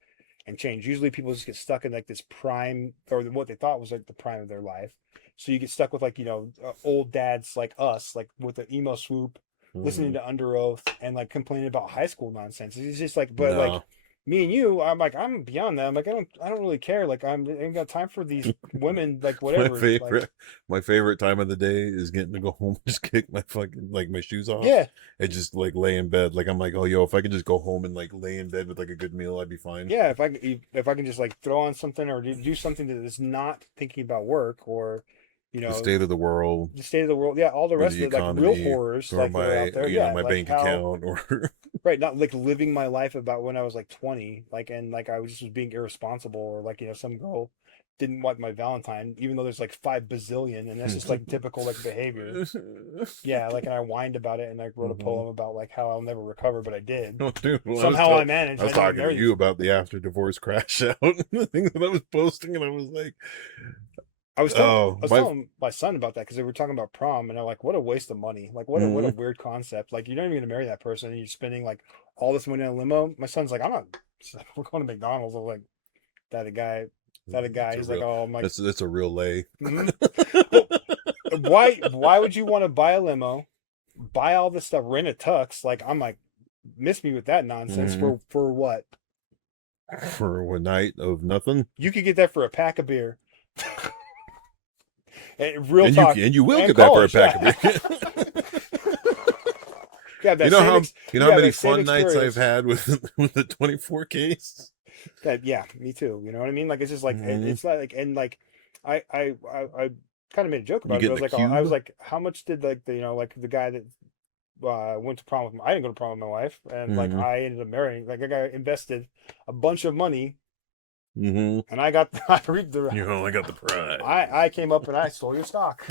and change. Usually people just get stuck in like this prime or what they thought was like the prime of their life. So you get stuck with like old dads like us, like with the emo swoop, listening Mm-hmm. to Under Oath and like complaining about high school nonsense. It's just like, but like No, me and you, I'm like I'm beyond that. I'm like I don't really care. Like I ain't got time for these women. Like my whatever. Like favorite, my favorite time of the day is getting to go home, and just kick my fucking like my shoes off, yeah. and just like lay in bed. Like I'm like, oh yo, if I could just go home and like lay in bed with like a good meal, I'd be fine. Yeah, if I can just like throw on something or do something that is not thinking about work or, you The know, state of the world, the state of the world. Yeah, all the or rest the of it, like real economy, horrors or like that are my out there. my Yeah, like bank how account, or right, not like living my life about when I was like 20, like and like I was just was being irresponsible or like some girl didn't like my Valentine, even though there's like 5 bazillion, and that's just like typical like behavior. Yeah, like and I whined about it and I wrote a hmm. poem about like how I'll never recover, but I did. Oh, dude, well, Somehow I managed. I was I didn't talking to marry you this. about the after divorce crash out, the thing that I was posting, and I was like, I was telling oh I was my. telling my son about that because they were talking about prom, and they're like, "What a waste of money! Like, what a Mhm. weird concept! Like, you're not even gonna marry that person, and you're spending like all this money on a limo." My son's like, "I'm not. We're going to McDonald's." I was like, "That a guy? That a guy?" It's a He's like, real. "Oh, I'm like, That's a real lay. hmm well, why would you want to buy a limo, buy all this stuff, rent a tux? Like, I'm like, miss me with that nonsense Hmm. for what? For one night of nothing, You could get that for a pack of beer, real and you talk, and you will and get that for a college, pack yeah." of beer. You have you that know same how you know you how have many that same fun nights I've experience. had with with the 24 case. That yeah, me too. You know what I mean? Like it's just like Hmm. it's like and like I kind of made a joke You about it, get but in the I was cube. like, how much did like the like the guy that went to prom with I didn't go to prom with my wife, and like Hmm. I ended up marrying like a guy invested a bunch of money, Hmm. and I got I reaped the You only got the I prize. came up and I stole your stock.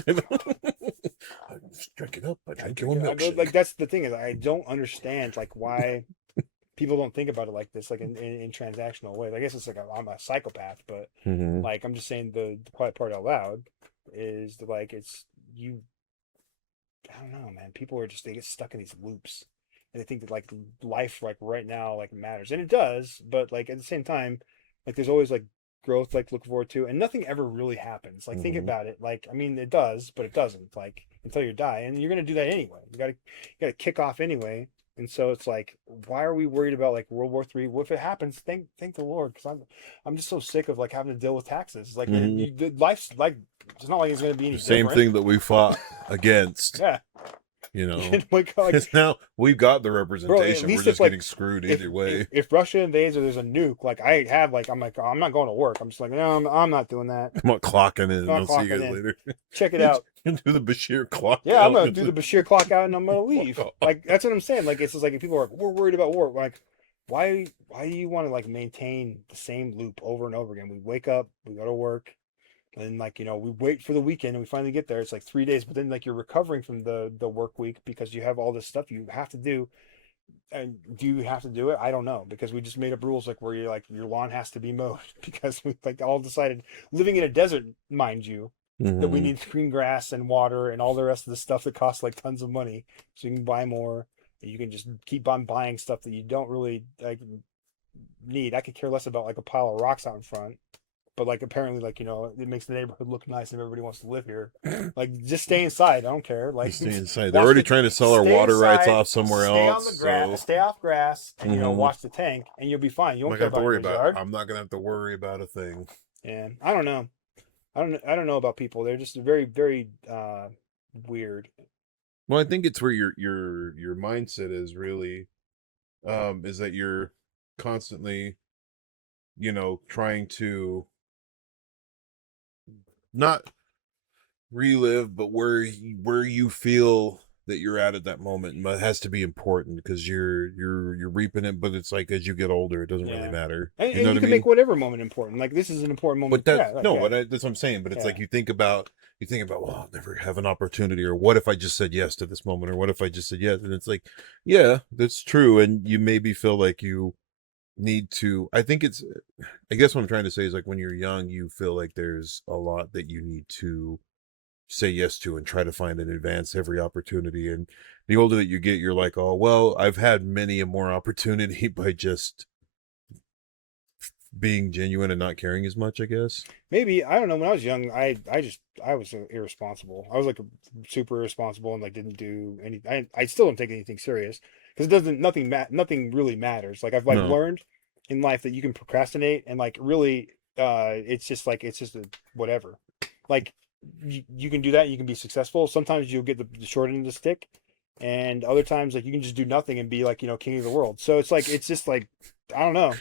I just drink it up. I I drink you drink a it. I go like milkshake. that's the thing is I don't understand like why people don't think about it like this, like in transactional ways. I guess it's like I'm a psychopath, but Hmm. like I'm just saying the quiet part out loud is that, like it's you. I don't know, man. People are just they get stuck in these loops, and they think that like life like right now like matters, and it does. But like at the same time, like there's always like growth like look forward to, and nothing ever really happens. Like think Hmm. about it. Like I mean, it does, but it doesn't. Like until you die, and you're gonna do that anyway. You gotta kick off anyway. And so it's like, why are we worried about like World War III? Well, if it happens, thank the Lord, because I'm just so sick of like having to deal with taxes. Like Hmm. life's like it's not like it's gonna be The any same different. thing that we fought against. Yeah, You you know, can wake up like because now we've got the bro. At representation. We're least if just like getting screwed if either if way. if Russia invades or there's a nuke, like I have like I'm like I'm not going to work. I'm just like no, I'm not doing that. I'm not clocking in. I'm not I'll see you clocking guys in. later. Check it You out. do the Bashir clock Yeah, I'm out. gonna And do it's the like, Bashir clock out and I'm gonna fuck leave. off. Like that's what I'm saying. Like it's just like if people are like we're worried about war, like why do you want to like maintain the same loop over and over again? We wake up, we go to work, and like we wait for the weekend and we finally get there. It's like 3 days, but then like you're recovering from the work week because you have all this stuff you have to do. And do you have to do it? I don't know because we just made up rules like where you're like your lawn has to be mowed because we like all decided living in a desert, mind you, that we Hmm. need green grass and water and all the rest of the stuff that costs like tons of money so you can buy more. You can just keep on buying stuff that you don't really like need. I could care less about like a pile of rocks out in front. but like apparently like it makes the neighborhood look nice and everybody wants to live here. Like just stay inside. I don't care. Like Stay inside. They're watch already the trying to sell our stay water rights inside, off somewhere stay on else. the grass, stay off grass, and Mhm. watch the tank, and you'll be fine. You I'm won't not care gonna have to about worry your about. yard. I'm not gonna have to worry about a thing. And I don't know. I don't know about people. They're just very very weird. Well, I think it's where your mindset is really, is that you're constantly, trying to not relive, but where you feel that you're at that moment has to be important because you're reaping it. But it's like as you get older, it doesn't really Yeah. matter. And, You know and you what I can mean? make whatever moment important. Like this is an important But moment. that's Yeah, like, no, yeah, that's what I'm saying. But it's yeah. like you think about, well, I'll never have an opportunity, or what if I just said yes to this moment, or what if I just said yes? And it's like, yeah, that's true. And you maybe feel like you need to. I guess what I'm trying to say is like when you're young, you feel like there's a lot that you need to say yes to and try to find and advance every opportunity. And the older that you get, you're like, oh well, I've had many a more opportunity by just being genuine and not caring as much, I guess. Maybe I don't know. When I was young, I was irresponsible. I was like super irresponsible and like didn't do any. I still don't take anything serious because it doesn't nothing really matters. Like I've like No. learned in life that you can procrastinate and like really it's just a whatever. Like you can do that. You can be successful. Sometimes you'll get the short end of the stick, and other times like you can just do nothing and be like king of the world. So it's just like I don't know.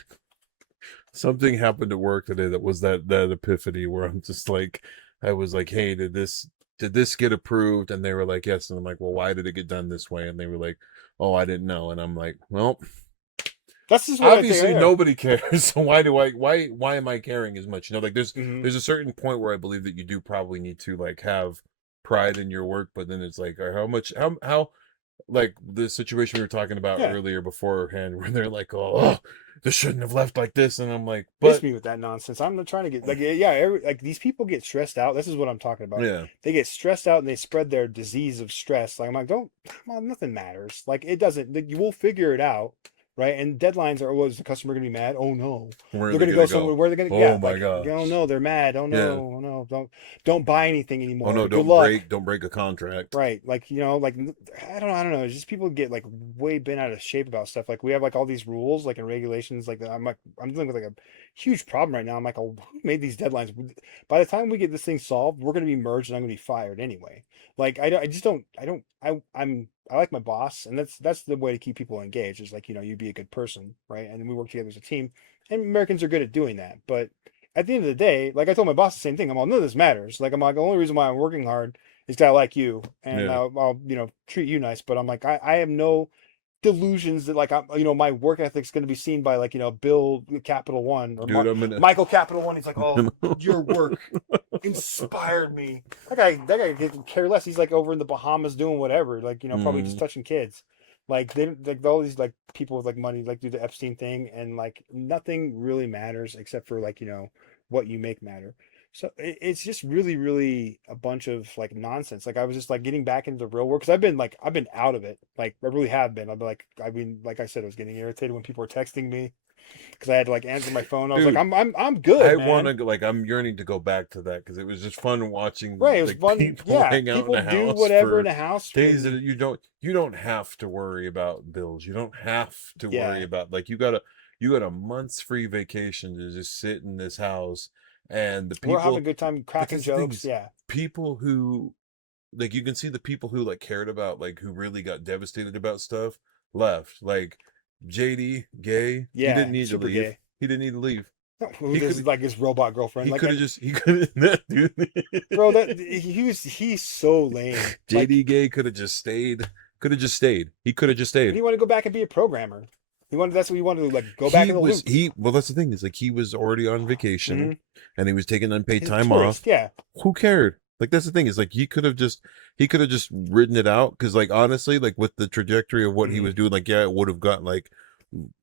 Something happened at work today that was that epiphany where I'm just like, I was like, hey, did this get approved? And they were like, yes. And I'm like, well, why did it get done this way? And they were like, oh, I didn't know. And I'm like, well, That's just what I think. obviously Yeah. nobody cares. So why am I caring as much? Like Hmm. there's a certain point where I believe that you do probably need to like have pride in your work, but then it's like, how much, how like the situation we were talking about Yeah. earlier beforehand, where they're like, oh, this shouldn't have left like this. And I'm like, Miss but me with that nonsense. I'm not trying to get like like these people get stressed out. This is what I'm talking about. yeah. They get stressed out and they spread their disease of stress. Like I'm like, don't come on, nothing matters. Like it doesn't. Like, you will figure it out, right? And deadlines are. Well, is the customer gonna be mad? Oh no, Where are they're they gonna go gonna somewhere. go? Where they're gonna Oh yeah, my like oh gosh. no, they're mad. Oh Yeah. no, oh no, don't buy anything Oh anymore. no, Good luck. don't break a contract. Right, like like I don't know. It's just people get like way bent out of shape about stuff. Like we have like all these rules, like and regulations. Like I'm dealing with like a huge problem right now. I'm like, oh, who made these deadlines? By the time we get this thing solved, we're gonna be merged, and I'm gonna be fired anyway. Like I just don't. I like my boss, and that's the way to keep people engaged. Is like you be a good person, right? And we work together as a team. And Americans are good at doing that, but at the end of the day, like I told my boss the same thing. I'm all, none of this matters. Like I'm like the only reason why I'm working hard is 'cause I like you and Yeah. I'll treat you nice. But I'm like I have no delusions that like I'm my work ethic's going to be seen by like Bill Capital One or Dude, I'm gonna Michael Capital One. He's like, oh, your work inspired me. That guy didn't care less. He's like over in the Bahamas doing whatever. Like probably just mm, touching kids. Like they like all these like people with like money like do the Epstein thing and like nothing really matters except for like what you make matter. So it's just really, really a bunch of like nonsense. Like I was just like getting back into the real world because I've been out of it. Like I really have been. Like I said, I was getting irritated when people were texting me because I had to like answer my phone. I was like, dude, I'm good, I man. want to like I'm yearning to go back to that because it was just fun watching Right? It was like fun. people Yeah, hang out in people the do house whatever in for the house. days that you don't have to worry about bills. You don't have to worry Yeah, about like you got a month's free vacation to just sit in this house and the we're having a people. good time But cracking that's the thing jokes. is, Yeah, people who like you can see the people who like cared about like who really got devastated about stuff left. Like JD, gay, he yeah, didn't he's need to super leave. gay. He didn't need to leave. Who He this is could like his robot girlfriend? he Like, could have just he could that dude. bro, that he's so lame. JD Like, Gay could have just stayed. Could have just stayed. He could have just but stayed. he wanted to go back and be a programmer. That's what he wanted to like go back in the loop. Well that's the thing is like he was already on vacation Hmm. and he was taking unpaid He's a time tourist. off. Yeah, Who cared? Like that's the thing is like he could have just ridden it out because like honestly like with the trajectory of what he hmm was doing like yeah it would have gotten like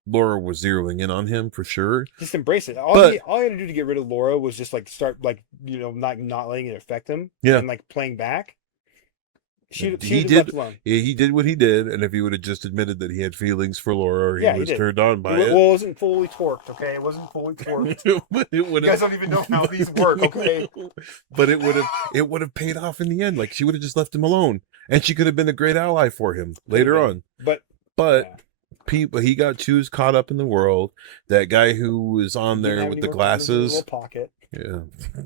Laura was zeroing in on him for sure. just embrace it. But All he had to do to get rid of Laura was just like start like not letting it affect him yeah, and like playing back. She'd He have did. left alone. He did what he did, and if he would have just admitted that he had feelings for Laura, or he Yeah, he was did. turned on by Well, it, it wasn't fully torqued, okay? It wasn't fully torqued. it would You have. guys don't even know how these work, okay? But it would have paid off in the end. Like she would have just left him alone, and she could have been a great ally for him later on. But But yeah. people, he got caught up in the world. That guy who was on Didn't there have with any the more condoms in his glasses. little pocket. Yeah,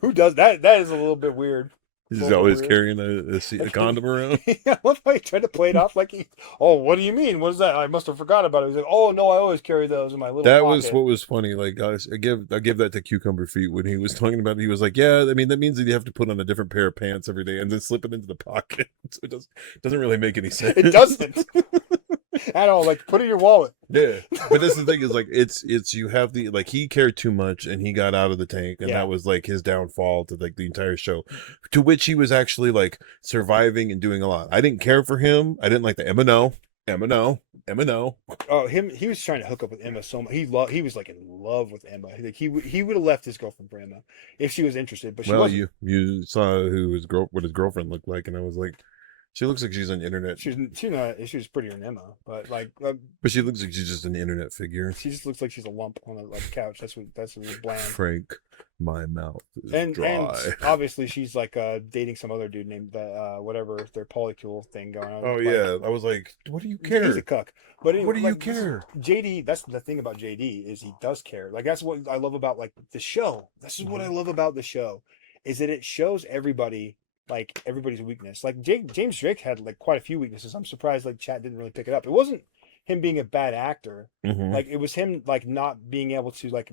Who does that? That is a little bit weird. he's always carrying a condom around. I love how he tried to play it off like he. Oh, what do you mean? What is that? I must have forgot about it. He's like, oh no, I always carry those in my little. That pocket. was what was funny. Like, guys, I give that to Cucumber Feet when he was talking about it. He was like, "Yeah, I mean, that means that you have to put on a different pair of pants every day and then slip it into the pocket." So it doesn't really make any sense. It doesn't at all. Like, put it in your wallet. Yeah, but that's the thing is like it's you have the like he cared too much and he got out of the tank and Yeah. that was like his downfall to like the entire show, to which he was actually like surviving and doing a lot. I didn't care for him. I didn't like the Emma. Oh, he was trying to hook up with Emma so much. He was like in love with Emma. Like he would have left his girlfriend for Emma if she was interested, but she Well, wasn't. you saw what his girlfriend looked like, and I was like, she looks like she's on the internet. She was prettier than Emma, but like, But she looks like she's just an internet figure. she just looks like she's a lump on a couch. That's what bland. Frank, my mouth is And dry. obviously she's like dating some other dude named whatever their polycule thing going on. Oh Like, yeah, I was like, what do you care? he's a cuck. But anyway, What do you like, care? JD, that's the thing about JD is he does care. Like that's what I love about like the show. This is what I love about the show, is that it shows everybody like everybody's weakness. Like James Drake had like quite a few weaknesses. I'm surprised like chat didn't really pick it up. It wasn't him being a bad actor. Mhm. Like it was him like not being able to like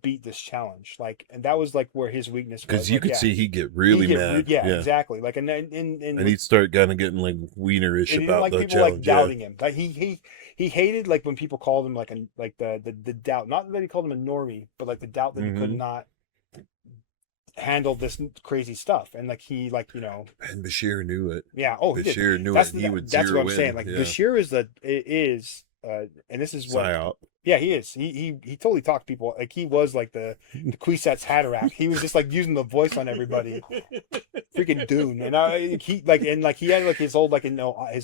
beat this challenge. Like and that was like where his weakness was. Because you like, could yeah, see he'd get really he'd get mad. yeah, exactly. Like and he'd start kind of getting like wienerish he didn't about like the people like challenge. Yeah. doubting him. Like he hated like when people called him like the doubt. Not that he called him a normie, but like the doubt that he could Mhm. not handle this crazy stuff. And like he like And Bashir knew it. yeah. Oh, he did. Bashir knew That's it. He would that's zero what I'm in. saying. Like yeah. Bashir is and this is what Psyop. yeah, he is. He totally talked to people. Like he was like the Kwisatz Haderach. He was just like using the voice on everybody. Freaking Dune. And he had like his old like his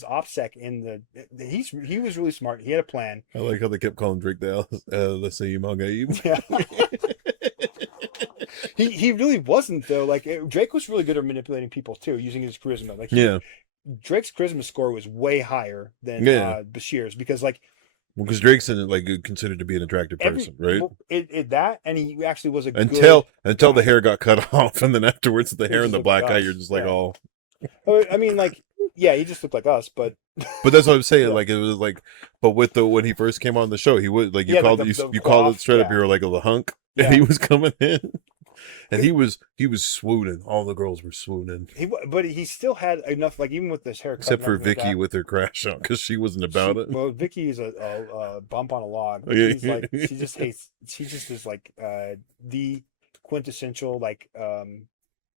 OPSEC in the he was really smart. He had a plan. I like how they kept calling Drake the Sayyid Al-Gaib. Yeah. He really wasn't though. Like Drake was really good at manipulating people too, using his charisma. Like Yeah. Drake's charisma score was way higher than Bashir's because like Well, because Drake's like considered to be an attractive person, right? well, that and he actually was a Until good, the hair got cut off, and then afterwards the hair He and the just black looked eye, like you're us. just like, Yeah. oh. I mean, like, yeah, he just looked like us, but But that's what I'm saying. Yeah. Like it was like, but with when he first came on the show, he would like you Yeah, like called the you called it coif, straight up. yeah. You were like the hunk, and Yeah. he was coming in, and he was swooning. All the girls were swooning, but he still had enough, like even with this haircut, except and for everything like Vicky that, with her crash out because she wasn't about it. Well, Vicky is a bump on a log. Okay. She's like she just hates. She just is like the quintessential like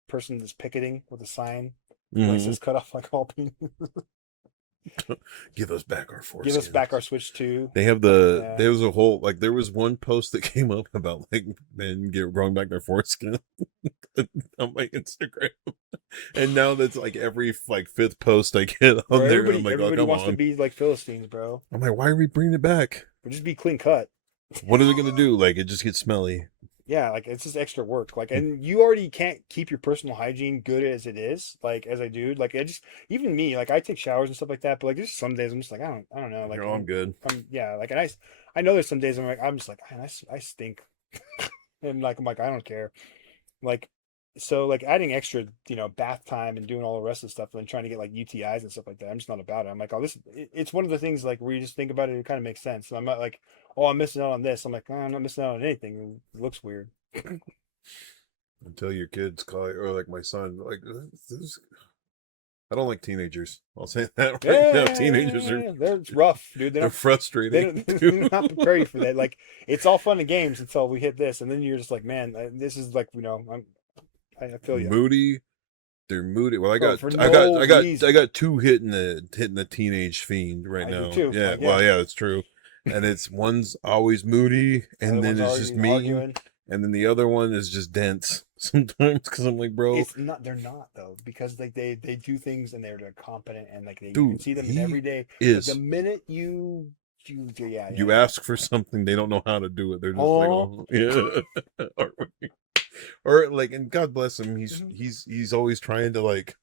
person that's picketing with a sign. Like Mhm. says cut off like all penis. Give us back our force. Give us back our Switch 2. They have Yeah. there was a whole like there was one post that came up about like men growing back their foreskin on my Instagram, and now that's like every like fifth post I get on Bro, there. And I'm like, oh, everybody come wants to on. be like Philistines, bro. I'm like, why are we bringing it back? Or just be clean cut. What are they gonna do? Like it just gets smelly. Yeah, like it's just extra work. Like, and you already can't keep your personal hygiene good as it is. Like, as I do, like, even me, like, I take showers and stuff like that. But like, there's some days I'm just like, I don't know. Like, I'm good. yeah, like, and I know there's some days I'm just like, man, I stink, and like, I'm like, I don't care. Like, so like adding extra, bath time and doing all the rest of the stuff, and then trying to get like UTIs and stuff like that. I'm just not about it. I'm like, oh, it's one of the things like where you just think about it, it kind of makes sense. And I'm not like, oh, I'm missing out on this. I'm like, oh, I'm not missing out on anything. It looks weird. Until your kids call you, or like my son, like I don't like teenagers. I'll say that right now. Teenagers they're rough, dude. they're frustrating. They don't not prepare you for that. Like it's all fun and games until we hit this, and then you're just like, man, this is like I feel you. Moody. They're moody. Well, I Bro, got for I no got reason. I got two hitting the teenage fiend right I do now. too. Yeah, Like, well, yeah. yeah, that's true. And it's one's always moody, and Other then one's it's just already mean, arguing. and then the other one is just dense. sometimes because I'm like, bro, It's not. They're not though, because like they do things and they're competent and like you can dude, see them every he day. But the is. minute yeah. You ask for something, they don't know how to do it. They're just like, Oh, oh, yeah, or, or like, and God bless him, mhm. he's always trying to like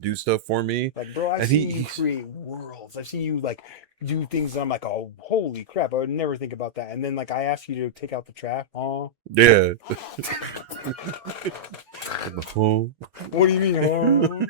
do stuff for me, Like bro, I've and seen you he's create worlds. I've seen you like do things. And I'm like, oh, holy crap! I would never think about that. And then like I ask you to take out the trash. Oh, yeah. The whole what do you mean? Oh,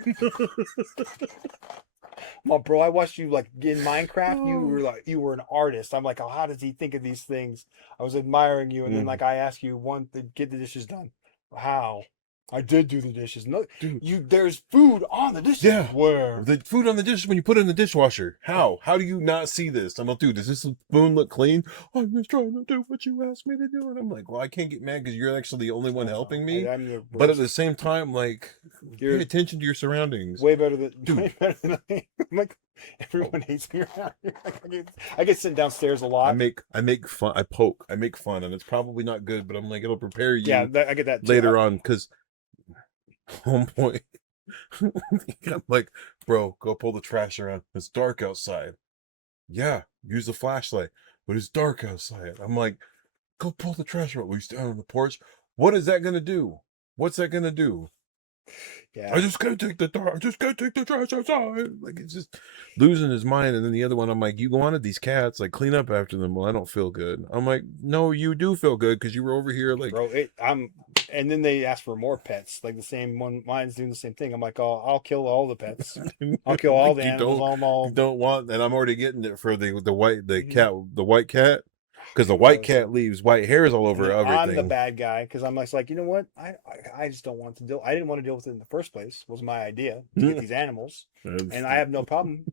well, bro, I watched you like in Minecraft. You were an artist. I'm like, oh, how does he think of these things? I was admiring you, and then Mm, like I ask you one to get the dishes done. How? I did do the dishes. No, dude. there's food on the dishes. Yeah. Where? The food on the dish when you put it in the dishwasher. How? How do you not see this? I'm like, dude, does this spoon look clean? I'm just trying to do what you asked me to do. And I'm like, well, I can't get mad because you're actually the only one helping me. I'm the But at the worst. same time, like, pay You're attention to your surroundings. way better than Dude, way better than I am. I'm like oh, everyone hates me around here. Like, I get sent downstairs a lot. I make fun, I poke, I make fun, and it's probably not good, but I'm like, it'll prepare Yeah, you I get that too. later on because homeboy, I'm like, bro, go pull the trash around. It's dark outside. Yeah, use the flashlight, but it's dark outside. I'm like, go pull the trash out. We stand on the porch. What is that gonna do? What's that gonna do? I Yeah, just gotta take the I just gotta take the trash outside. Like it's just losing his mind. And then the other one, I'm like, you wanted these cats, like clean up after them. Well, I don't feel good. I'm like, no, you do feel good because you were over here, like, bro. And then they ask for more pets. Like the same one, mine's doing the same thing. I'm like, oh, I'll kill all the pets. I'll kill all like the animals. you don't want. And I'm already getting it for the Mhm. cat, the white cat, because the white Gross. cat leaves white hairs all And over then I'm the everything. bad guy because I'm like, you know what? I just don't want to deal. I didn't want to deal with it in the first place. Was my idea to get these animals, and I have no problem,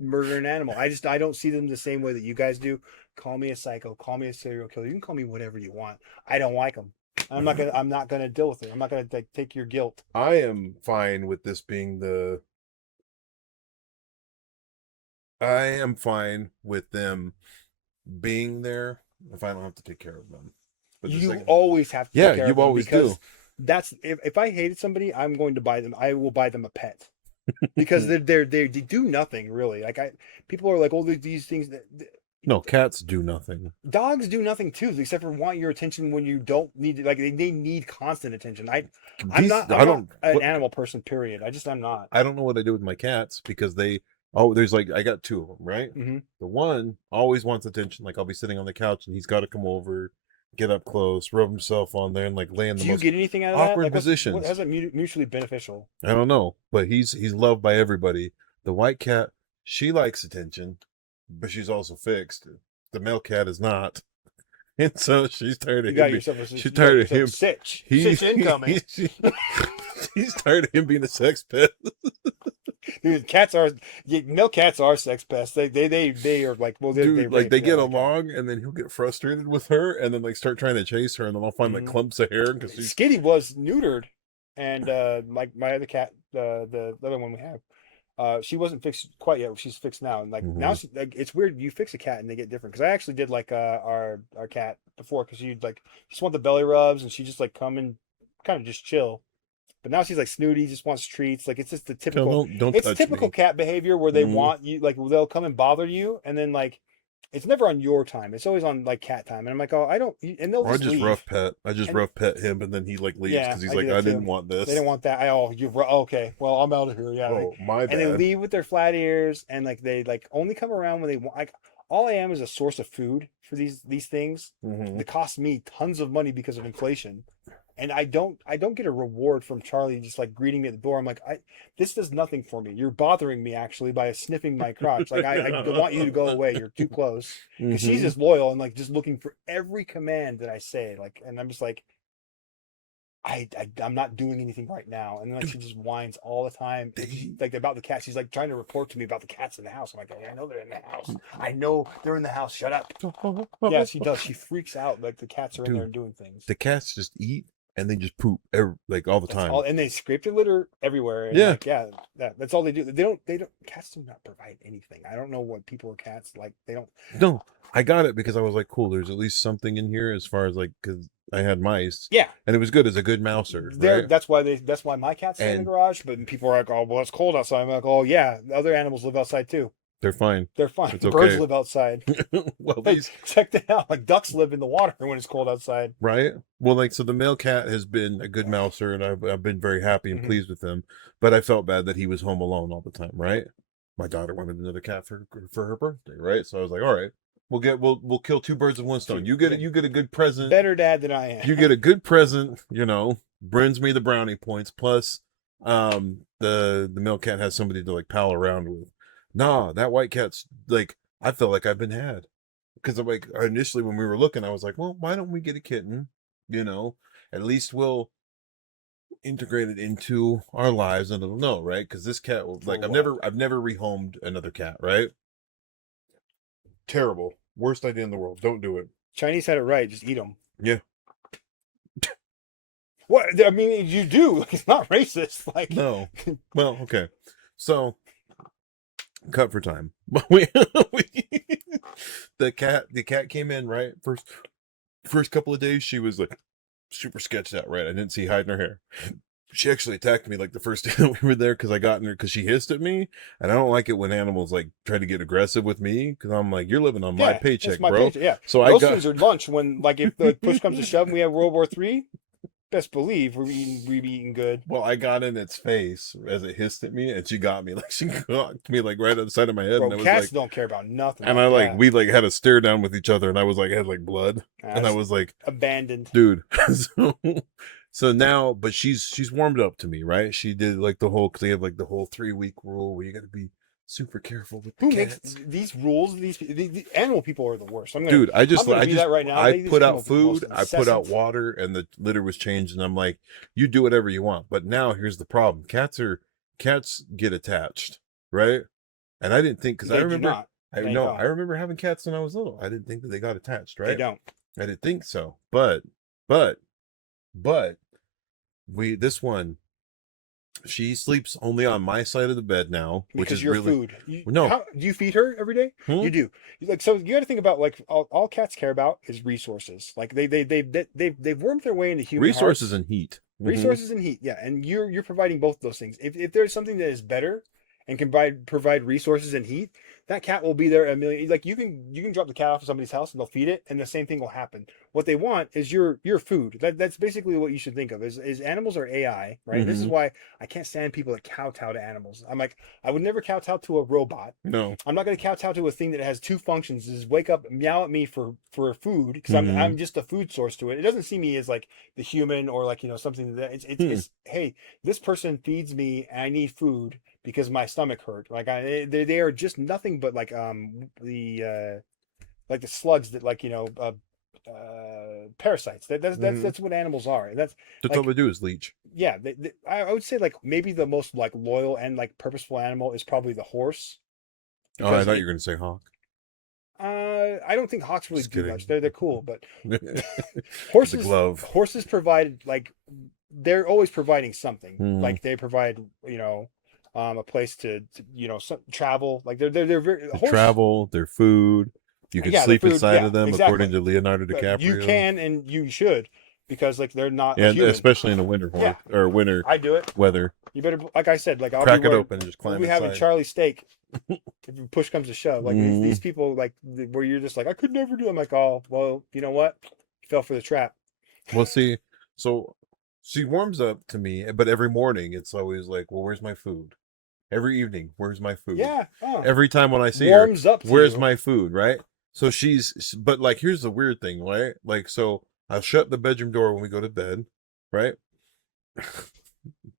murdering an animal. I don't see them the same way that you guys do. Call me a psycho. Call me a serial killer. You can call me whatever you want. I don't like them. I'm not gonna deal with it. I'm not gonna take your guilt. I am fine with this being the. I am fine with them being there if I don't have to take care of them. But the You second, always have to yeah, take care you of them always do. because that's if I hated somebody, I'm going to buy them. I will buy them a pet because they do nothing really. Like people are like, oh, these things that No, cats do nothing. dogs do nothing too, except for want your attention when you don't need it. Like they need constant attention. These I'm I not don't an what animal person. Period. I'm not. I don't know what I do with my cats because they oh there's like I got two of them, right? Hmm. The one always wants attention. Like I'll be sitting on the couch and he's got to come over, get up close, rub himself on there, and like lay in the Do you most get anything out of that? awkward Like what positions. how's it mutually beneficial? I don't know, but he's loved by everybody. The white cat, she likes attention, but she's also fixed. The male cat is not, and so she's tired of him. She's You got tired of yourself a him. sitch. He, Sitch incoming. she's tired of him being a sex pet. Dude, male cats are sex pests. They are like well they Dude, like rape they yeah get like along, and then he'll get frustrated with her, and then like start trying to chase her, and then I'll find like mhm. clumps of hair because she's Skitty was neutered, and my other cat the other one we have she wasn't fixed quite yet. She's fixed now, and like now Mhm. she like it's weird. You fix a cat and they get different. Because I actually did like our cat before because she'd like just want the belly rubs and she just like come and kind of just chill. But now she's like snooty, just wants treats. Like it's just the No, typical. don't It's touch typical me. cat behavior where they Mhm. want you like they'll come and bother you, and then like it's never on your time. It's always on like cat time. And I'm like, oh, I don't. And they'll Or I just just leave. rough pet. I just And rough pet him, and then he like leaves yeah, because he's I do like, that I too. didn't want They don't this. want that. Okay. Well, I'm out of here. Yeah, like, Oh, my and they bad. leave with their flat ears, and like they like only come around when they want. Like all I am is a source of food for these things Hmm. that cost me tons of money because of inflation, and I don't get a reward from Charlie just like greeting me at the door. I'm like, this does nothing for me. You're bothering me actually by sniffing my crotch. Like I want you to go away. You're too close because she's Hmm. just loyal and like just looking for every command that I say. Like, and I'm just like. I'm not doing anything right now. And then like she Dude, just whines all the time. And she they like about the cat. She's like trying to report to me about the cats in the house. I'm like, I know they're in the house. I know they're in the house. Shut up. Yeah, she does. She freaks out like the cats are in there dude, and doing things. the cats just eat and they just poop like all the That's time. all, and they scrape the litter everywhere. And Yeah. like, yeah, that's all they do. They don't. Cats do not provide anything. I don't know what people with cats like. They don't. No, I got it because I was like, cool. There's at least something in here as far as like because I had mice, Yeah, and it was good as a good mouser, right? That's why my cats stay in the And garage. But people are like, oh, well, it's cold outside. I'm like, oh yeah, the other animals live outside too. they're fine. They're fine. It's Birds okay. live outside. Well, Hey, these check that out. Like ducks live in the water when it's cold outside. right. Well, like so, the male cat has been a good mouser, and I've been very happy and Mhm. pleased with him. But I felt bad that he was home alone all the time, right? My daughter wanted another cat for her birthday, right? So I was like, all right, we'll kill two birds with one stone. You get a good present. Better dad than I am. You get a good present, brings me the brownie points. Plus, the male cat has somebody to like pal around with. Nah, that white cat's like I feel like I've been had because I'm like initially when we were looking, I was like, well, why don't we get a kitten? At least we'll integrate it into our lives and it'll know, right? Because this cat will like I've never rehomed another cat, right? Terrible, worst idea in the world. Don't do it. Chinese had it right. Just eat them. Yeah. What? I mean, you do. It's not racist. Like No. Well, okay. So, cut for time. we, the cat came in, right? First couple of days, she was like super sketched out, right? I didn't see hide in her hair. She actually attacked me like the first day that we were there because I got in her because she hissed at me, and I don't like it when animals like try to get aggressive with me because I'm like, you're living on my paycheck, it's my bro. paycheck, yeah. So those things are lunch when like if the push comes to shove and we have World War III. Best believe we're eating good. Well, I got in its face as it hissed at me, and she got me like she got me like right on the side of my head. Bro, and I was cats like, don't care about nothing. and like we like had a stare down with each other, and I was like, I had like blood, and I was like, abandoned, dude. so now, but she's warmed up to me, right? She did like the whole because they have like the whole 3-week rule where you got to be super careful with the Who cats. makes these rules? The animal people are the worst. Dude, I just that right now. I put out food, I put out water, and the litter was changed, and I'm like, you do whatever you want. But now here's the problem: cats get attached, right? And I didn't think because I remember I remember having cats when I was little. I didn't think that they got attached, right? They don't. I didn't think so, but this one. She sleeps only on my side of the bed now, which is your really food. no. Do you feed her every day? You do. Like so, you got to think about like all cats care about is resources. Like they've wormed their way into human resources hearts. and heat. Resources and heat, yeah, and you're providing both of those things. If there's something that is better and can provide resources and heat, that cat will be there a million. Like you can drop the cat off at somebody's house and they'll feed it, and the same thing will happen. What they want is your food. That's basically what you should think of. Is animals are AI, right? This is why I can't stand people that kowtow to animals. I'm like, I would never kowtow to a robot. No, I'm not going to kowtow to a thing that has two functions: is wake up, meow at me for food because I'm just a food source to it. It doesn't see me as like the human or like something that it's hey, this person feeds me and I need food because my stomach hurt. Like they are just nothing but like the slugs that like parasites. That's what animals are. And that's all they do is leech. Yeah, I would say like maybe the most like loyal and like purposeful animal is probably the horse. Oh, I thought you were going to say hawk. I don't think hawks really do much. They're cool, but horses. The glove. Horses provide like they're always providing something. Like they provide a place to travel. Like they're very travel. Their food. You can sleep inside of them, according to Leonardo DiCaprio. You can and you should because like they're not. And especially in the winter or winter. I do it. Weather. You better, like I said, like I'll crack it open and just climb. We have a Charlie steak. If push comes to shove, like these people, like where you're just like, I could never do. I'm like, oh well, you know what? You fell for the trap. Well, see, so she warms up to me, but every morning it's always like, well, where's my food? Every evening, where's my food? Yeah. Every time when I see her, where's my food? Right. So but like, here's the weird thing, right? Like, so I'll shut the bedroom door when we go to bed, right?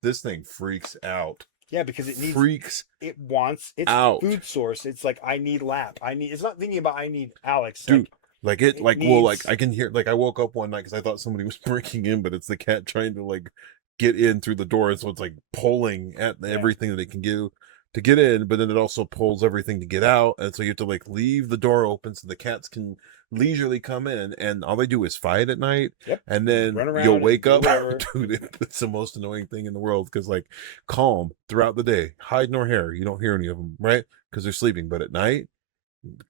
This thing freaks out. Yeah, because it wants its food source. It's like, I need lap. It's not thinking about, I need Alex. Dude, I can hear, like I woke up one night because I thought somebody was breaking in, but it's the cat trying to like get in through the door. And so it's like pulling at everything that it can do. to get in, but then it also pulls everything to get out, and so you have to like leave the door open so the cats can leisurely come in, and all they do is fight at night. Yep. And then Run you'll around and wake do up, whatever. dude. It's the most annoying thing in the world because like calm throughout the day, hide nor hair. You don't hear any of them, right? Because they're sleeping. But at night,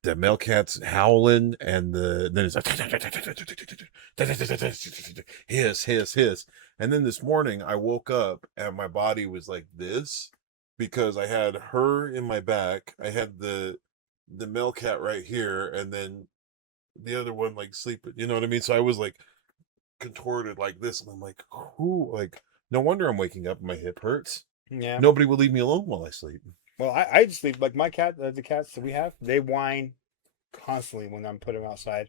the male cat's howling, and then it's like hiss, hiss, hiss. And then this morning, I woke up and my body was like this because I had her in my back. I had the male cat right here, and then the other one like sleeping. You know what I mean? So I was like contorted like this, and I'm like, who? Like, no wonder I'm waking up and my hip hurts. Yeah. Nobody will leave me alone while I sleep. Well, I just leave like my cat. The cats that we have, they whine constantly when I'm putting them outside,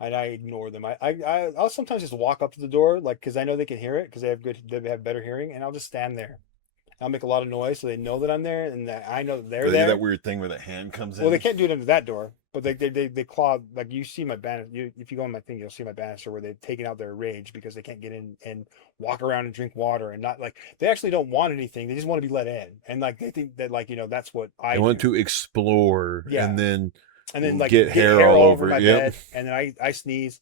and I ignore them. I'll sometimes just walk up to the door, like because I know they can hear it because they have better hearing, and I'll just stand there. I'll make a lot of noise so they know that I'm there and that I know that they're They do there. that weird thing where the hand comes in. Well, they can't do it under that door, but they claw like you see my banister. If you go on my thing, you'll see my banister where they've taken out their rage because they can't get in and walk around and drink water and not like they actually don't want anything. They just want to be let in and like they think that like that's what I want do. to explore, Yeah. and then Like get hair all over my yep. bed and then I sneeze.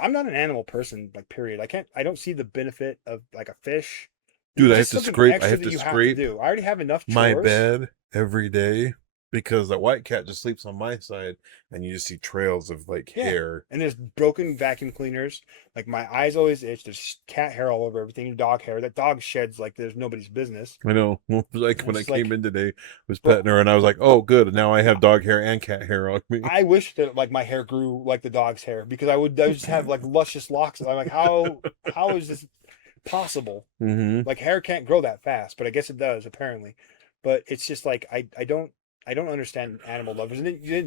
I'm not an animal person like period. I don't see the benefit of like a fish. Dude, I have Just to something scrape. I extra have that to you scrape do. I already have enough chores. my bed every day because that white cat just sleeps on my side, and you just see trails of like hair. And there's broken vacuum cleaners. Like my eyes always itch. There's cat hair all over everything. Dog hair. That dog sheds like there's nobody's business. I know. Like when I It's came like, in today, I was petting her, and I was like, "Oh, good. Now I have dog hair and cat hair on me." I wish that like my hair grew like the dog's hair because I would just have like luscious locks. I'm like, how is this possible? Mm-hmm. Like hair can't grow that fast, but I guess it does apparently. But it's just like I don't understand animal lovers.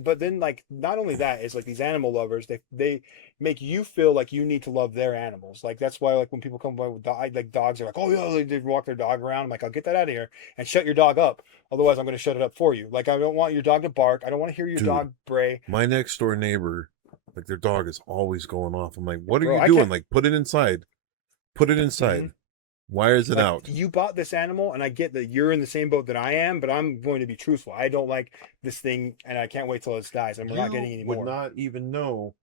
But then like not only that is like these animal lovers they make you feel like you need to love their animals. Like that's why like when people come by with like dogs are like oh yeah they walk their dog around. I'm like I'll get that out of here and shut your dog up. Otherwise I'm going to shut it up for you. Like I don't want your dog to bark. I don't want to hear your Dude, dog bray. my next door neighbor, like their dog is always going off. I'm like, "What are Bro, you I doing? can't. Like, put it inside. Put it inside. Why is it Like out?" you bought this animal, and I get that you're in the same boat that I am, but I'm going to be truthful. I don't like this thing, and I can't wait till it dies, and we're not getting any would more. not even know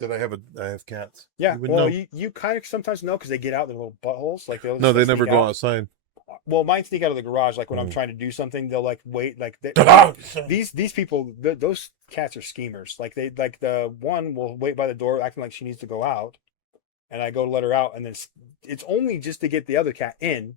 that I have cats. Yeah, You would well, know. you kind of sometimes know because they get out their little buttholes, like they'll No, just they like, never sneak go out. outside. Well, mine sneak out of the garage, like when I'm Mm. trying to do something, they'll like wait, like Ta-da! these people, those cats are schemers. Like they like the one will wait by the door, acting like she needs to go out, and I go to let her out, and then it's only just to get the other cat in.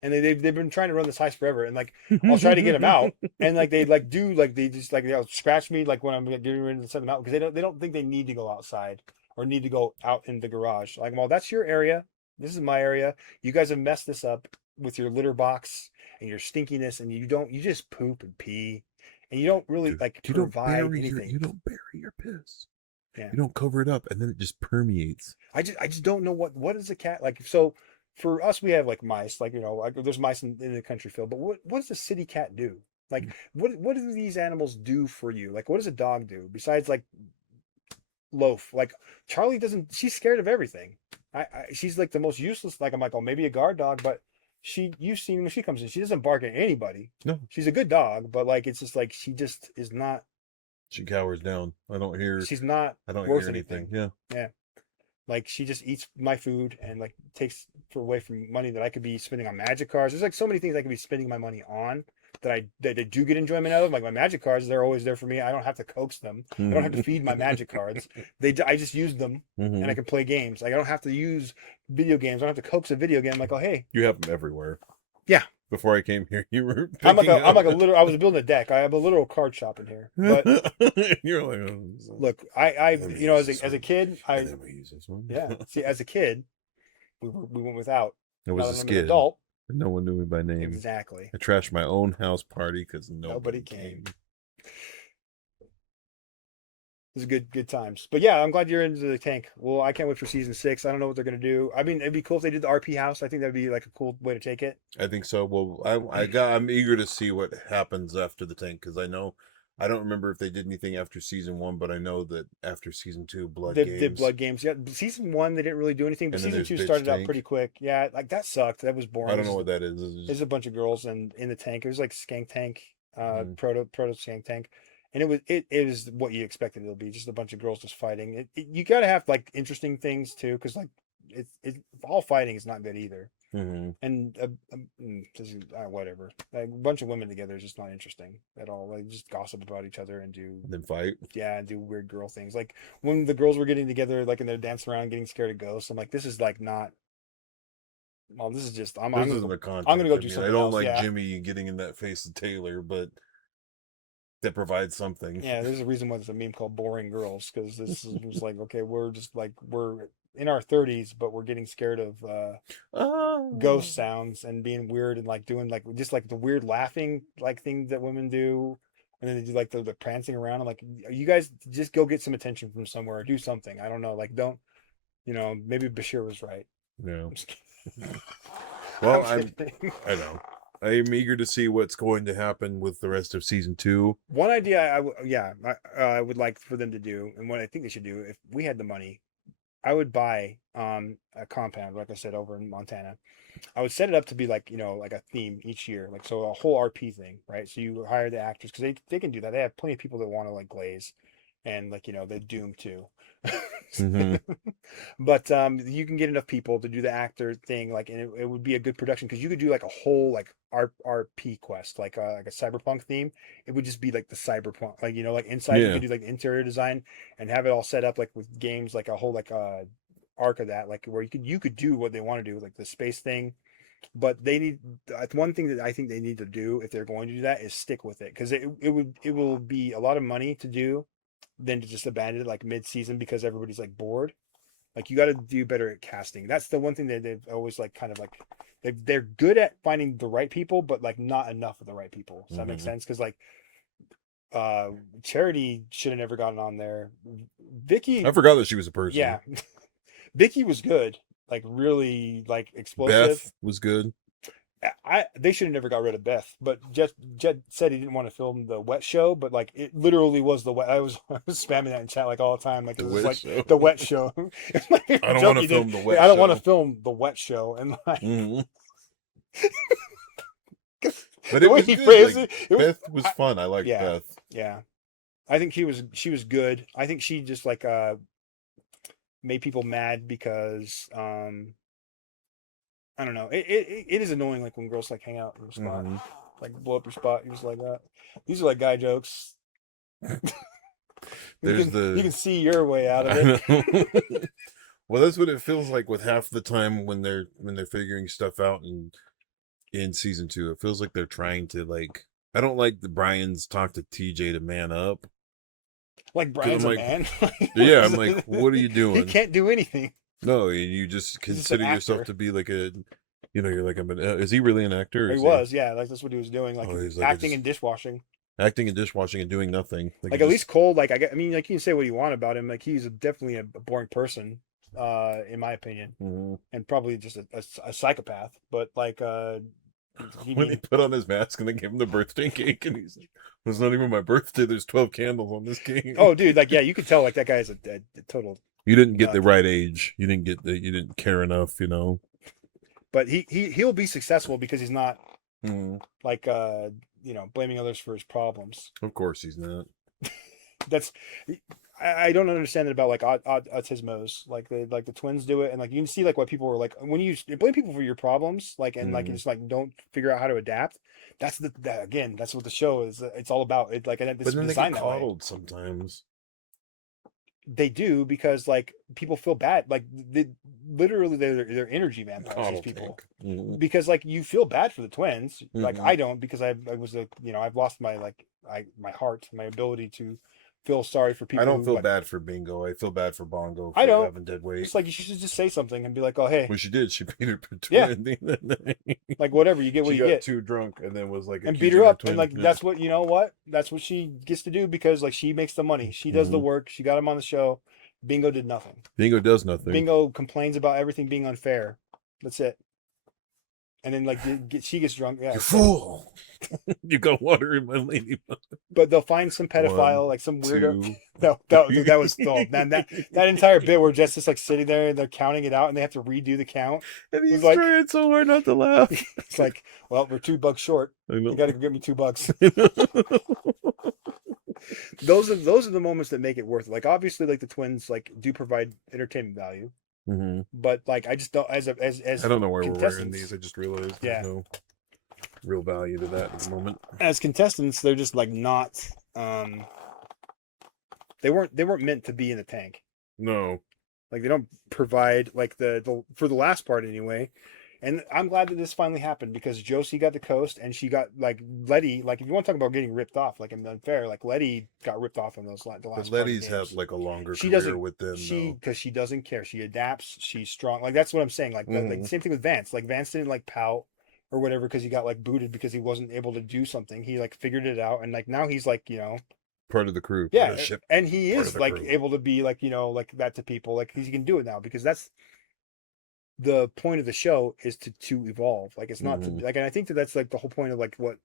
And they've been trying to run this heist forever, and like I'll try to get them out, and like they like do like they just like they'll scratch me like when I'm getting ready to send them out because they don't think they need to go outside or need to go out in the garage. Like, well, that's your area. This is my area. You guys have messed this up with your litter box and your stinkiness, and you just poop and pee, and you don't really Dude, like you don't provide bury anything. you don't bury your piss. Yeah. You don't cover it up, and then it just permeates. I just don't know what is a cat like. So for us, we have like mice, like like, there's mice in the country field, but what does a city cat do? Like what do these animals do for you? Like what does a dog do besides like loaf? Like Charlie doesn't. She's scared of everything. She's like the most useless. Like I'm like oh maybe a guard dog, but you've seen when she comes in, she doesn't bark at anybody. No, She's a good dog, but like it's just like she just is not. she cowers down. I don't hear. She's not I don't worth hear anything. anything. Yeah. Yeah. Like she just eats my food and like takes away from money that I could be spending on magic cards. There's like so many things I could be spending my money on that I do get enjoyment out of. Like my magic cards, they're always there for me. I don't have to coax them. I don't have to feed my magic cards. I just use them and I can play games. Like I don't have to use video games. I don't have to coax a video game. Like oh hey, You have them everywhere. yeah. Before I came here, you were. I'm like a literal. I was building a deck. I have a literal card shop in here. But You're like, look, I as a kid, and then we use this one. yeah. See, as a kid, we went without. It Now was that a I'm an skid. adult, No one knew me by name. exactly. I trashed my own house party because Nobody came. It was good times. But yeah, I'm glad you're into the tank. Well, I can't wait for season 6. I don't know what they're gonna do. I mean, it'd be cool if they did the RP house. I think that'd be like a cool way to take it. I think so. Well, I'm eager to see what happens after the tank because I know I don't remember if they did anything after season 1, but I know that after season 2, Blood The Games, blood games. Yeah, season one they didn't really do anything, but and then season there's two Bitch started out pretty Tank. quick. Yeah, like that sucked. That was I boring. don't know what that is. There's a bunch of girls in the tank. It was like Skank Tank, Mhm. proto Skank Tank, and it was what you expected it to be. Just a bunch of girls just fighting. You got to have like interesting things too, because like all fighting is not good either. Mhm. And whatever, like, a bunch of women together is just not interesting at all. Like just gossip about each other and do And then fight. yeah, and do weird girl things. Like when the girls were getting together, like and they're dancing around, getting scared of ghosts. I'm like, this is like not. Well, this is just. This Gonna isn't go. the I'm gonna content go for do me. I something don't else. like Yeah, Jimmy getting in that face of Taylor, but that provides something. yeah. There's a reason why there's a meme called "Boring Girls" because was like, okay, we're just like we're in our 30s, but we're getting scared of Oh. ghost sounds and being weird and like doing like just like the weird laughing like things that women do. And then they do like the prancing around. I'm like, you guys just go get some attention from somewhere or do something. I don't know. Like, don't, maybe Bashir was right. Yeah. I'm just kidding. Well, I'm kidding. I know. I'm eager to see what's going to happen with the rest of season 2. One idea I would like for them to do, and what I think they should do, if we had the money, I would buy a compound, like I said, over in Montana. I would set it up to be like, like a theme each year, like so a whole RP thing, right? So you hire the actors because they can do that. They have plenty of people that want to like glaze, and like they're doomed too. Mm-hmm. But you can get enough people to do the actor thing, like, and it would be a good production because you could do like a whole like RP quest, like a cyberpunk theme. It would just be like the cyberpunk, like like inside you Yeah. could do like interior design and have it all set up like with games, like a whole like arc of that, like where you could do what they want to do, like the space thing. But they need one thing that I think they need to do if they're going to do that is stick with it because it will be a lot of money to do than to just abandon it like mid season because everybody's like bored. Like you got to do better at casting. That's the one thing that they've always like kind of like they're good at finding the right people, but like not enough of the right people. Does that make Mm-hmm. sense? Because like Charity should have never gotten on there. I Vicky, forgot that she was a person. yeah, Vicky was good, like really like explosive. Beth was good. They should have never got rid of Beth, but Jed said he didn't want to film the wet show, but like it literally was the wet. I was spamming that in chat like all the time, like it The was witch like show. the wet show. It's my I favorite don't joke want to he did. film the Like, wet I don't want to show. film the wet show, and like Mm-hmm. But the it way was he good. phrased Like it was Beth was fun. I liked yeah, Beth. yeah. I think she was good. I think she just like made people mad because I don't know. It is annoying like when girls like hang out in your spot, Mm-hmm. like blow up your spot. You're just like that. These are like guy jokes. There's You the. can see your way out of I it. know. Well, that's what it feels like with half the time when they're figuring stuff out in season 2. It feels like they're trying to like. I don't like the Brian's talk to TJ to man up Like because I'm Brian's a like, man. yeah, I'm like, what are you He doing? can't do anything. No, you just He's just an consider yourself actor. to be like a, you're like, is he really an actor? Or Or he is he? was, yeah. Like that's what he was doing, like Oh, he's like, I acting just and dishwashing. acting and dishwashing and doing nothing. Like he Like at least just, Cole, like I mean, like you can say what you want about him. Like he's definitely a boring person, in my opinion, Mhm. and probably just a psychopath. But like, he When he mean, put on his mask and they gave him the birthday cake, and he's like, "It's not even my birthday. There's 12 candles on this cake." oh, dude, like yeah, you could tell like that guy's a total You didn't get the nut. right age. You didn't get the. You didn't care enough. But he'll be successful because he's not Mhm. like blaming others for his problems. Of course he's not. That's I don't understand it about like autismos. Like the twins do it, and like you can see like what people were like when you blame people for your problems, like and like Mhm. it's like don't figure out how to adapt. That's again, that's what the show is. It's all about. It like and it's But then they get designed that way. coddled sometimes. They do because like people feel bad. Like literally they're energy vampires. These Coddle people tank. Mhm. because like you feel bad for the twins. Like Mhm. I don't because I was I've lost my like my heart, my ability to feel sorry for I people don't who feel like bad for Bingo. I feel bad for Bongo I for don't. having dead weight. It's like you should just say something and be like, "Oh, hey, Well, she did. She beat her yeah, twin the other day. like whatever, you get what She you got get." too drunk and then was like And beat accusing her her up and twin. like that's what you know what? That's what she gets to do because like she makes the money. She does the Mhm. work. She got him on the show. Bingo did nothing. Bingo does nothing. Bingo complains about everything being unfair. That's it. and then like she gets drunk. Yeah, You it's like, fool! You got water in my ladybug. but they'll find some One, pedophile, like some weirdo. two. That was oh man, that entire bit where Jess is like sitting there and they're counting it out and they have to redo the count. And It was he's like trying so hard not to laugh. it's like, well, we're $2 short. I You know. got to give me $2. I know. Those are the moments that make it worth it. Like obviously, like the twins like do provide entertainment value, Mm-hmm. but like I just don't as I don't know where we're in contestants. these. I just realized Yeah. there's no real value to that at the moment. As contestants, they're just like not. They weren't meant to be in the tank. No. Like they don't provide like the for the last part anyway. And I'm glad that this finally happened because Josie got the coast and she got like Letty. Like if you want to talk about getting ripped off, like unfair, like Letty got ripped off in the last. But Letty's had like a longer She career doesn't. with them. Because she doesn't care. She adapts. She's strong. Like that's what I'm saying. Like like the same thing with Vance. Like Vance didn't like pout or whatever because he got like booted because he wasn't able to do something. He like figured it out and like now he's like part of the crew. yeah, Ship, and he is like crew. able to be like like that to people. Like he can do it now because that's the point of the show is to evolve. Like it's not to like, and I think that's like the whole point of like what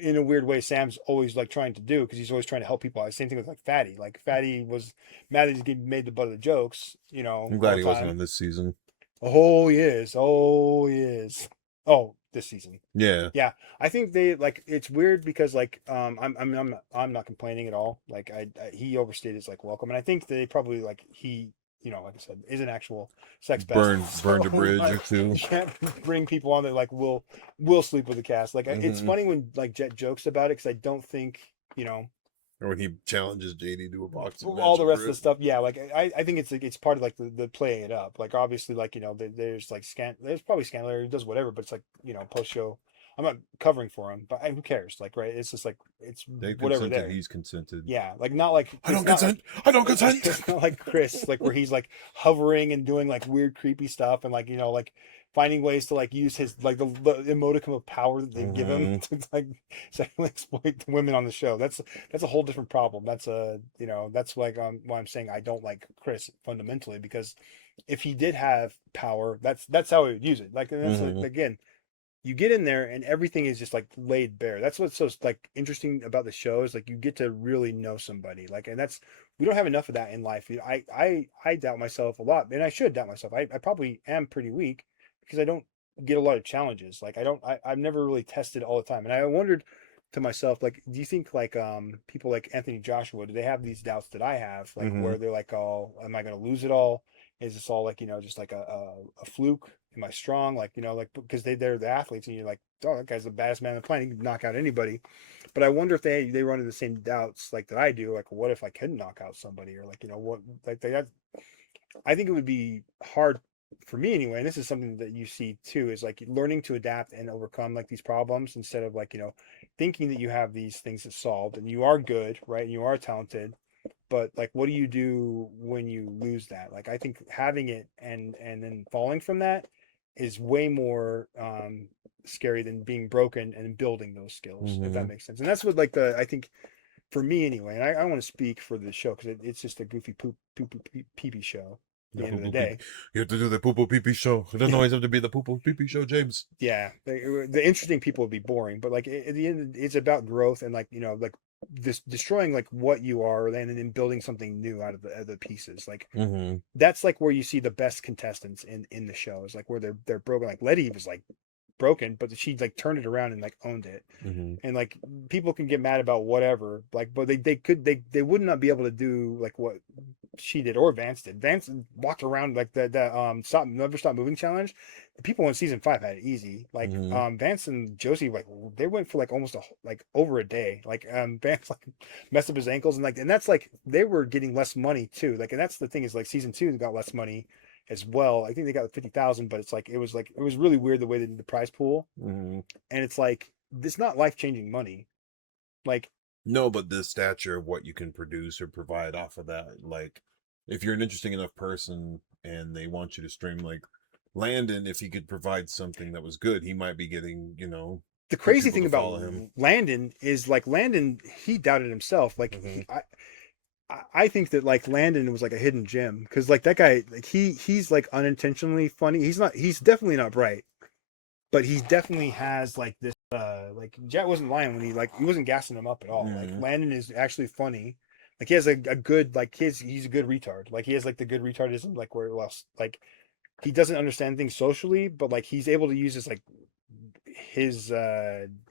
in a weird way Sam's always like trying to do because he's always trying to help people. Same thing with like Fatty. Like Fatty was mad that he's getting made the butt of the jokes. I'm glad he wasn't on this season. Oh, he is. Oh, he is. Oh, this season. Yeah. Yeah. I think they like it's weird because like I'm not complaining at all. Like he overstayed his like welcome, and I think they probably like he like I said is an actual sex pest. Burned a bridge like, or two. You can't bring people on that like will sleep with the cast. Like it's funny when like Jet jokes about it because I don't think or when he challenges JD to a boxing match. All the rest of the stuff, yeah. Like I think it's part of like the playing it up. Like obviously, like there's like there's probably Scandler who does whatever, but it's like post show. I'm not covering for him, but who cares? Like right, it's just like it's they whatever. Consented, There, he's consented. yeah. Like not like I don't consent. I don't consent. It's not like Chris, like where he's like hovering and doing like weird, creepy stuff, and like like finding ways to like use his like the emoticon of power that they give him to like sexually exploit the women on the show. That's a whole different problem. That's a that's like why I'm saying I don't like Chris fundamentally because if he did have power, that's how he would use it. Like and that's like, again, you get in there and everything is just like laid bare. That's what's so like interesting about the show is like you get to really know somebody. Like and that's we don't have enough of that in life. I doubt myself a lot, and I should doubt myself. I probably am pretty weak because I don't get a lot of challenges. Like I've never really tested all the time. And I wondered to myself, like, do you think like people like Anthony Joshua, do they have these doubts that I have? Like where they're like, oh, am I gonna lose it all? Is this all like, just like a fluke? Am I strong? Like, like because they're the athletes and you're like, oh, that guy's the baddest man on the planet, he can knock out anybody. But I wonder if they run into the same doubts like that I do. Like, what if I couldn't knock out somebody? Or like, what like they I think it would be hard for me anyway, and this is something that you see too, is like learning to adapt and overcome like these problems instead of like, thinking that you have these things solved and you are good, right? And you are talented, but like, what do you do when you lose that? Like, I think having it and then falling from that is way more scary than being broken and building those skills, if that makes sense. And that's what like I think for me anyway, and I want to speak for the show because it's just a goofy poop pee pee show. At the end of the day, you have to do the poo poo pee pee show. It doesn't always have to be the poo poo pee pee show, James. Yeah, the interesting people would be boring, but like at the end, it's about growth and like like this destroying like what you are and then building something new out of the pieces. Like that's like where you see the best contestants in the show is like where they're broken. Like Letty was like broken, but she like turned it around and like owned it. And like people can get mad about whatever, like, but they would not be able to do like what she did or Vance did. Vance walked around like the never stop moving challenge. The people in season 5 had it easy. Like Vance and Josie like they went for like almost like over a day. Like Vance like messed up his ankles and that's like they were getting less money too. Like and that's the thing is like season 2 got less money as well. I think they got 50,000, but it's like it was really weird the way they did the prize pool. And it's like it's not life-changing money. Like no, but the stature of what you can produce or provide off of that, like if you're an interesting enough person and they want you to stream, like Landon, if he could provide something that was good, he might be getting, the crazy thing about Landon is like Landon, he doubted himself. Like I think that like Landon was like a hidden gem because like that guy, like he's like unintentionally funny. He's definitely not bright. but he definitely has like this. Like Jet wasn't lying when he wasn't gassing him up at all. Like Mm-hmm. Landon is actually funny. Like he has a good like he's a good retard. Like he has like the good retardism. Like where else like he doesn't understand things socially, but like he's able to use his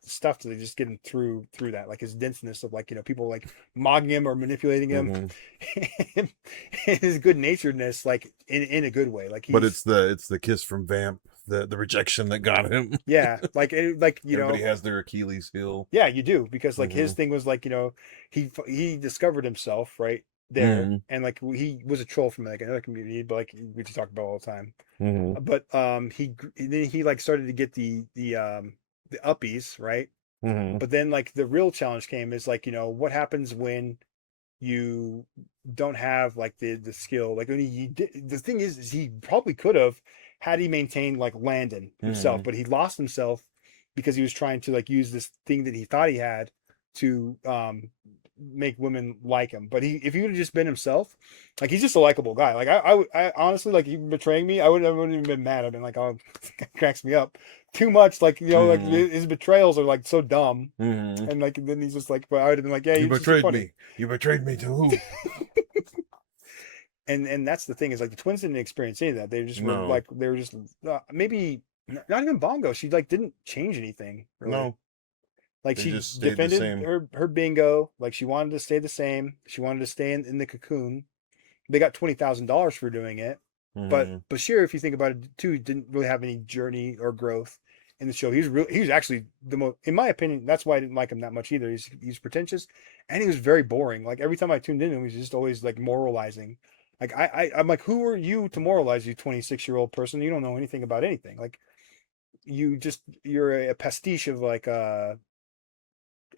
stuff to just get him through that, like his denseness of like people like mogging him or manipulating him, Mm-hmm. and his good naturedness, like in a good way. Like But he's it's the kiss from Vamp, the rejection that got him. yeah, like Everybody has their Achilles heel. yeah, you do because like Mm-hmm. his thing was like he discovered himself right there, Mm-hmm. and like he was a troll from like another community, but like we just talk about all the time. Mm-hmm. But then he like started to get the uppies right. Mm-hmm. But then like the real challenge came is like what happens when you don't have like the skill, like when the thing is he probably could have had he maintained like Landon himself, Mm-hmm. but he lost himself because he was trying to like use this thing that he thought he had to make women like him. But if he would have just been himself, like he's just a likable guy. Like I honestly, like even betraying me, I wouldn't even been mad. I've been like, oh, it cracks me up too much. Like like Mm-hmm. his betrayals are like so dumb. Mm-hmm. And like then he's just like, but I would have been like, yeah, You he's just so betrayed funny. me. You betrayed me to who? And that's the thing is like the twins didn't experience any of that. They just were No. like they were just maybe not even Bongo. She like didn't change anything really. No. Like They she just stayed the defended same. her bingo. Like she wanted to stay the same. She wanted to stay in the cocoon. They got $20,000 for doing it. But Mm-hmm. Bashir, if you think about it too, didn't really have any journey or growth in the show. He was actually the most, in my opinion. That's why I didn't like him that much either. He's pretentious, and he was very boring. Like every time I tuned in, he was just always like moralizing. Like I'm like, who are you to moralize, you 26-year-old person? You don't know anything about anything. Like you're a pastiche of like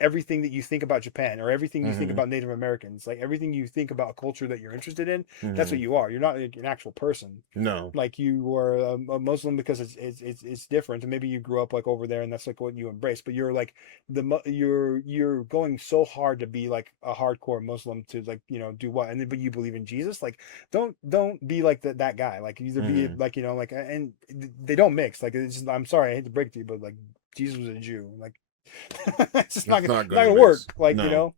everything that you think about Japan or everything you think Mm-hmm. about Native Americans, like everything you think about a culture that you're interested in, that's Mm-hmm. what you are. You're not like, an actual person. No. Like you are a Muslim because it's different, and maybe you grew up like over there, and that's like what you embrace. But you're like you're going so hard to be like a hardcore Muslim to like do what, and then but you believe in Jesus. Like don't be like that guy. Like either be Mm-hmm. like like and they don't mix. Like it's just, I'm sorry, I hate to break it to you, but like Jesus was a Jew. Like it's just It's not not gonna gonna work. mix. Like No.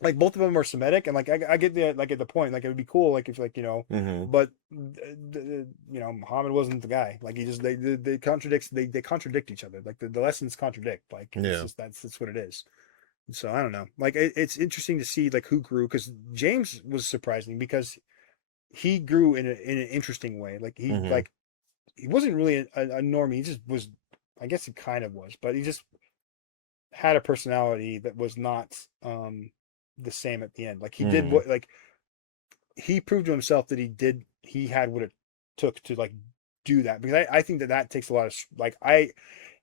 like both of them are Semitic, and like I get the point. Like it would be cool, like if like Mm-hmm. but Muhammad wasn't the guy. Like he just they contradict they contradict each other. Like the lessons contradict. Like it's Yeah. just that's what it is. So I don't know. Like it's interesting to see like who grew because James was surprising because he grew in an interesting way. Like Mm-hmm. he wasn't really a normie. He just was. I guess he kind of was, but he just had a personality that was not the same at the end. Like he did Mm-hmm. what like he proved to himself that he had what it took to like do that because I think that takes a lot of like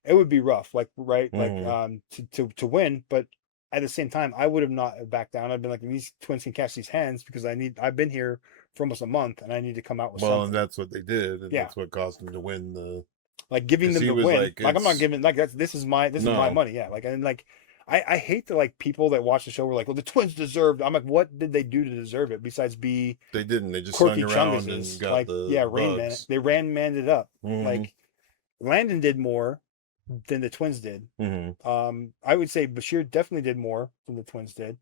it would be rough like right like Mm-hmm. to win, but at the same time I would have not backed down. I've been like these twins can catch these hands because I've been here for almost a month and I need to come out with Well, and something. that's what they did, and Yeah, that's what caused him to win the. like giving Because them he the was win. like, Like I'm not it's giving like that's this is my no, money. Yeah, like and like I hate that like people that watch the show were like, well, the twins deserved. I'm like, what did they do to deserve it besides be they didn't. They just hung quirky around and chunguses? got Like yeah, the Rain Man. bugs. They Rain Manned it up. Mm-hmm. Like Landon did more than the twins did. Mm-hmm. I would say Bashir definitely did more than the twins did.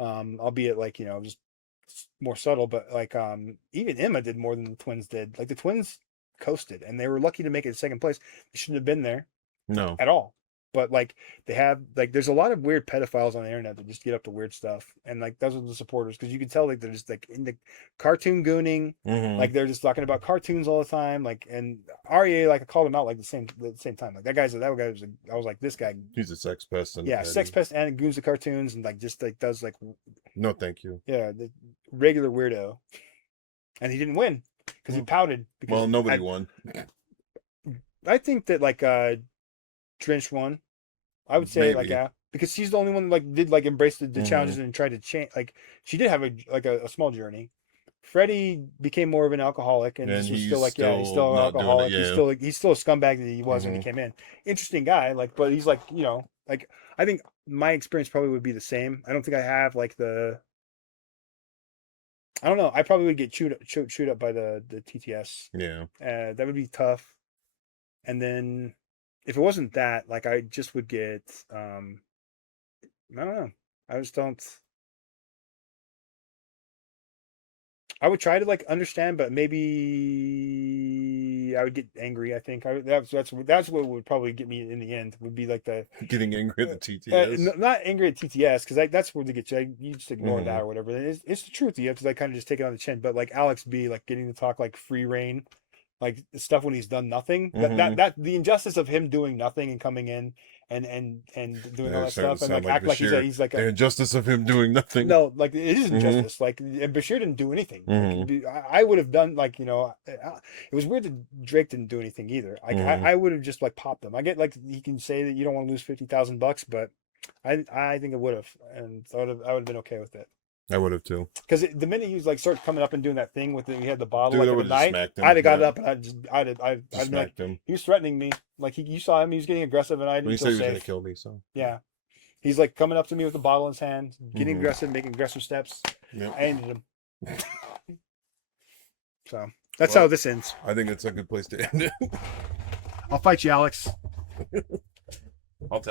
Albeit like just more subtle, but like even Emma did more than the twins did. Like the twins coasted, and they were lucky to make it second place. They shouldn't have been there No. at all. But like they have like there's a lot of weird pedophiles on the internet that just get up to weird stuff, and like those are the supporters because you can tell like they're just like in the cartoon gooning, Mm-hmm. like they're just talking about cartoons all the time. Like and REA like I called him out like the same time. Like that guy was I was like this guy, He's a sex pest and a yeah, sex petty. pest and goons the cartoons and like just like does like No, thank you. yeah the regular weirdo, and he didn't win because he pouted Well, because nobody won. I think that like Drench won. I would say like Maybe. yeah, because she's the only one that, like did like embrace the Mm-hmm. challenges and tried to change. Like she did have a small journey. Freddie became more of an alcoholic and And just was he's still like yeah, he's still still an not doing it. alcoholic. Yeah. He's still a scumbag that he was when he Mm-hmm. came in. Interesting guy, like but he's like like I think my experience probably would be the same. I don't think I have like the I don't know. I probably would get chewed up by the TTS. Yeah. That would be tough. And then if it wasn't that, like I just would get I don't know. I just don't. I would try to like understand, but maybe I would get angry. I think that's what would probably get me in the end. Would be like the Getting angry at the TTS. not angry at TTS because like that's where they get you. Like, you just ignore that Mhm. or whatever. It's the truth. You have to like kind of just take it on the chin. But like Alex B, like getting to talk like free reign, like stuff when he's done nothing. Mhm. That the injustice of him doing nothing and coming in and doing all They're that starting stuff to and sound like like act like Bashir. he's like a The injustice of him doing nothing. no, like it is Mhm. injustice. Like and Bashir didn't do anything. Like Mhm. I would have done like it was weird that Drake didn't do anything either. Like Mhm. I would have just like popped them. I get like he can say that you don't want to lose $50,000, but I think it would have, and I would have been okay with it. I would have too. Because the minute he was like start coming up and doing that thing with he had the bottle Dude, like I at the would have just night, smacked him. I'd have got Yeah. up and I'd Just been like smacked him. he was threatening me. Like you saw him, he was getting aggressive and I When he didn't said feel he was gonna safe. kill me, so. Yeah. He's like coming up to me with a bottle in his hand, getting Mhm. aggressive, making aggressive steps. Yeah. I ended him. So that's how Well, this ends. I think it's a good place to end it. I'll fight you, Alex. I'll tell